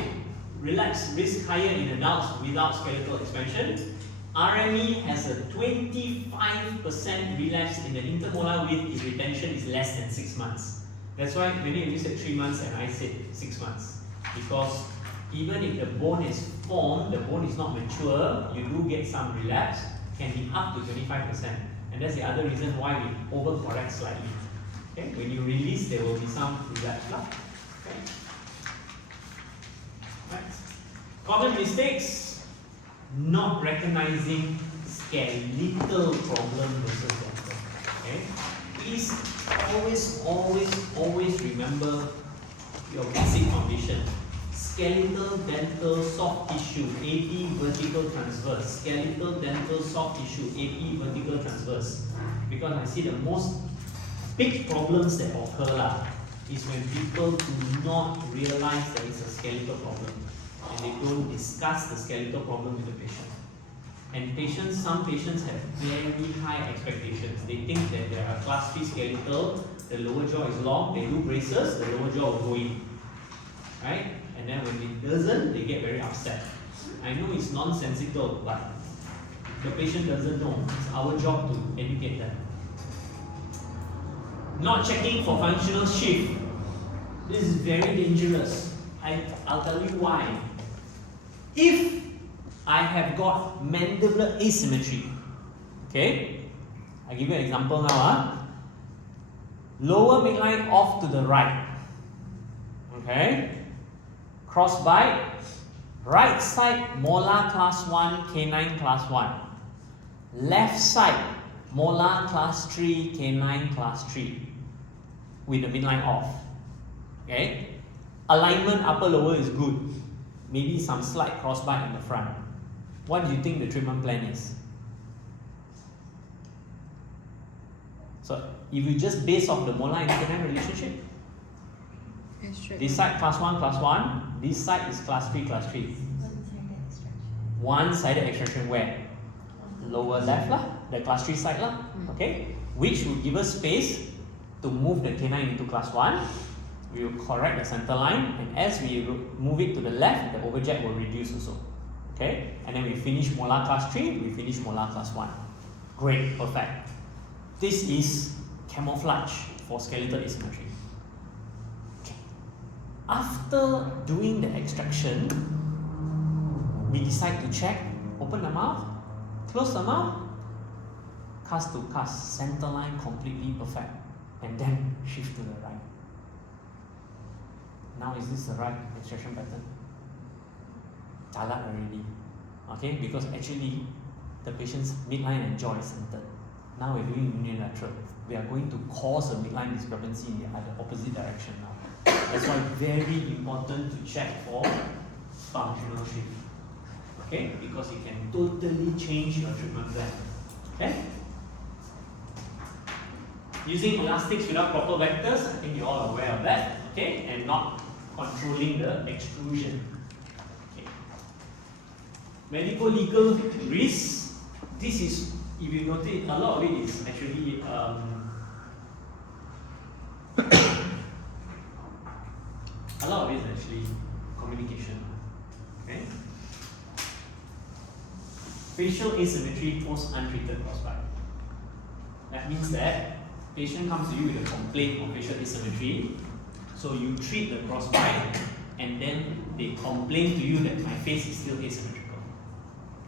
Relax risk higher in adults without skeletal expansion. RME has a 25% relapse in the intermolar width if retention is less than 6 months. That's why many of you said 3 months and I said 6 months. Because even if the bone is formed, the bone is not mature, you do get some relapse, can be up to 25%. And that's the other reason why we overcorrect slightly. Okay? When you release, there will be some relapse. Okay? Right. Common mistakes. Not recognizing skeletal problem versus dental. Okay? Please always remember your basic foundation. Skeletal, dental, soft tissue, AP, vertical, transverse. Skeletal, dental, soft tissue, AP, vertical, transverse. Because I see the most big problems that occur is when people do not realize that it's a skeletal problem, and they don't discuss the skeletal problem with the patient. And some patients have very high expectations. They think that they are class 3 skeletal, the lower jaw is long, they do braces, the lower jaw will go in. Right? And then when it doesn't, they get very upset. I know it's nonsensical, but the patient doesn't know. It's our job to educate them. Not checking for functional shift. This is very dangerous. I'll tell you why. If I have got mandibular asymmetry, okay, I'll give you an example now. Lower midline off to the right, okay, crossbite, right side molar class 1, canine class 1, left side molar class 3, canine class 3, with the midline off, okay. Alignment upper lower is good. Maybe some slight crossbite in the front. What do you think the treatment plan is? So if you just base off the molar and canine relationship, this side class 1, this side is class 3, class 3. One-sided extraction where? Lower left lah, the class 3 side lah, okay? Which will give us space to move the canine into class 1. We will correct the center line, and as we move it to the left, the overjet will reduce also. Okay? And then we finish molar class 3, we finish molar class 1. Great, perfect. This is camouflage for skeletal asymmetry. Okay. After doing the extraction, we decide to check, open the mouth, close the mouth, cast to cast, center line completely perfect, and then shift to the right. Now is this the right extraction pattern? Jalan already. Okay, because actually the patient's midline and jaw is centered. Now we're doing unilateral. We are going to cause a midline discrepancy in the other opposite direction now. That's why very important to check for functional shift. Okay, because it can totally change your treatment plan. Okay? Using elastics without proper vectors, I think you're all aware of that. Okay, and not controlling the extrusion. Okay. Medical legal risks. This is, if you notice, a lot of it is actually a lot of it is actually communication. Okay. Facial asymmetry post untreated crossbite. That means that Patient comes to you with a complaint of facial asymmetry, so you treat the crossbite, and then they complain to you that my face is still asymmetrical.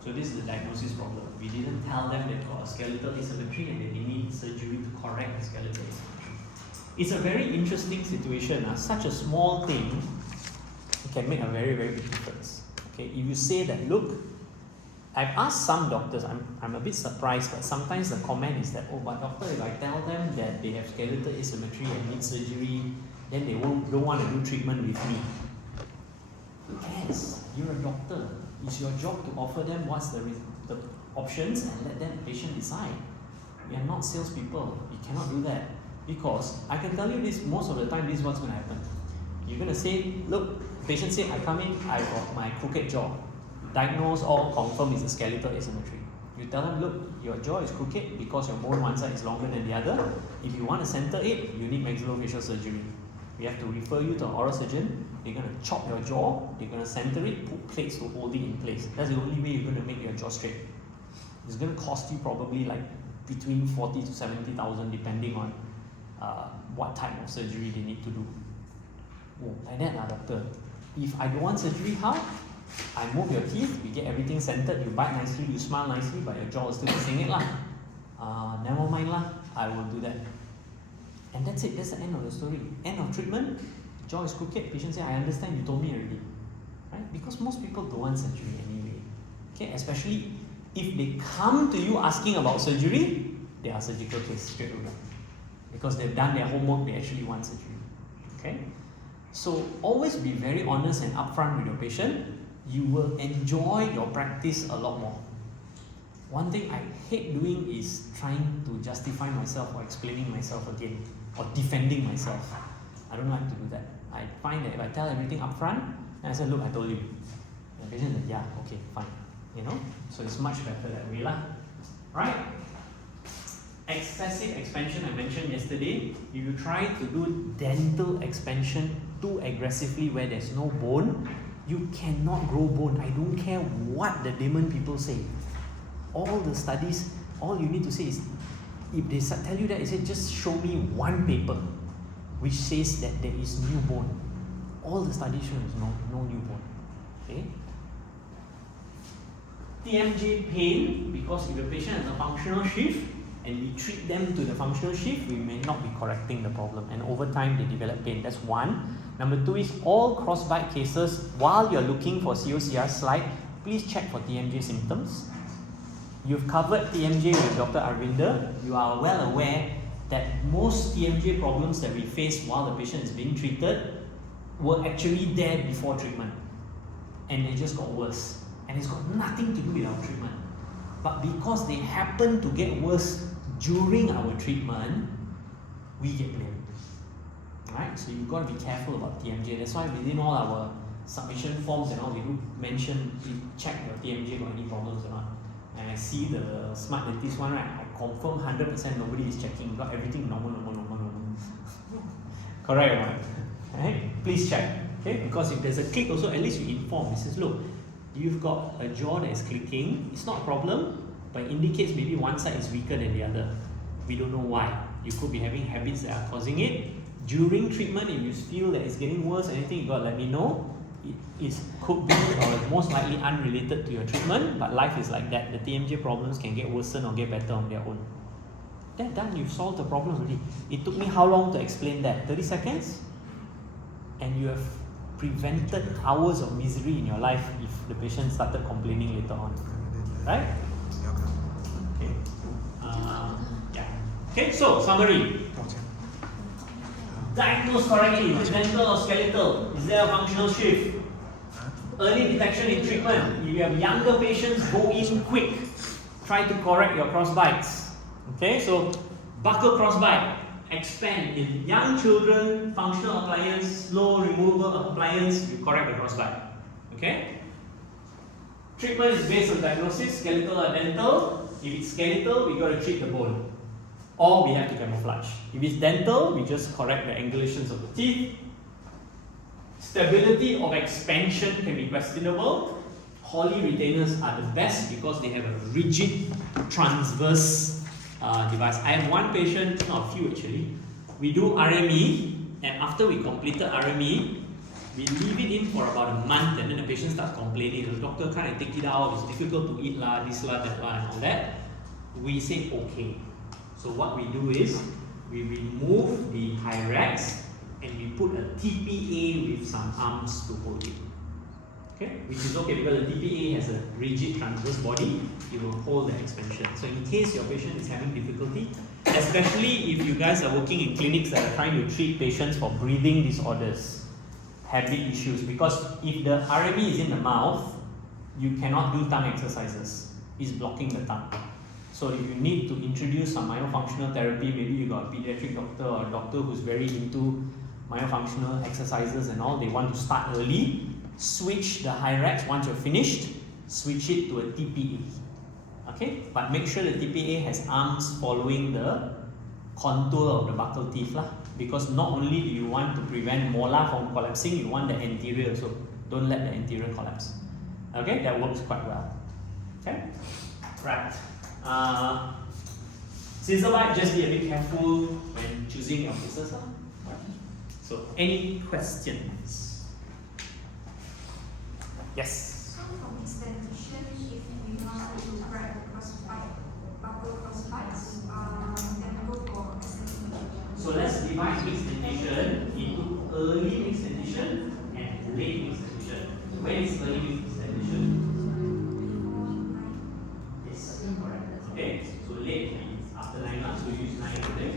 So this is the diagnosis problem. We didn't tell them they've got a skeletal asymmetry and that they need surgery to correct the skeletal asymmetry. It's a very interesting situation. Such a small thing can make a very, very big difference. Okay, if you say that, look, I've asked some doctors, I'm a bit surprised, but sometimes the comment is that, oh, but doctor, if I tell them that they have skeletal asymmetry and need surgery, then they don't want to do treatment with me. Who cares? You're a doctor. It's your job to offer them what's the options and let them patient decide. We are not salespeople. You cannot do that. Because I can tell you this, most of the time this is what's going to happen. You're going to say, look, patient say, I come in, I got my crooked jaw. Diagnose or confirm is a skeletal asymmetry. You tell them, look, your jaw is crooked because your bone one side is longer than the other. If you want to center it, you need maxillofacial surgery. We have to refer you to an oral surgeon. They're going to chop your jaw, they're going to center it, put plates to hold it in place. That's the only way you're going to make your jaw straight. It's going to cost you probably like between 40 to 70,000 depending on what type of surgery they need to do. Oh, like that, doctor. If I don't want surgery, how? I move your teeth, we get everything centered, you bite nicely, you smile nicely, but your jaw is still missing it lah. Never mind lah, I will do that. And that's it, that's the end of the story. End of treatment, jaw is crooked, patient say, I understand, you told me already. Right? Because most people don't want surgery anyway. Okay, especially if they come to you asking about surgery, they are surgical case straight away. Because they've done their homework, they actually want surgery. Okay? So always be very honest and upfront with your patient. You will enjoy your practice a lot more. One thing I hate doing is trying to justify myself or explaining myself again or defending myself. I don't like to do that. I find that if I tell everything upfront, and I say, look, I told you. The patient says, yeah, okay, fine. You know? So it's much better that way lah. Right? Excessive expansion I mentioned yesterday. If you try to do dental expansion too aggressively where there's no bone, you cannot grow bone. I don't care what the demon people say. All the studies, all you need to say is, if they tell you that, they say just show me one paper which says that there is new bone. All the studies show is no new bone. Okay? TMJ pain, because if the patient has a functional shift and we treat them to the functional shift, we may not be correcting the problem, and over time they develop pain. That's one. Number two is all crossbite cases, while you're looking for COCR slide, please check for TMJ symptoms. You've covered TMJ with Dr. Arvinder. You are well aware that most TMJ problems that we face while the patient is being treated were actually there before treatment, and they just got worse, and it's got nothing to do with our treatment. But because they happen to get worse during our treatment, we get blamed. Right? So you've got to be careful about TMJ. That's why within all our submission forms and all, we do mention, we check your TMJ got any problems or not. And I see the smart dentist one, right? I confirm 100% nobody is checking. Got everything normal. Correct or not? Right? Please check. Okay? Because if there's a click also, at least you inform. It says, look, you've got a jaw that is clicking. It's not a problem, but it indicates maybe one side is weaker than the other. We don't know why. You could be having habits that are causing it. During treatment, if you feel that it's getting worse, anything, you got to let me know. It could be or most likely unrelated to your treatment, but life is like that. The TMJ problems can get worsen or get better on their own. Then done, you've solved the problem already. It took me how long to explain that? 30 seconds? And you have prevented hours of misery in your life if the patient started complaining later on. Right? Okay. Yeah. Okay, so summary. Diagnose correctly, dental or skeletal. Is there a functional shift? Early detection in treatment. If you have younger patients, go in quick. Try to correct your crossbites. Okay, so buccal crossbite, expand. In young children, functional appliance, slow removal appliance, you correct the crossbite. Okay? Treatment is based on diagnosis, skeletal or dental. If it's skeletal, we got to treat the bone. Or we have to camouflage. If it's dental, we just correct the angulations of the teeth. Stability of expansion can be questionable. Holly retainers are the best because they have a rigid transverse device. I have one patient, no, a few actually. We do RME, and after we completed RME, we leave it in for about a month, and then the patient starts complaining. The doctor kind of take it out. It's difficult to eat lah, this lah, that lah, and all that. We say okay. So what we do is we remove the Hyrax and we put a TPA with some arms to hold it. Okay, which is okay because the TPA has a rigid transverse body. It will hold the expansion. So in case your patient is having difficulty, especially if you guys are working in clinics that are trying to treat patients for breathing disorders, habit issues, because if the RME is in the mouth, you cannot do tongue exercises. It's blocking the tongue. So if you need to introduce some myofunctional therapy, maybe you got a pediatric doctor or a doctor who's very into myofunctional exercises and all, they want to start early, switch the Hyrax once you're finished, switch it to a TPA. Okay, but make sure the TPA has arms following the contour of the buccal teeth lah. Because not only do you want to prevent molar from collapsing, you want the anterior also. Don't let the anterior collapse. Okay, that works quite well. Okay, right. Scissor bite, just be a bit careful when choosing your scissors. So, any questions? Yes. So from this dentition, if we want to correct the crossbite, buccal crossbites, then go for SME. So let's divide mixed dentition into early mixed dentition and late mixed dentition. When is early mixed dentition? Yes, correct. Okay, so late is after 9 months, so use 9 of them.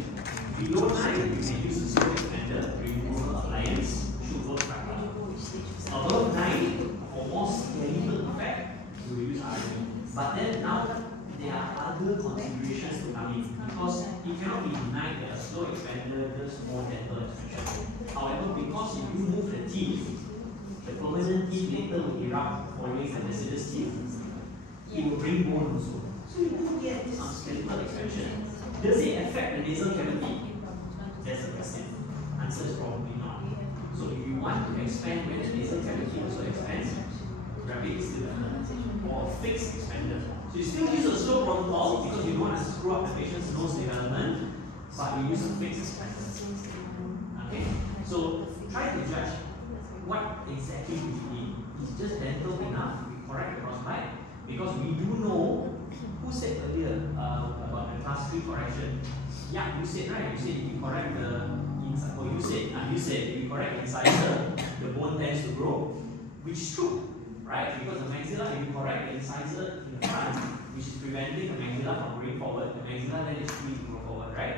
Below 9, you can use the scope expander, removal appliance, should work quite well. Above 9, for more skeletal effect, you will use RME. But then now, there are other considerations to come in because it cannot be denied that a slow expander does more dental expansion. However, because if you move the teeth, the permanent teeth later will erupt following the deciduous teeth, it will bring bone also. So you do get some skeletal expansion. Does it affect the nasal cavity? That's the question. Answer is probably not. So if you want to expand when the nasal cavity also expands, rapid is still better. Or a fixed expander. So you still use a slow protocol because you don't want to screw up the patient's nose development, but you use a fixed expander. Okay? So try to judge what exactly we need. Is just dental enough to correct the crossbite? Because we do know, who said earlier about the class 3 correction? Yeah, you said right, you said if you correct the inside, or you said if you correct the incisor, the bone tends to grow, which is true. Right? Because the maxilla, if you correct the incisor in the front, which is preventing the maxilla from growing forward, the maxilla then is free to grow forward, right?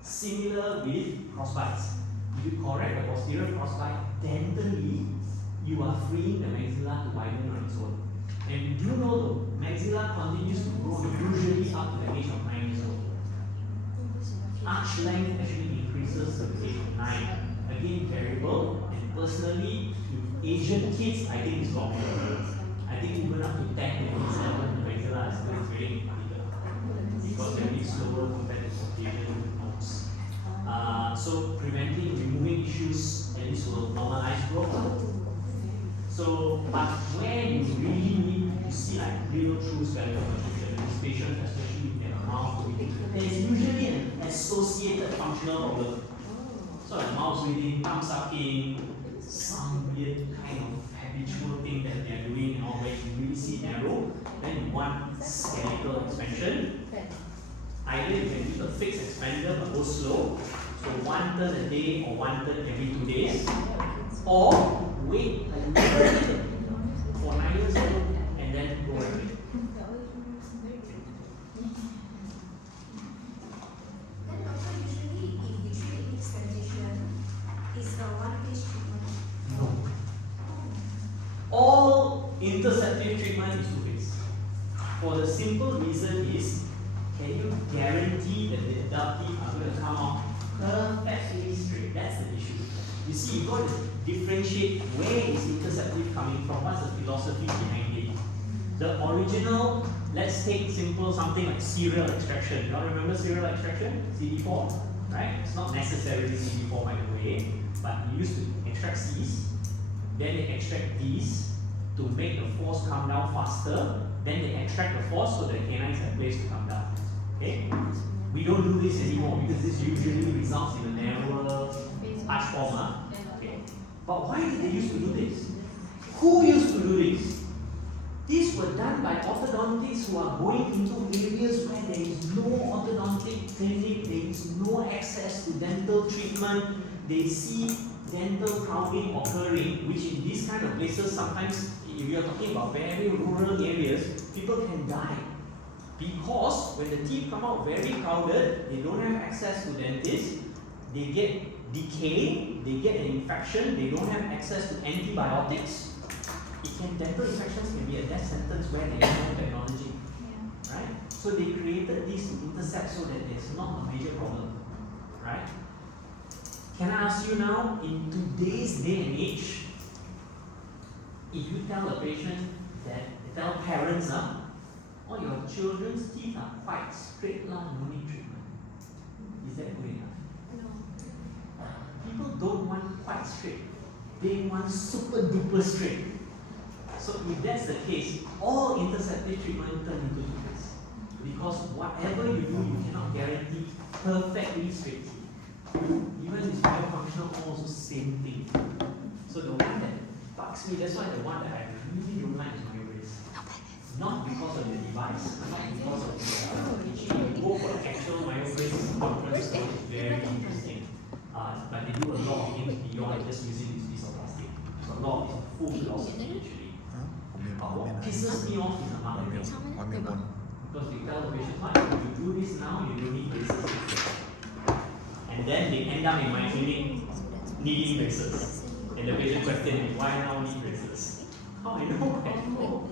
Similar with crossbites. If you correct the posterior crossbite dentally, you are freeing the maxilla to widen on its own. And you know the maxilla continues to grow usually up to the age of 9 years old. Arch length actually increases at the age of 9. Again, variable, and personally, Asian kids, I think it's longer. I think even up to 10, 11, the maxilla is still very bigger because they're really slower compared to Caucasian norms. So preventing, removing issues at least will normalize growth. So, but where you really need to see like real true skeletal contribution in these patients, especially if they have mouth breathing, there is usually an associated functional problem. So like mouth breathing, tongue sucking, some weird kind of habitual thing that they are doing and all, where you really see narrow, then you want skeletal expansion. Either you can use a fixed expander but go slow, so 1 turn a day or 1 turn every 2 days, or wait a little bit for 9 years old and then go ahead. Then also usually if we treat mixed dentition, it's a one-phase treatment. No. All interceptive treatment is 2-phase. For the simple reason is, can you guarantee that the adult teeth are going to come out perfectly straight? That's the issue. You see, you've got to differentiate where is interceptive coming from, what's the philosophy behind it. The original, let's take simple something like serial extraction. You all remember serial extraction? CD4, right? It's not necessarily CD4 by the way, but you used to extract C's, then they extract D's to make the force come down faster, then they extract the force so the canines have place to come down. Okay? We don't do this anymore because this usually results in a narrower arch form. Okay. But why did they used to do this? Who used to do this? These were done by orthodontists who are going into areas where there is no orthodontic clinic, there is no access to dental treatment, they see dental crowding occurring, which in these kind of places sometimes, if you are talking about very rural areas, people can die. Because when the teeth come out very crowded, they don't have access to dentists, they get decay, they get an infection, they don't have access to antibiotics. Dental infections can be a death sentence where there is no technology. Yeah. Right? So they created this to intercept so that there's not a major problem. Right? Can I ask you now, in today's day and age, if you tell a patient tell parents, oh, your children's teeth are quite straight, no need treatment. Is that good enough? No. People don't want quite straight. They want super duper straight. So if that's the case, all interceptive treatment turn into this. Because whatever you do, you cannot guarantee perfectly straight teeth. Even this biofunctional also same thing. So the one that bugs me, that's why the one that I really don't like is MyoBrace. Not because of the device, not because of the teaching. You go for the actual MyoBrace conference, it's very interesting. But they do a lot of things beyond just using this piece of plastic. So a lot of full philosophy actually. What pisses me off is the marketing. Because you tell the patient, what? If you do this now, you don't need braces. And then they end up in my clinic needing braces. And the patient questions me, why now need braces? How I know?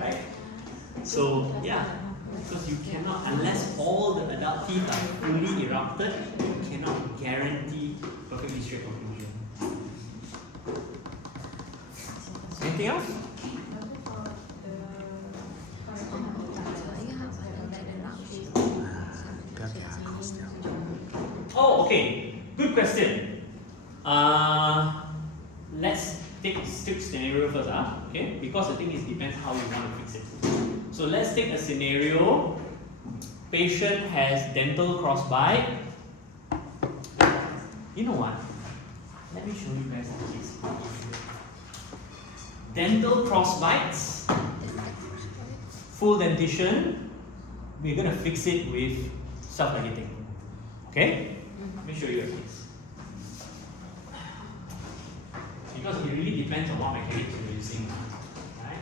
Right? So, yeah. Because you cannot, unless all the adult teeth are fully erupted, you cannot guarantee perfectly straight conclusion. Anything else? Oh, okay. Good question. Let's take a strict scenario first, okay? Because the thing is, depends how you want to fix it. So let's take a scenario. Patient has dental crossbite. You know what? Let me show you guys the case. Dental crossbites, full dentition. We're gonna fix it with self-ligating. Okay? Let me show you a case. Because it really depends on what mechanics you're using. Right?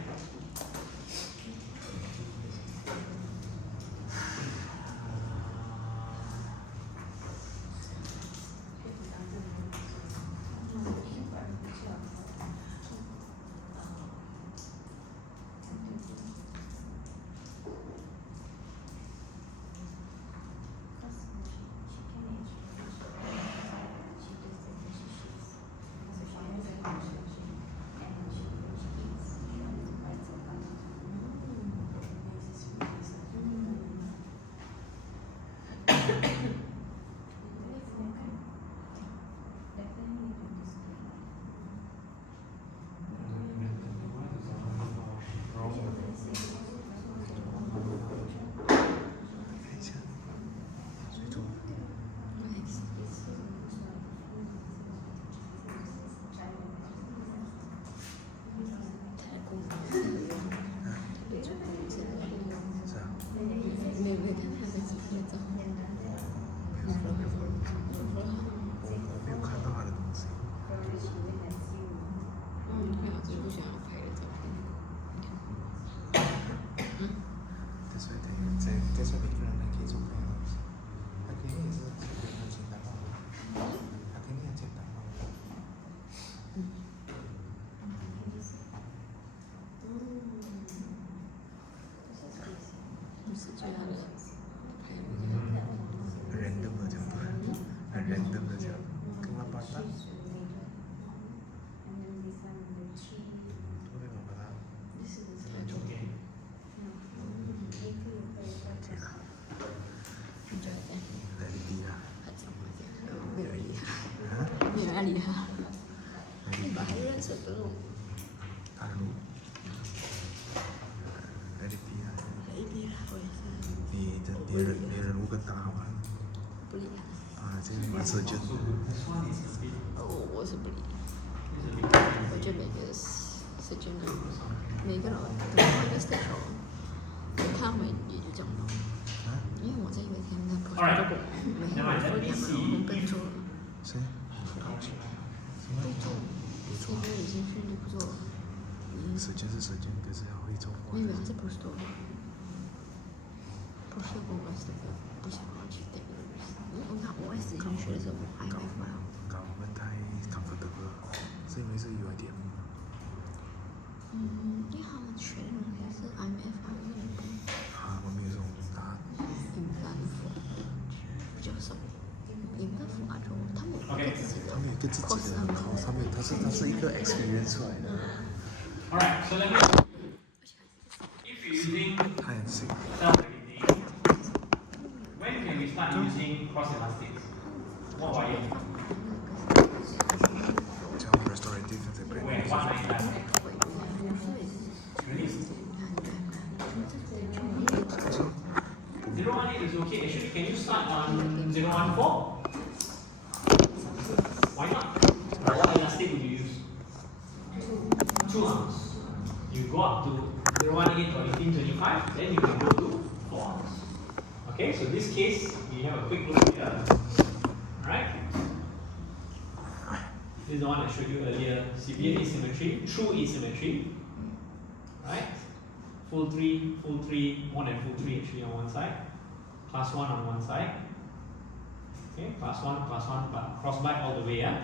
你人物更大吗？不理这个蛮surgeon。我是不理。我觉得每个是真的，每个人都有一个 stage 哦。我看他们也就这样了。因为我在一边听那 post 这个，没有人分享嘛，我们被做了。谁？被做，这边有些训练不做。surgeon 是 surgeon，可是他会做。我以为他是 post 的。不是我是不想要去带个人。我实际上学的时候我还会玩。搞我们太 comfortable 了，是因为是有一点。因为他们学的东西是 IMF 还是什么？我们有这种大。云南服比较少，云南服啊，就他们有自己的，他们有一个自己的 course， 它是一个 experience 出来的。Alright, so let me. If you're using 太很细。 self-editing, when can we start using cross elastics? What about you? 叫 restorative 在 break。 Where? What line that? Really? 018 is okay. Actually, can you start on 014? Why not? What elastic would you use? 2 ounce. You go up to 018 or 1825, then you can go to 4 ounce. Okay, so this case, we have a quick look here. Alright? This is the one I showed you earlier. Severe asymmetry, true asymmetry. Right? Full 3, more than full 3 actually on one side. Class 1 on one side. Okay, class 1, but crossbite all the way. Yeah?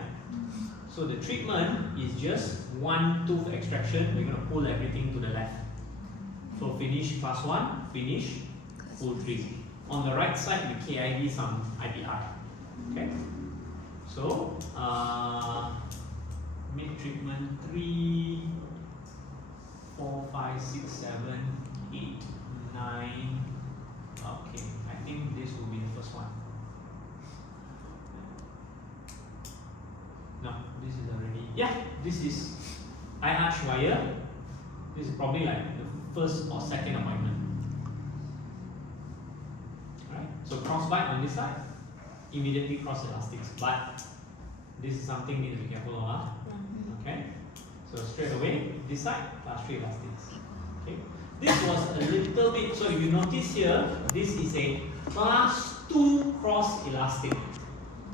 So the treatment is just one tooth extraction. We're going to pull everything to the left. So finish class 1, finish full 3. On the right side, we KIV some IPR. Okay? So, mid treatment 3, 4, 5, 6, 7, 8, 9. Okay, I think this will be the first one. No, this is already. Yeah, this is eye arch wire. This is probably like the first or second appointment. Right? So crossbite on this side, immediately cross elastics. But this is something you need to be careful of. Okay? So straight away, this side, class 3 elastics. Okay? This was a little bit, so if you notice here, this is a class 2 cross elastic.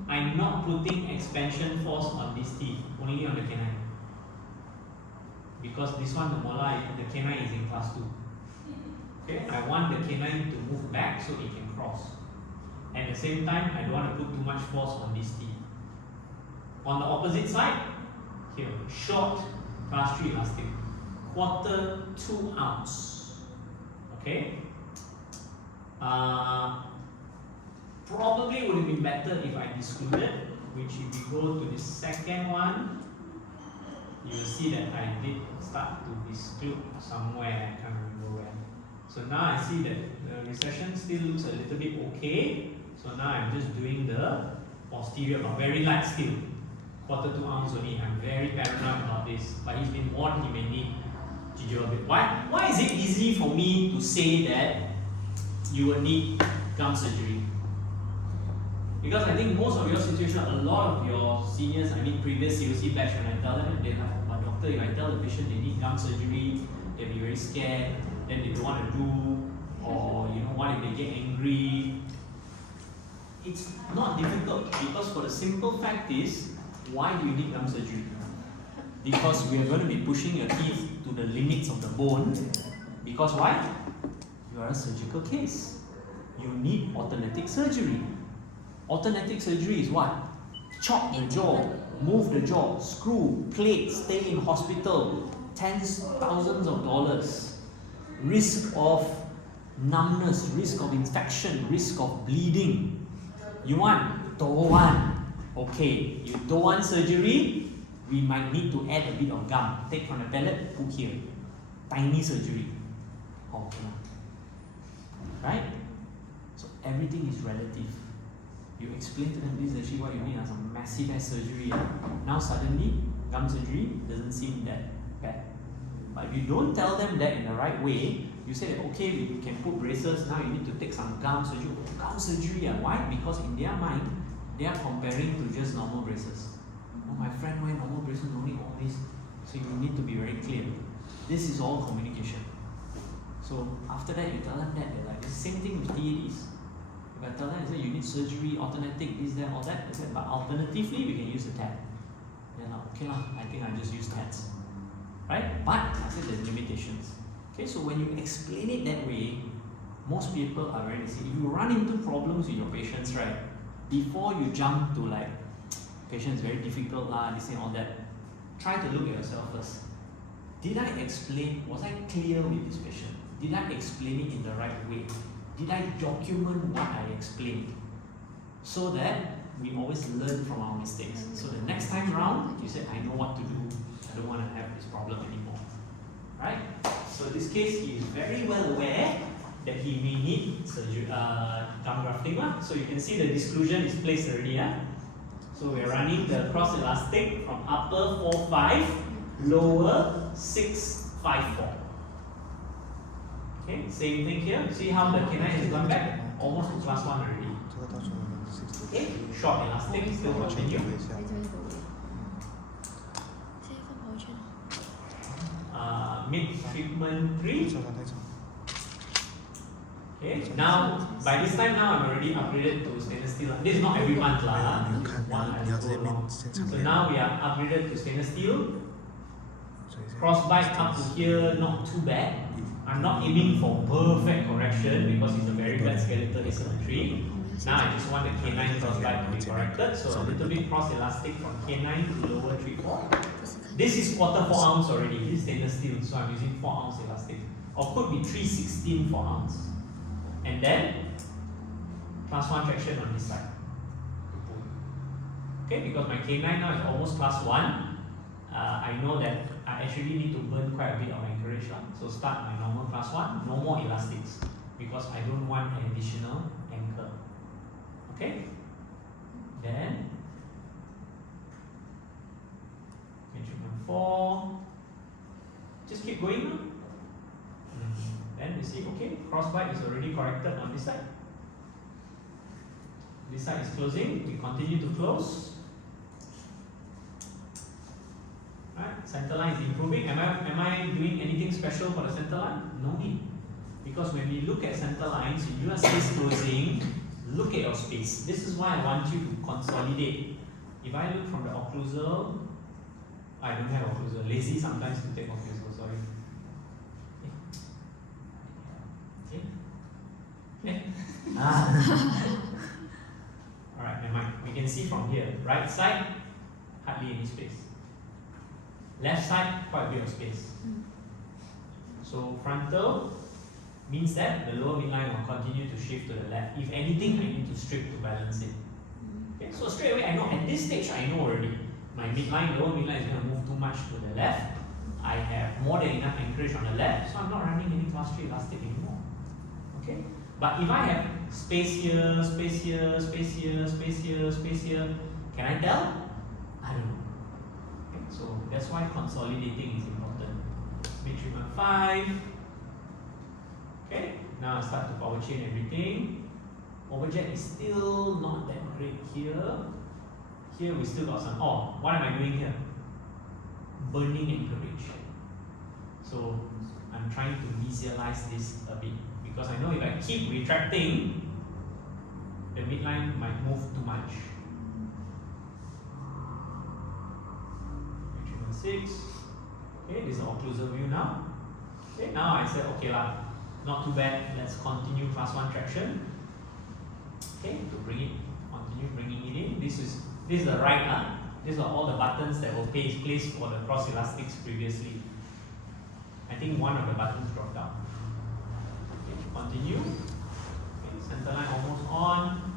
I'm not putting expansion force on this teeth, only on the canine. Because this one, the molar, the canine is in class 2. Okay, I want the canine to move back so it can cross. At the same time, I don't want to put too much force on this teeth. On the opposite side, here, short class 3 elastic, quarter 2 ounce. Okay. Probably would have been better if I excluded, which if you go to the second one, you will see that I did start to exclude somewhere, I can't remember where. So now I see that the recession still looks a little bit okay. So now I'm just doing the posterior, but very light still. Quarter 2 ounce only. I'm very paranoid about this. But he's been warned he may need gingival bit. Why is it easy for me to say that you will need gum surgery? Because I think most of your situation, a lot of your seniors, I mean previous COC batch, when I tell them, they're like, but doctor, if I tell the patient they need gum surgery, they'll be very scared, then they don't want to do, or you know, what if they get angry? It's not difficult, because for the simple fact is, why do you need gum surgery? Because we are going to be pushing your teeth to the limits of the bone. Because why? You are a surgical case. You need orthodontic surgery. Orthodontic surgery is what? Chop the jaw, move the jaw, screw, plate, stay in hospital, tens, thousands of dollars. Risk of numbness, risk of infection, risk of bleeding. You want? Don't want. Okay, you don't want surgery, we might need to add a bit of gum. Take from the palate, put here. Tiny surgery. Okay. Right? So everything is relative. You explain to them this is actually what you need, some massive ass surgery. Now suddenly, gum surgery doesn't seem that bad. But if you don't tell them that in the right way, You say, okay, we can put braces, now you need to take some gum surgery. Oh, gum surgery, why? Because in their mind, they are comparing to just normal braces. Oh, my friend went normal braces, only all this. So you need to be very clear. This is all communication. So after that, you tell them that, they're like, the same thing with TADs. If I tell them, I say, you need surgery, alternatic, this, that, all that, I said, but alternatively, we can use the TAD. They're like, okay lah, I think I'll just use TADs. Right? But I said there's limitations. Okay, so when you explain it that way, most people are ready to see. If you run into problems with your patients, right, before you jump to like, patient is very difficult lah, this and all that, try to look at yourself first. Did I explain, was I clear with this patient? Did I explain it in the right way? Did I document what I explained? So that we always learn from our mistakes. So the next time round, you say, I know what to do. I don't want to have this problem anymore. Right? So in this case, he is very well aware that he may need surgery, gum grafting. So you can see the disclusion is placed already. So we're running the cross elastic from upper 4-5, lower 6-5-4. Okay, same thing here. See how the canine has gone back? Almost to +1 already. Okay, short elastic, still continue. Mid-treatment 3. Okay, now by this time now I'm already upgraded to stainless steel. This is not every month lah. One has to go along. So now we are upgraded to stainless steel. Crossbite up to here, not too bad. I'm not aiming for perfect correction because it's a very bad skeletal asymmetry. Now I just want the canine crossbite to be corrected. So a little bit cross elastic from canine to lower 3-4. This is quarter 4 ounce already. This is stainless steel, so I'm using 4 ounce elastic. Or could be 3/16 4 ounce. And then +1 traction on this side. Okay, because my canine now is almost +1. I know that I actually need to burn quite a bit of anchorage. So start my normal +1, no more elastics. Because I don't want an additional anchor. Okay? Then treatment 4. Just keep going. Then we see, okay, crossbite is already corrected on this side. This side is closing. We continue to close. Right, center line is improving. Am I doing anything special for the center line? No need. Because when we look at center lines, you do a space closing, look at your space. This is why I want you to consolidate. If I look from the occlusal, I don't have occlusal. Lazy sometimes to take occlusal, sorry. Okay. Alright, never mind. We can see from here. Right side, hardly any space. Left side, quite a bit of space. So frontal means that the lower midline will continue to shift to the left. If anything, I need to strip to balance it. Okay, so straight away I know at this stage I know already. My midline, lower midline is going to move too much to the left. I have more than enough anchorage on the left, so I'm not running any class 3 elastic anymore. Okay? But if I have space here, space here, space here, space here, space here, can I tell? I don't know. Okay? So that's why consolidating is important. Mid-treatment 5. Okay? Now I start to power chain everything. Overjet is still not that great here. Here we still got some. Oh, what am I doing here? Burning anchorage. So I'm trying to visualize this a bit because I know if I keep retracting, the midline might move too much. Treatment 6. Okay, this is occlusal view now. Okay, now I said okay lah, not too bad. Let's continue class 1 traction. Okay, to bring it, continue bringing it in. This is the right arm. These are all the buttons that were placed for the cross elastics previously. I think one of the buttons dropped out. Okay, continue. Okay, center line almost on.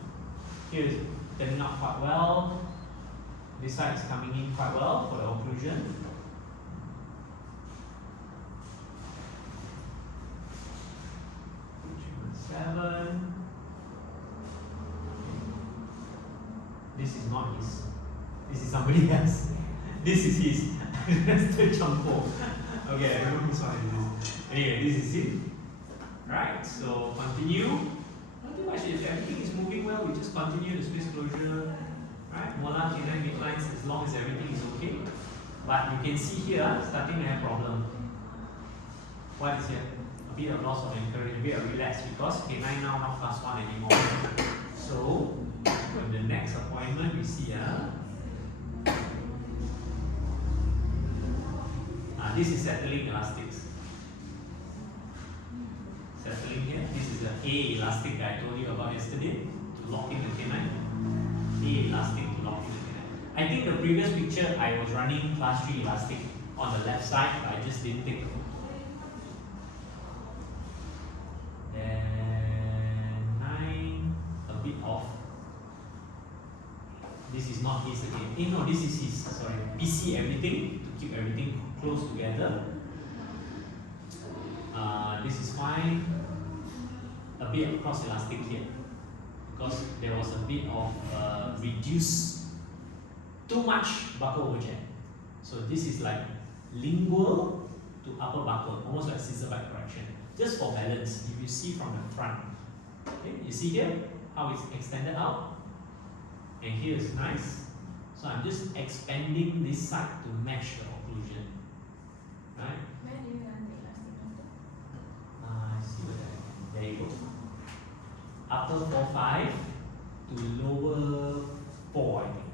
Here is turning out quite well. This side is coming in quite well for the occlusion. Treatment 7. This is not his. This is somebody else. This is his. That's the Champo. Okay, I don't know whose one it is. Anyway, this is it. Right, so continue. Nothing much. If everything is moving well, we just continue the space closure. Right, molar canine midlines as long as everything is okay. But you can see here, starting to have problem. What is here? A bit of loss of encouragement, a bit of relapse because canine now not class 1 anymore. So, when the next appointment we see this is settling elastics. Settling here. This is the A elastic that I told you about yesterday to lock in the canine. A elastic to lock in the canine. I think the previous picture I was running class 3 elastic on the left side, but I just didn't take. Then 9, a bit off. This is not his again. No, this is his. Sorry, PC everything to keep everything close together. This is fine. A bit of cross elastic here because there was a bit of too much buccal overjet. So this is like lingual to upper buccal, almost like scissor bite correction. Just for balance, if you see from the front. Okay, you see here how it's extended out? And here is nice. So I'm just expanding this side to match the occlusion. Right? Where do you run the elastic doctor? I see what there you go. Upper 4-5 to lower 4, I think.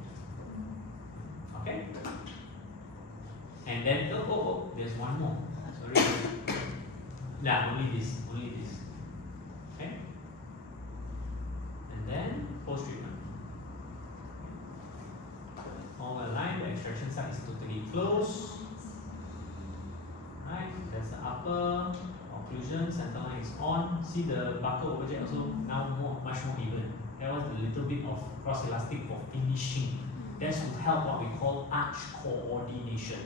Okay? And then, there's one more. Sorry. Yeah, only this. Okay? And then, post-treatment. All aligned, the extraction side is totally closed. Right, there's the upper occlusion, center line is on. See the buccal overjet also now much more even. There was a little bit of cross elastic for finishing. That will help what we call arch coordination.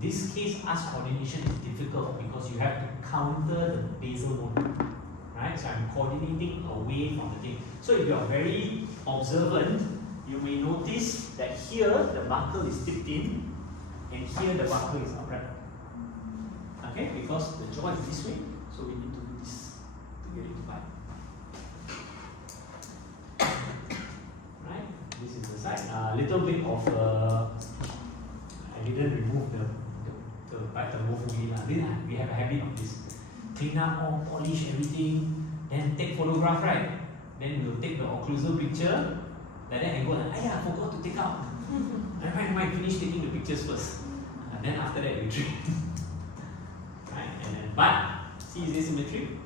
This case, arch coordination is difficult because you have to counter the basal bone. Right, so I'm coordinating away from the thing. So if you are very observant, you may notice that here the buccal is tipped in and here the buccal is upright. Okay, because the jaw is this way, so we need to do this to get it to bite. Right, this is the side. A little bit of I didn't remove the bite movie. We have a habit of this. Clean up all, polish everything, then take photograph, right? Then we'll take the occlusal picture. Like that and go like, I forgot to take out. I might finish taking the pictures first. And then after that we treat. Right? And then, but see, is asymmetry?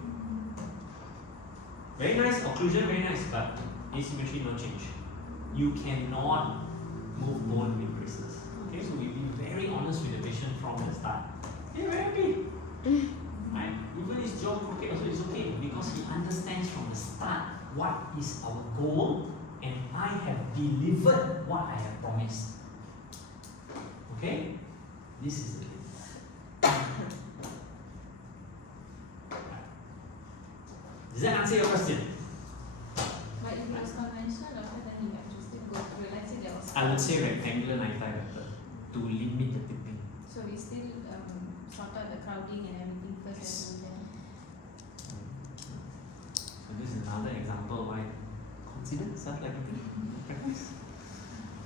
Very nice occlusion, very nice, but asymmetry no change. You cannot move bone with braces. Okay, so we've been very honest with the patient from the start. They're very happy. Right? Even his jaw crooked also is okay because he understands from the start what is our goal and I have delivered what I have promised. Okay? This is it. Does that answer your question? But if it was conventional doctor, then you have to still go through. Let's say there was. I would say rectangular knife method to limit the tipping. So we still sort out the crowding and everything first and then. So this is another example why consider self-lighting practice.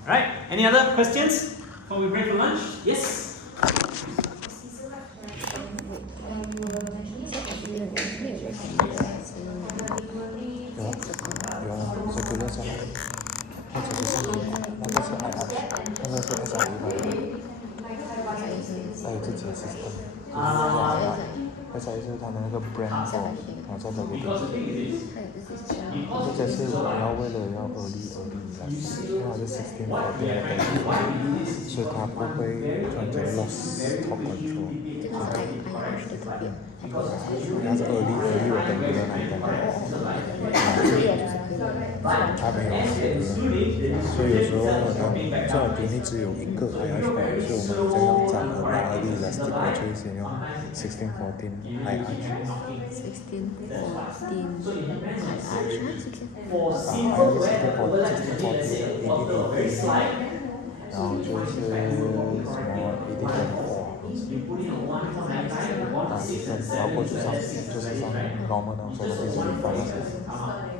Right, any other questions before we break for lunch? Yes?有circular side，或者是那个是 I arch，那个是 SRE 还有自己的 system。SRE 是它的那个 brand for 做的给这是我要为了要early 因为它是16 14的，所以它不会突然间 lost top control。它是early我等不了那一代，它没有所以有时候它最好给你只有一个 I arch， 所以我们这样找拿early elastic， 我就会先用16 14 I arch。16 14 然后就是什么1.4，16 different，然后过去上就是上 normal 那种70 25那些。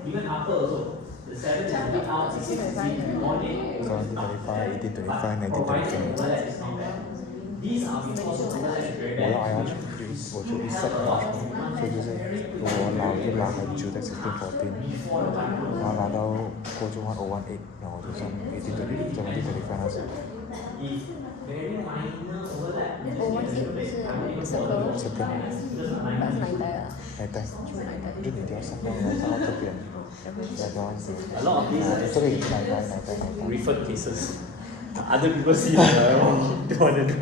70 25 18 25 19 24。我要 IR 我就一 set IR，所以就是如果我拉就拉很久在16 14，然后拉到过去换018，然后就上18 20，再20 25那些。那 O1 是 circle，那是哪一代啊？哪一代？全部哪一代？就你一定要上到，你要上到这边，再到这个也哪一代？ Referred cases. Other people see don't want to do.